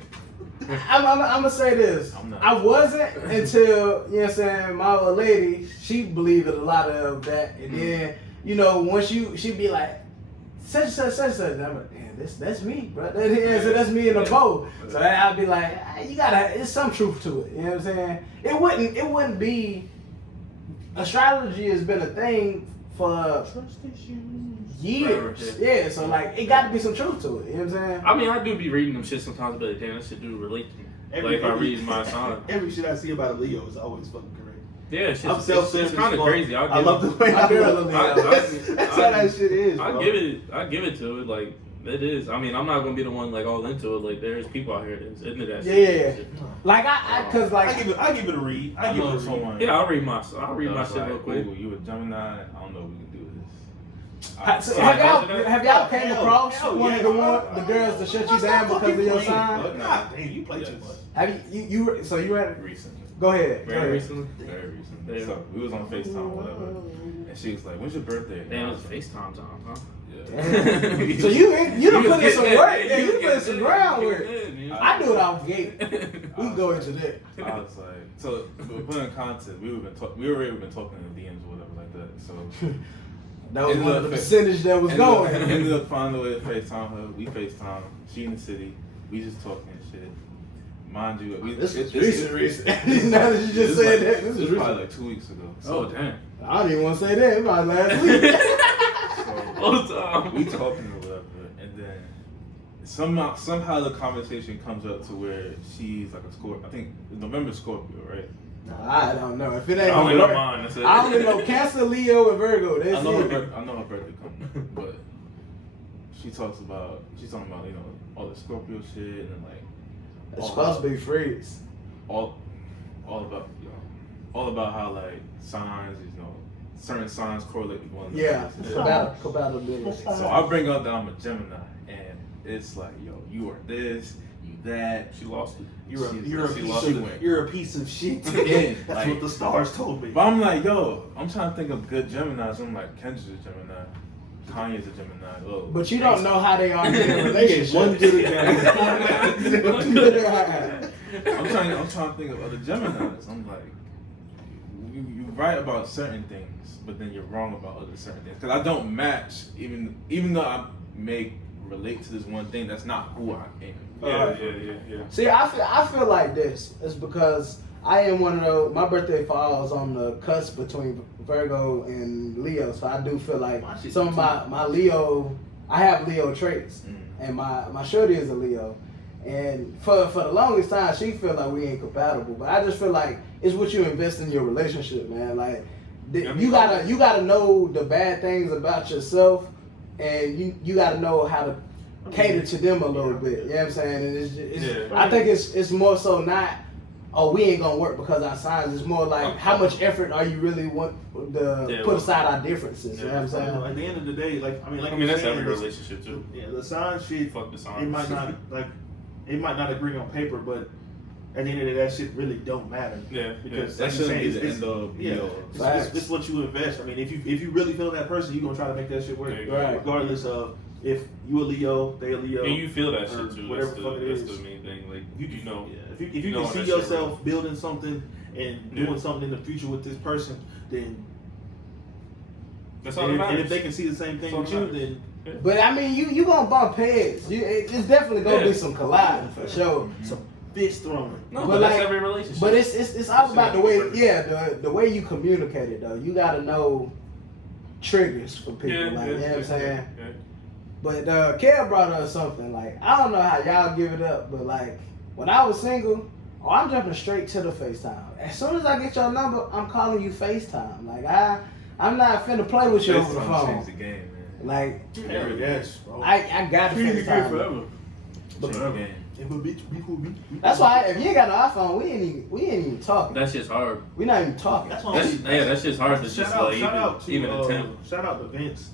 I'm gonna say this. I'm not. I wasn't until, you know what I'm saying, my old lady, she believed in a lot of that. And then, you know, once she'd be like, such and such. And I'm like, damn, that's me, bro. So that's me in the boat. So I'd be like, you gotta, it's some truth to it. You know what I'm saying? It wouldn't be, astrology has been a thing for years. Forever, Yeah, so like, it gotta be some truth to it. You know what I'm saying? I mean, I do be reading them shit sometimes, but damn, that shit do relate to me. Like if I read my sign. Every shit I see about a Leo is always fucking correct. Yeah, it's I'm just self-centered. it's kind of crazy. I'll give I love it, the way I feel love it. That's how that shit is, bro. I give it to it. Like it is. I mean, I'm not gonna be the one like all into it. Like there's people out here that's into that. Yeah. Like cause like, I give it a read. I give it a read. someone. Yeah, I'll read my shit like, real quick. "Ooh, you a Gemini? I don't know if we can do this." have y'all came Hell, across hell one of the girls to shut you down because of your sign? God damn, you play too much. Have you so you ready? Recently. Go ahead. Very recently. Very recently. Yeah. So we was on FaceTime, whatever, and she was like, "When's your birthday?" And Damn, I it's was like, FaceTime time, huh? Yeah. So you done put in some work. Yeah, you put in getting some in, groundwork. getting in, I do it off the gate. We can go into that. I was like, so to put in context, we already been talking in the DMs or whatever like that. So That was Ended one up of the fa- percentage that was going. ended up finding a way to FaceTime her. We FaceTime. She in the city. We just talking shit. Mind you, This is recent. Now that you just said that, this is probably recent. like 2 weeks ago. Oh damn. I didn't even want to say that. It was last week. So All the time. we talking or whatever, and then somehow the conversation comes up to where she's like a Scorpio. I think November Scorpio, right? I don't know. If it I ain't only gonna know work, mine. That's it. I only know Cancer, Leo, and Virgo. That's I know it. her birthday coming, but she's talking about all the Scorpio shit and then like It's supposed to be freeze. all about all about how like signs, certain signs correlate with one another. Yeah, and shit. compatibility. So I bring up that I'm a Gemini, and it's like, yo, you are this, you that. She lost it. You're a She piece lost of it. you're a piece of shit. Yeah, That's like- what the stars told me. But I'm like, yo, I'm trying to think of good Geminis. I'm like, Kendra's a Gemini, Kanye's a Gemini. Oh, But you don't know how they are in a One relationship. good example. I'm trying to think of other Geminis. I'm like, you're right about certain things, but then you're wrong about other certain things. Because I don't match, even though I may relate to this one thing, that's not who I am. Yeah. See, I feel like this. It's because I am one of those. My birthday falls on the cusp between Virgo and Leo, so I do feel like My shit some of too. my Leo. I have Leo traits, Mm. and my shorty is a Leo. And for the longest time, she feel like we ain't compatible. But I just feel like it's what you invest in your relationship, man. Like you gotta know the bad things about yourself, and you gotta know how to cater to them a little bit. You know what I'm saying? And it's I think it's more so not, oh, we ain't gonna work because our signs. It's more like how much effort are you really want to put aside our differences. You know what I'm saying? At the end of the day, I mean you're that's saying, every this- relationship too. Yeah, the sign shit. Fuck the signs. It might not agree on paper, but at the end of the day, that shit really don't matter. Yeah, Because That like you shouldn't be say, the end all be all. Facts. It's what you invest. I mean, if you really feel that person, you're gonna try to make that shit work, Yeah, right. regardless of if you a Leo, they a Leo. And you feel that or shit too. whatever That's the fuck it that's is. the main thing. Like you know. Yeah. If you know can see that shit yourself building something and Yeah. doing something in the future with this person, then That's all that and matters. if they can see the same thing That's all with that you, then But I mean, you gonna bump heads. It's definitely gonna Yeah. be some colliding for sure. some fist throwing. No, But but that's like- every relationship. But it's all about the way, Shit. yeah, the way you communicate it though. You gotta know triggers for people, yeah, like yeah, you know what I'm saying. Yeah. But Kel brought up something like I don't know how y'all give it up, but like when I was single, I'm jumping straight to the FaceTime. As soon as I get your number, I'm calling you FaceTime. Like I'm not finna play with you over the FaceTime changed phone. the game, man. Like Hell yes, bro. I got to FaceTime. Changed the game. If a bitch be cool, be That's why if you ain't got no iPhone, we ain't even talking. That shit's hard. We not even talking. That's why That shit's hard to just like even attempt. Shout out to Vince,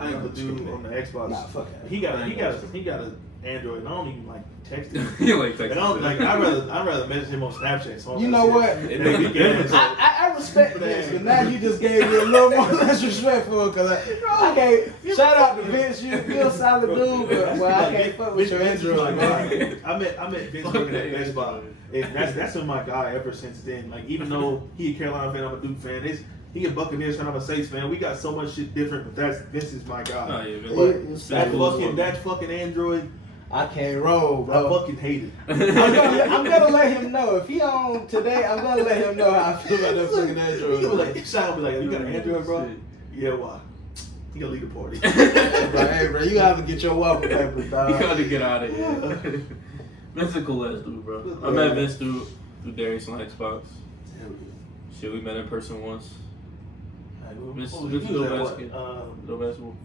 I ain't the gonna dude skip on the Xbox. Nah, fuck that. He got an Android, and I don't even like text him. You like And I don't like. I'd rather message him on Snapchat. So I'm You like, know shit. what? It Yeah, make we a can. difference. I respect this, but now you just gave me a little more less respectful because I can't. Shout out to Vince, you're a solid dude, but well, I can't fuck with your Vince is Android. my man. guy. I met Vince working at Best Buy. And that's been my guy ever since then. Like even though he a Carolina fan, I'm a Duke fan. He a Buccaneers fan, I'm a Saints fan. We got so much shit different, but Vince is my guy. Nah, yeah, But It's that fucking Android, I can't roll, I bro. fucking hate it. I'm gonna let him know if he on today. I'm gonna let him know how I feel about that fucking Android. He was like, Sean will be like, you got an Android, bro? Yeah, why? He gonna leave the party. Like, hey, bro, you have to get your wallpaper, You dog. gotta get out of here. Vince a cool ass dude, bro. I met Vince through Darius on Xbox. Shit, we met in person once. Vince He Vince was no at what? basketball. No basketball.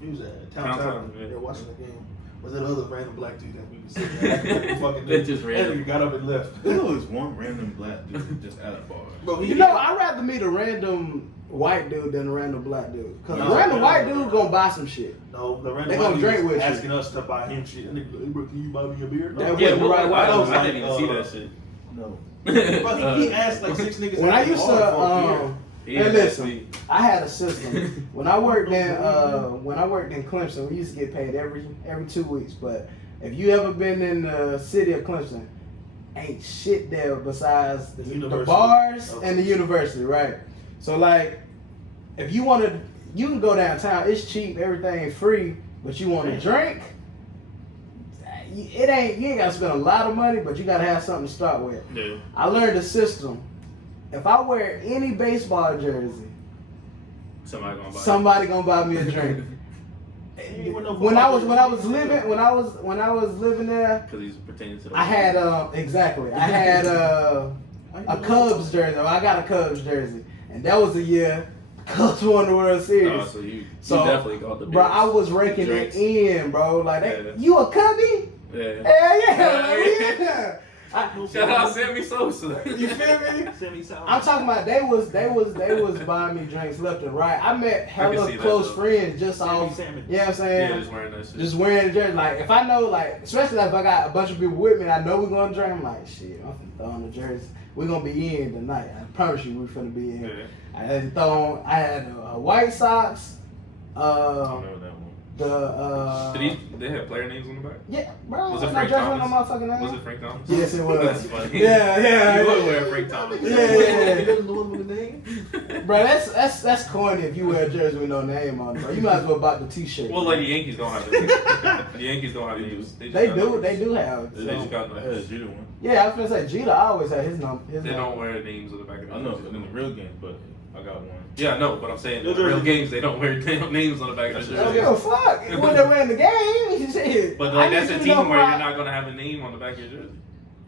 He was at Town Downtown, Town. yeah. They're watching the game. Was that other random black dude that we was sitting there? Fucking They just That random. nigga got up and left. There's always one random black dude just at a bar. Bro, You know, I'd rather meet a random white dude than a random black dude. Cause No, a random no, white no. dude gonna buy some shit. no, the They random gonna white drink dude with you. asking us to buy him shit. And they go, hey, bro, can you buy me a beer? That Yeah, wasn't well, right. I was didn't even like, see that shit. No. But he asked like 6 niggas. When I at the used bar to, for a beer. Yeah, hey, listen, actually. I had a system. When I worked in Clemson, we used to get paid every 2 weeks. But if you ever been in the city of Clemson, ain't shit there besides the University. bars Okay. and the university, right? So like, if you want to, you can go downtown. It's cheap, everything free. But you want to drink, you ain't gotta spend a lot of money, but you gotta have something to start with. Yeah. I learned the system. If I wear any baseball jersey, somebody gonna buy me a drink. when I was living there, Because he's pertaining to the. I had exactly. I had a Cubs jersey. I got a Cubs jersey, and that was the year the Cubs won the World Series. Oh, so you So, definitely got the Bro, biggest I was raking drinks. it in, bro. Like, Yeah. you a Cubby? Yeah. Hell yeah, Yeah. yeah. Shout out Sammy Sosa. You feel me? Sammy Sosa. I'm talking about they was buying me drinks left and right. I met hella see that, close though. friends just Sammy off. Salmon. You know what I'm saying? Yeah, just wearing that shit. Just wearing the jersey. Like if I know, like especially if I got a bunch of people with me, and I know we're gonna drink. I'm like, shit, I'm finna throw on the jersey. We're gonna be in tonight. I promise you, we're finna be in. Yeah. I had White Sox. I don't know that one. The They have player names on the back? yeah, bro. Was it I'm Frank not dressing Thomas? no motherfucking name. Was it Frank Thomas? Yes, it was. That's funny. Yeah. You would wear Frank Thomas. Yeah. Bro, that's corny if you wear a jersey with no name on it, bro. You might as well buy the t-shirt. Well, like the Yankees don't have it. The Yankees don't have names. They do have. They just So. got I had a numbers. Jeter one. Yeah, I was gonna say Jeter always had his number. They don't wear names on the back of the I know jersey. in the real game, but I got one. Yeah, no, but I'm saying No in real jersey. games they don't wear names on the back of the I don't jersey. give a fuck. When they ran the game, shit. But I like that's need a to team know where why- you're not gonna have a name on the back of your jersey.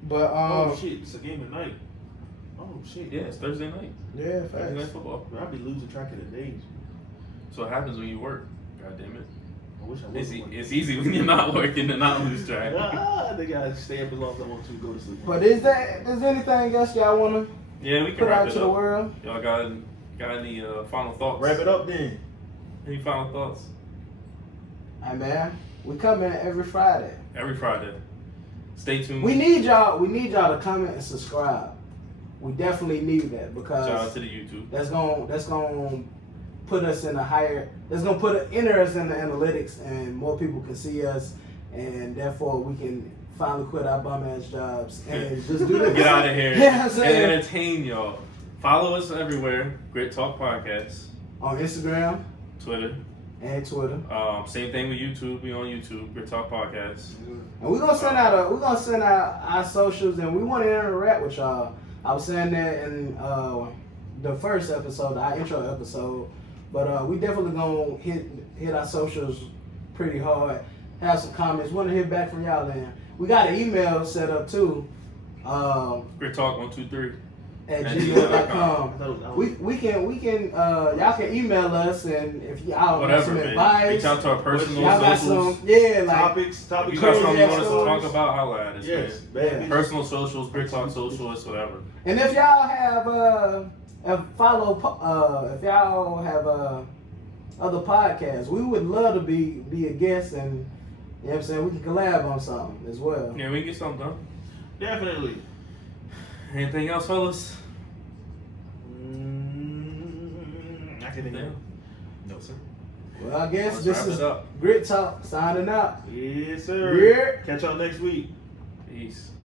But Oh shit, it's a game tonight. Oh shit. Yeah, it's Thursday night. yeah, Thursday night facts. football. Bro, I be losing track of the days. So what happens when you work? God damn it. I wish I wasn't. It's easy when you're not working to not lose track. They gotta stay up as long as I want to go to sleep. But is anything else y'all wanna Yeah, we can put wrap out it to the up. world? Y'all got any final thoughts? Wrap it up then. Any final thoughts? Hey man, we come in every Friday. Every Friday. Stay tuned. We need y'all to comment and subscribe. We definitely need that Shout out because to the YouTube. that's gonna put us in a higher. It's gonna enter us in the analytics, and more people can see us, and therefore we can finally quit our bum ass jobs and just do this. Get out of here Yeah, I'm and saying. entertain y'all. Follow us everywhere. Grit Talk Podcast, On Instagram Twitter. and Twitter. Same thing with YouTube. We on YouTube. Grit Talk Podcast. And we're gonna send out our socials, and we want to interact with y'all. I was saying that in the first episode, our intro episode, but we definitely gonna hit our socials pretty hard. Have some comments. Want to hear back from y'all, and we got an email set up too. Grit Talk 123. At At gmail.com. We We can y'all can email us, and if y'all want Whatever, some man. advice, Reach out to our personal y'all got socials. some like topics If you got Crazy something you want us to stories. talk about, holla at us. Yes, Man. bad Yeah. Personal socials, Grit Talk socials, whatever. And if y'all have if y'all have other podcasts, we would love to be a guest, and you know what I'm saying, we can collab on something as well. Yeah, we can get something done. Definitely. Anything else, fellas? I can think of. No, sir. Well, I guess Let's this wrap is it up. Grit Talk signing out. Yes, sir. Yeah. Catch y'all next week. Peace.